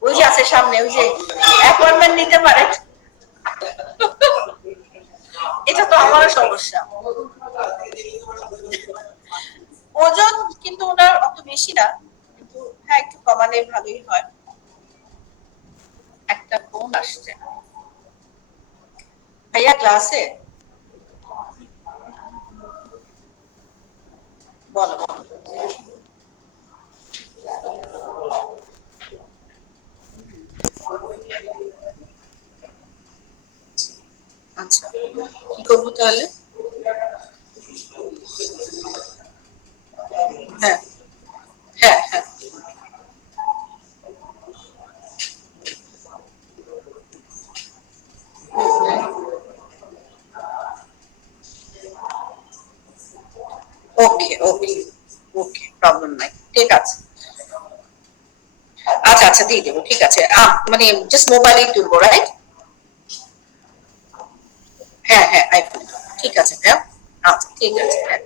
ওই যে আছে সামনে, ওই যে অ্যাপয়েন্টমেন্ট নিতে পারেন। এটা তো আমারও সমস্যা। ওজন কিন্তু ওনার অত বেশি না, কিন্তু হ্যাঁ একটু কমালে ভালোই হয়। একটা ফোন আসছে। ভাইয়া ক্লাসে? বলো। আচ্ছা কি করবো তাহলে? হ্যাঁ হ্যাঁ হ্যাঁ ওকে ওকে ওকে, প্রবলেম নাই, ঠিক আছে। আচ্ছা আচ্ছা দিয়ে দেবো, ঠিক আছে। মানে জাস্ট মোবাইলেই তুলবো, রাইট? হ্যাঁ হ্যাঁ আইফোন, ঠিক আছে ভাইয়া। আচ্ছা ঠিক আছে, হ্যাঁ।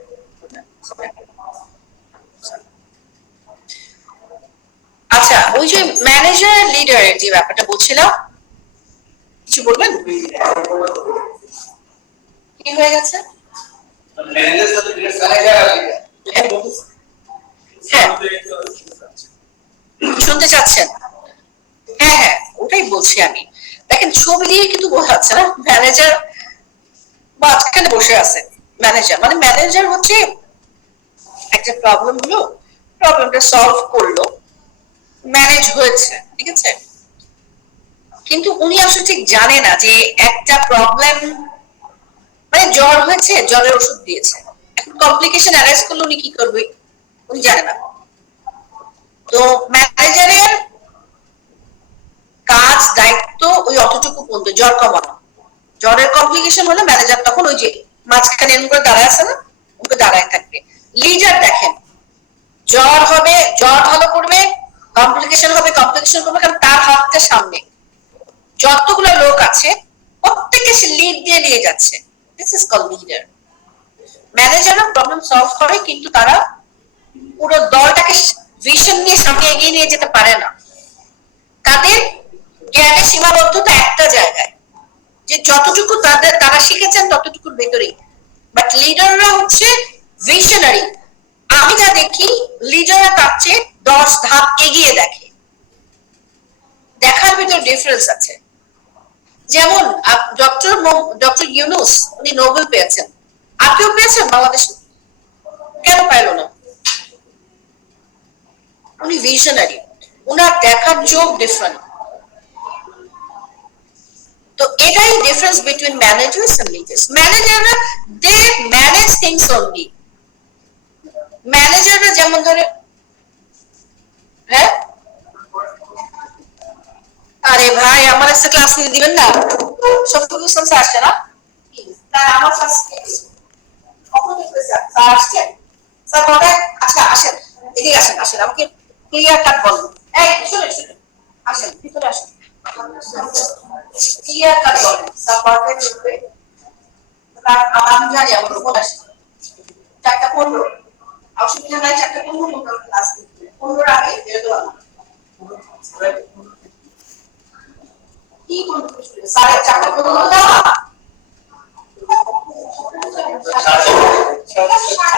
আচ্ছা ওই যে ম্যানেজার লিডারের যে ব্যাপারটা বলছিলাম, কিছু বলবেন? কি হয়ে গেছে? হ্যাঁ শুনতে চাচ্ছেন? হ্যাঁ হ্যাঁ ওটাই বলছি আমি। দেখেন ছবি দিয়ে কিন্তু বোঝা যাচ্ছে না ম্যানেজার মাঝখানে বসে আছে। ম্যানেজার মানে ম্যানেজার হচ্ছে একটা প্রবলেম হলো, প্রবলেমটা সলভ করলো, ম্যানেজ হয়েছে, ঠিক আছে। কিন্তু উনি আসলে ঠিক জানে না যে একটা প্রবলেম, মানে জ্বর হয়েছে, জ্বরের ওষুধ দিয়েছে, এখন কমপ্লিকেশন অ্যারাইজ করলে উনি কি করবে উনি জানে না। তো ম্যানেজারের কাজ দায়িত্ব ওই অতটুকু পর্যন্ত, জ্বর কমানো। জ্বরের কমপ্লিকেশন হলে ম্যানেজার তখন ওই যে মাঝখানে এরকম করে দাঁড়ায় আছে না, ওকে দাঁড়ায় থাকবে। লিডার দেখেন জ্বর হবে, জ্বর ভালো করবে, কমপ্লিকেশন হবে, কমপ্লিকেশন করবে, কারণ তার হাতটা সামনে। যতগুলো লোক আছে প্রত্যেককে সে লিড দিয়ে নিয়ে যাচ্ছে। This is called leader. ম্যানেজাররা প্রবলেম সলভ করে, কিন্তু তারা পুরো দলটাকে ভিশন নিয়ে সামনে এগিয়ে নিয়ে যেতে পারে না। তাদের জ্ঞানের সীমাবদ্ধতা একটা জায়গায়, যে যতটুকু তারা শিখেছেন ততটুকুর ভেতরেই। বাট লিডাররা হচ্ছে ভিশনারি। আমি যা দেখি লিডাররা তার চেয়ে 10 ধাপ এগিয়ে দেখে। দেখার ভিতর ডিফারেন্স আছে। যেমন ডক্টর ইউনূস উনি নোবেল পেয়েছেন, আপনিও পেয়েছেন বাংলাদেশে, কেন পাইল না? উনি ভিশনারি, উনার দেখার চোখ ডিফারেন্ট। তো এটাই difference between managers and leaders. ম্যানেজাররা দে ম্যানেজ থিংস অনলি। ম্যানেজাররা যেমন ধরে, হ্যাঁ আরে ভাই আমার একটা ক্লাস নিয়ে দিবেন না? সবটুকু স্যার আসছে না, তাই আমার ক্লাস আসছে স্যার কটা? আচ্ছা আসেন, এদিকে আসেন, আসেন আমাকে ক্লিয়ার কাট বলুন। এই শুনুন শুনুন, আসেন ভিতরে আসেন, ক্লিয়ার কাট বলুন স্যার পারফেক্ট হবে। আমি জানি আমার উপর আসে 4:15 অসুবিধা নাই, 4:15 মতো ক্লাস 15 আগে বেরোতে পারবো। কি করতে স্যার 4:15 দেওয়া?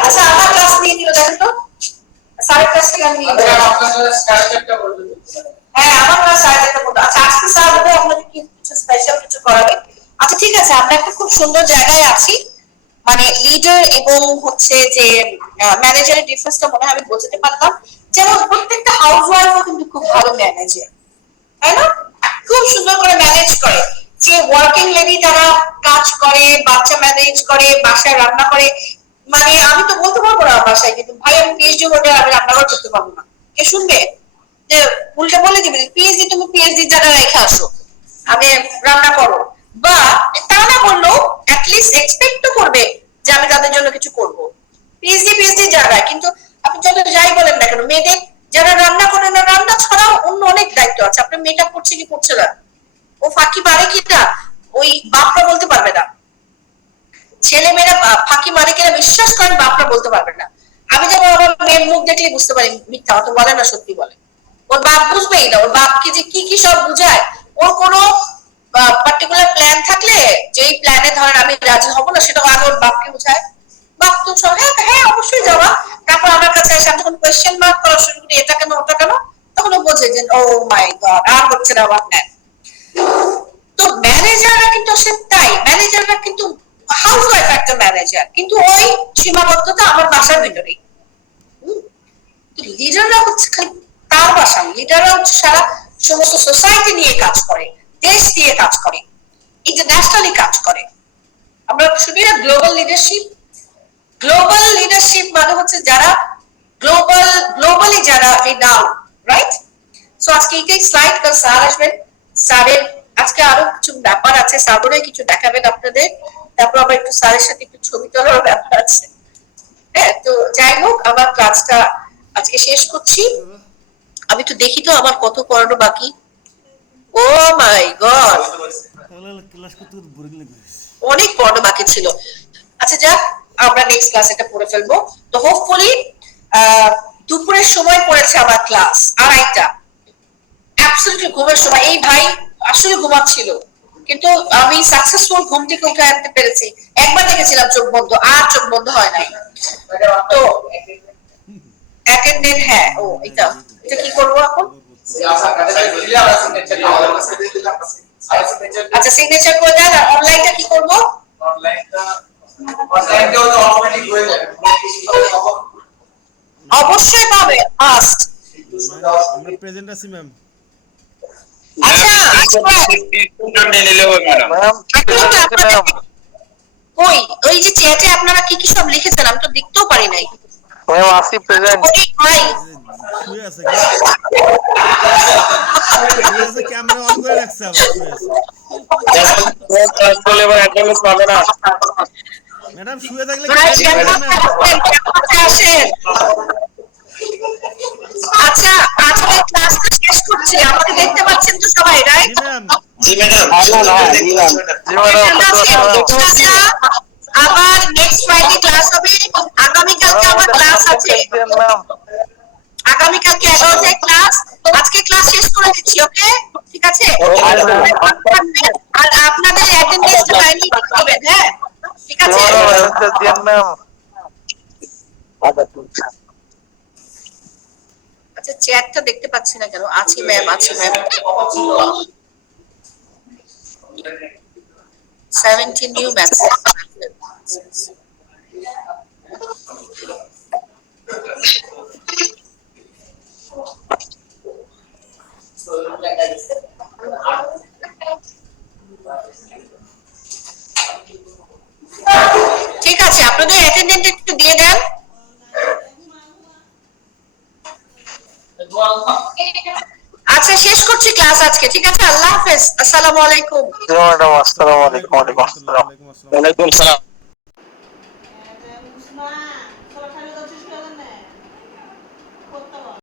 আচ্ছা আমার ক্লাস নিয়ে নিল, দেখেন তো স্যারের কাছ থেকে আমি হ্যাঁ আমার ক্লাস 4:30 পর্যন্ত। আচ্ছা আজকে স্যার হবে আপনাদের কিছু স্পেশাল কিছু করাবে। আচ্ছা ঠিক আছে, আমরা একটা খুব সুন্দর জায়গায় আছি। মানে লিডার এবং হচ্ছে যে ম্যানেজারের ডিফারেন্সটা মনে হয় আমি বোঝাতে পারলাম। যেমন প্রত্যেকটা হাউস ওয়াইফও কিন্তু খুব ভালো ম্যানেজার, তাই না? খুব সুন্দর করে ম্যানেজ করে। যে ওয়ার্কিং লেডি তারা কাজ করে, বাচ্চা ম্যানেজ করে, বাসায় রান্না করে। মানে আমি তো বলতে পারবো না বাসায়, কিন্তু ভাই আমি পিএইচডি হোল্ডার, আমি রান্নাঘর করতে পারবো না, কে শুনবে? যে উল্টা বলে দিবে পিএইচডি, তুমি পিএইচডি জায়গা রেখে আসো, আমি রান্না করো। বা তা না বললেও অ্যাটলিস্ট এক্সপেক্ট তো করবে যে আমি তাদের জন্য কিছু করব। পিএইচডি জায়গায় কিন্তু আপনি যত যাই বলেন না কেন, মেয়েদের যারা রান্না করে না, রান্না ছাড়াও অন্য অনেক দায়িত্ব আছে। আপনার মেয়েটা করছে কি করছে না, ও ফাঁকি মারে কিনা ওই বাপরা বলতে পারবে না। ছেলে মেয়েরা ফাঁকি মারে কিনা বিশ্বাস করেন বাপরা বলতে পারবে না। আমি যেমন আমার মেয়ে মেয়ের মুখ দেখলে বুঝতে পারি মিথ্যা কথা বলে না সত্যি বলে। ওর বাপ বুঝবেই না, ওর বাপকে যে কি কি সব বুঝায়। ওর কোনো পার্টিকুলার প্ল্যান থাকলে যেই প্ল্যানে ধরেন আমি রাজি হব না, সেটা আগে ওর বাপকে বুঝায়। বাপ তো সব হ্যাঁ হ্যাঁ অবশ্যই যাওয়া। তারপর আমার কাছে এসে আমি তখন কোয়েশ্চেন মার্ক করা শুরু করি, এটা কেন ওটা কেন, তখন ও বোঝে যে ও মাই গড আর হচ্ছে না আমার প্ল্যান। তো ম্যানেজাররা কিন্তু আসলে তাই, ম্যানেজাররা কিন্তু হাউস ওয়াইফ একটা ম্যানেজার, কিন্তু ওই সীমাবদ্ধতা আমার বাসার ভিতরেই। লিডাররা হচ্ছে খালি তার বাসা, লিডাররা হচ্ছে সারা সমস্ত সোসাইটি নিয়ে কাজ করে, দেশ নিয়ে কাজ করে, ইন্টারন্যাশনালি কাজ করে। আমরা শুনি না গ্লোবাল লিডারশিপ। গ্লোবাল লিডারশিপ মানে হচ্ছে যারা গ্লোবালি যারা রিনাউন্ড, রাইট? সো আজকে এইটাই স্লাইড, কাল স্যার আসবেন, স্যারের আজকে আরো কিছু ব্যাপার আছে, স্যারের কিছু দেখাবেন আপনাদের, তারপর আবার একটু স্যারের সাথে একটু ছবি তোলার ব্যাপার আছে। হ্যাঁ, তো যাই হোক আমার ক্লাসটা আজকে শেষ করছি। আমি তো দেখি তো আমার কত পড়ানো বাকি। ও মাই গড, ক্লাস করতে বোরিং লাগে। অনেক পড়ানো বাকি ছিল। আচ্ছা যাক, আমরা নেক্সট ক্লাস এটা পড়ে ফেলবো। তো হোপফুলি দুপুরের সময় পড়েছে আমার ক্লাস 2:30টা, অ্যাবসলিউটলি ঘুমের সময়। এই ভাই আসলে ঘুমাচ্ছিল, কিন্তু আমি সাকসেসফুল ঘুম থেকে উঠে আনতে পেরেছি। একবার দেখেছিলাম চোখ বন্ধ, আর চোখ বন্ধ হয় নাই। তো অ্যাটেন্ডেন্ট, হ্যাঁ ও এটা এটা কি করবো এখন? আচ্ছা সিগনেচার করে দেন। আর অনলাইনটা কি করবো? অবশ্যই পাবে ফার্স্ট। আমরা প্রেজেন্ট আছি ম্যাম। আচ্ছা কই ওই যে চ্যাটে আপনারা কি কি সব লিখেছেন আমি তো দেখতেও পারি নাই। ম্যাম আসি প্রেজেন্ট। ভাই শুয়ে আছে ক্যামেরা অন করে রাখছে আবার শুয়ে আছে। ম্যাডাম শুয়ে থাকলে আচ্ছা আজকে ক্লাসটা শেষ করছি, আমাকে দেখতে পাচ্ছেন তো সবাই, রাইট? জি ম্যাম। আবার নেক্সট ফ্রাইডে ক্লাস হবে। আগামীকালকে আমার ক্লাস আছে, আগামীকালকে 11টায় ক্লাস। আজকে ক্লাস শেষ করে দিচ্ছি, ওকে? ঠিক আছে, আর আপনাদের অ্যাটেন্ডেন্সটা কাইন্ডলি দিবেন, হ্যাঁ ঠিক আছে? আচ্ছা চ্যাটটা দেখতে পাচ্ছি না কেন? আছি ম্যাম, আছি ম্যাম। 17 new messages. ঠিক আছে, আপনাদের অ্যাটেন্ডেন্ট একটু দিয়ে দেন। আচ্ছা শেষ করছি ক্লাস আজকে, ঠিক আছে? আল্লাহ হাফেজ, আসসালামু আলাইকুম। আসসালামু আলাইকুম। ওয়া আলাইকুম আসসালাম। ওয়ালাইকুম সালাম।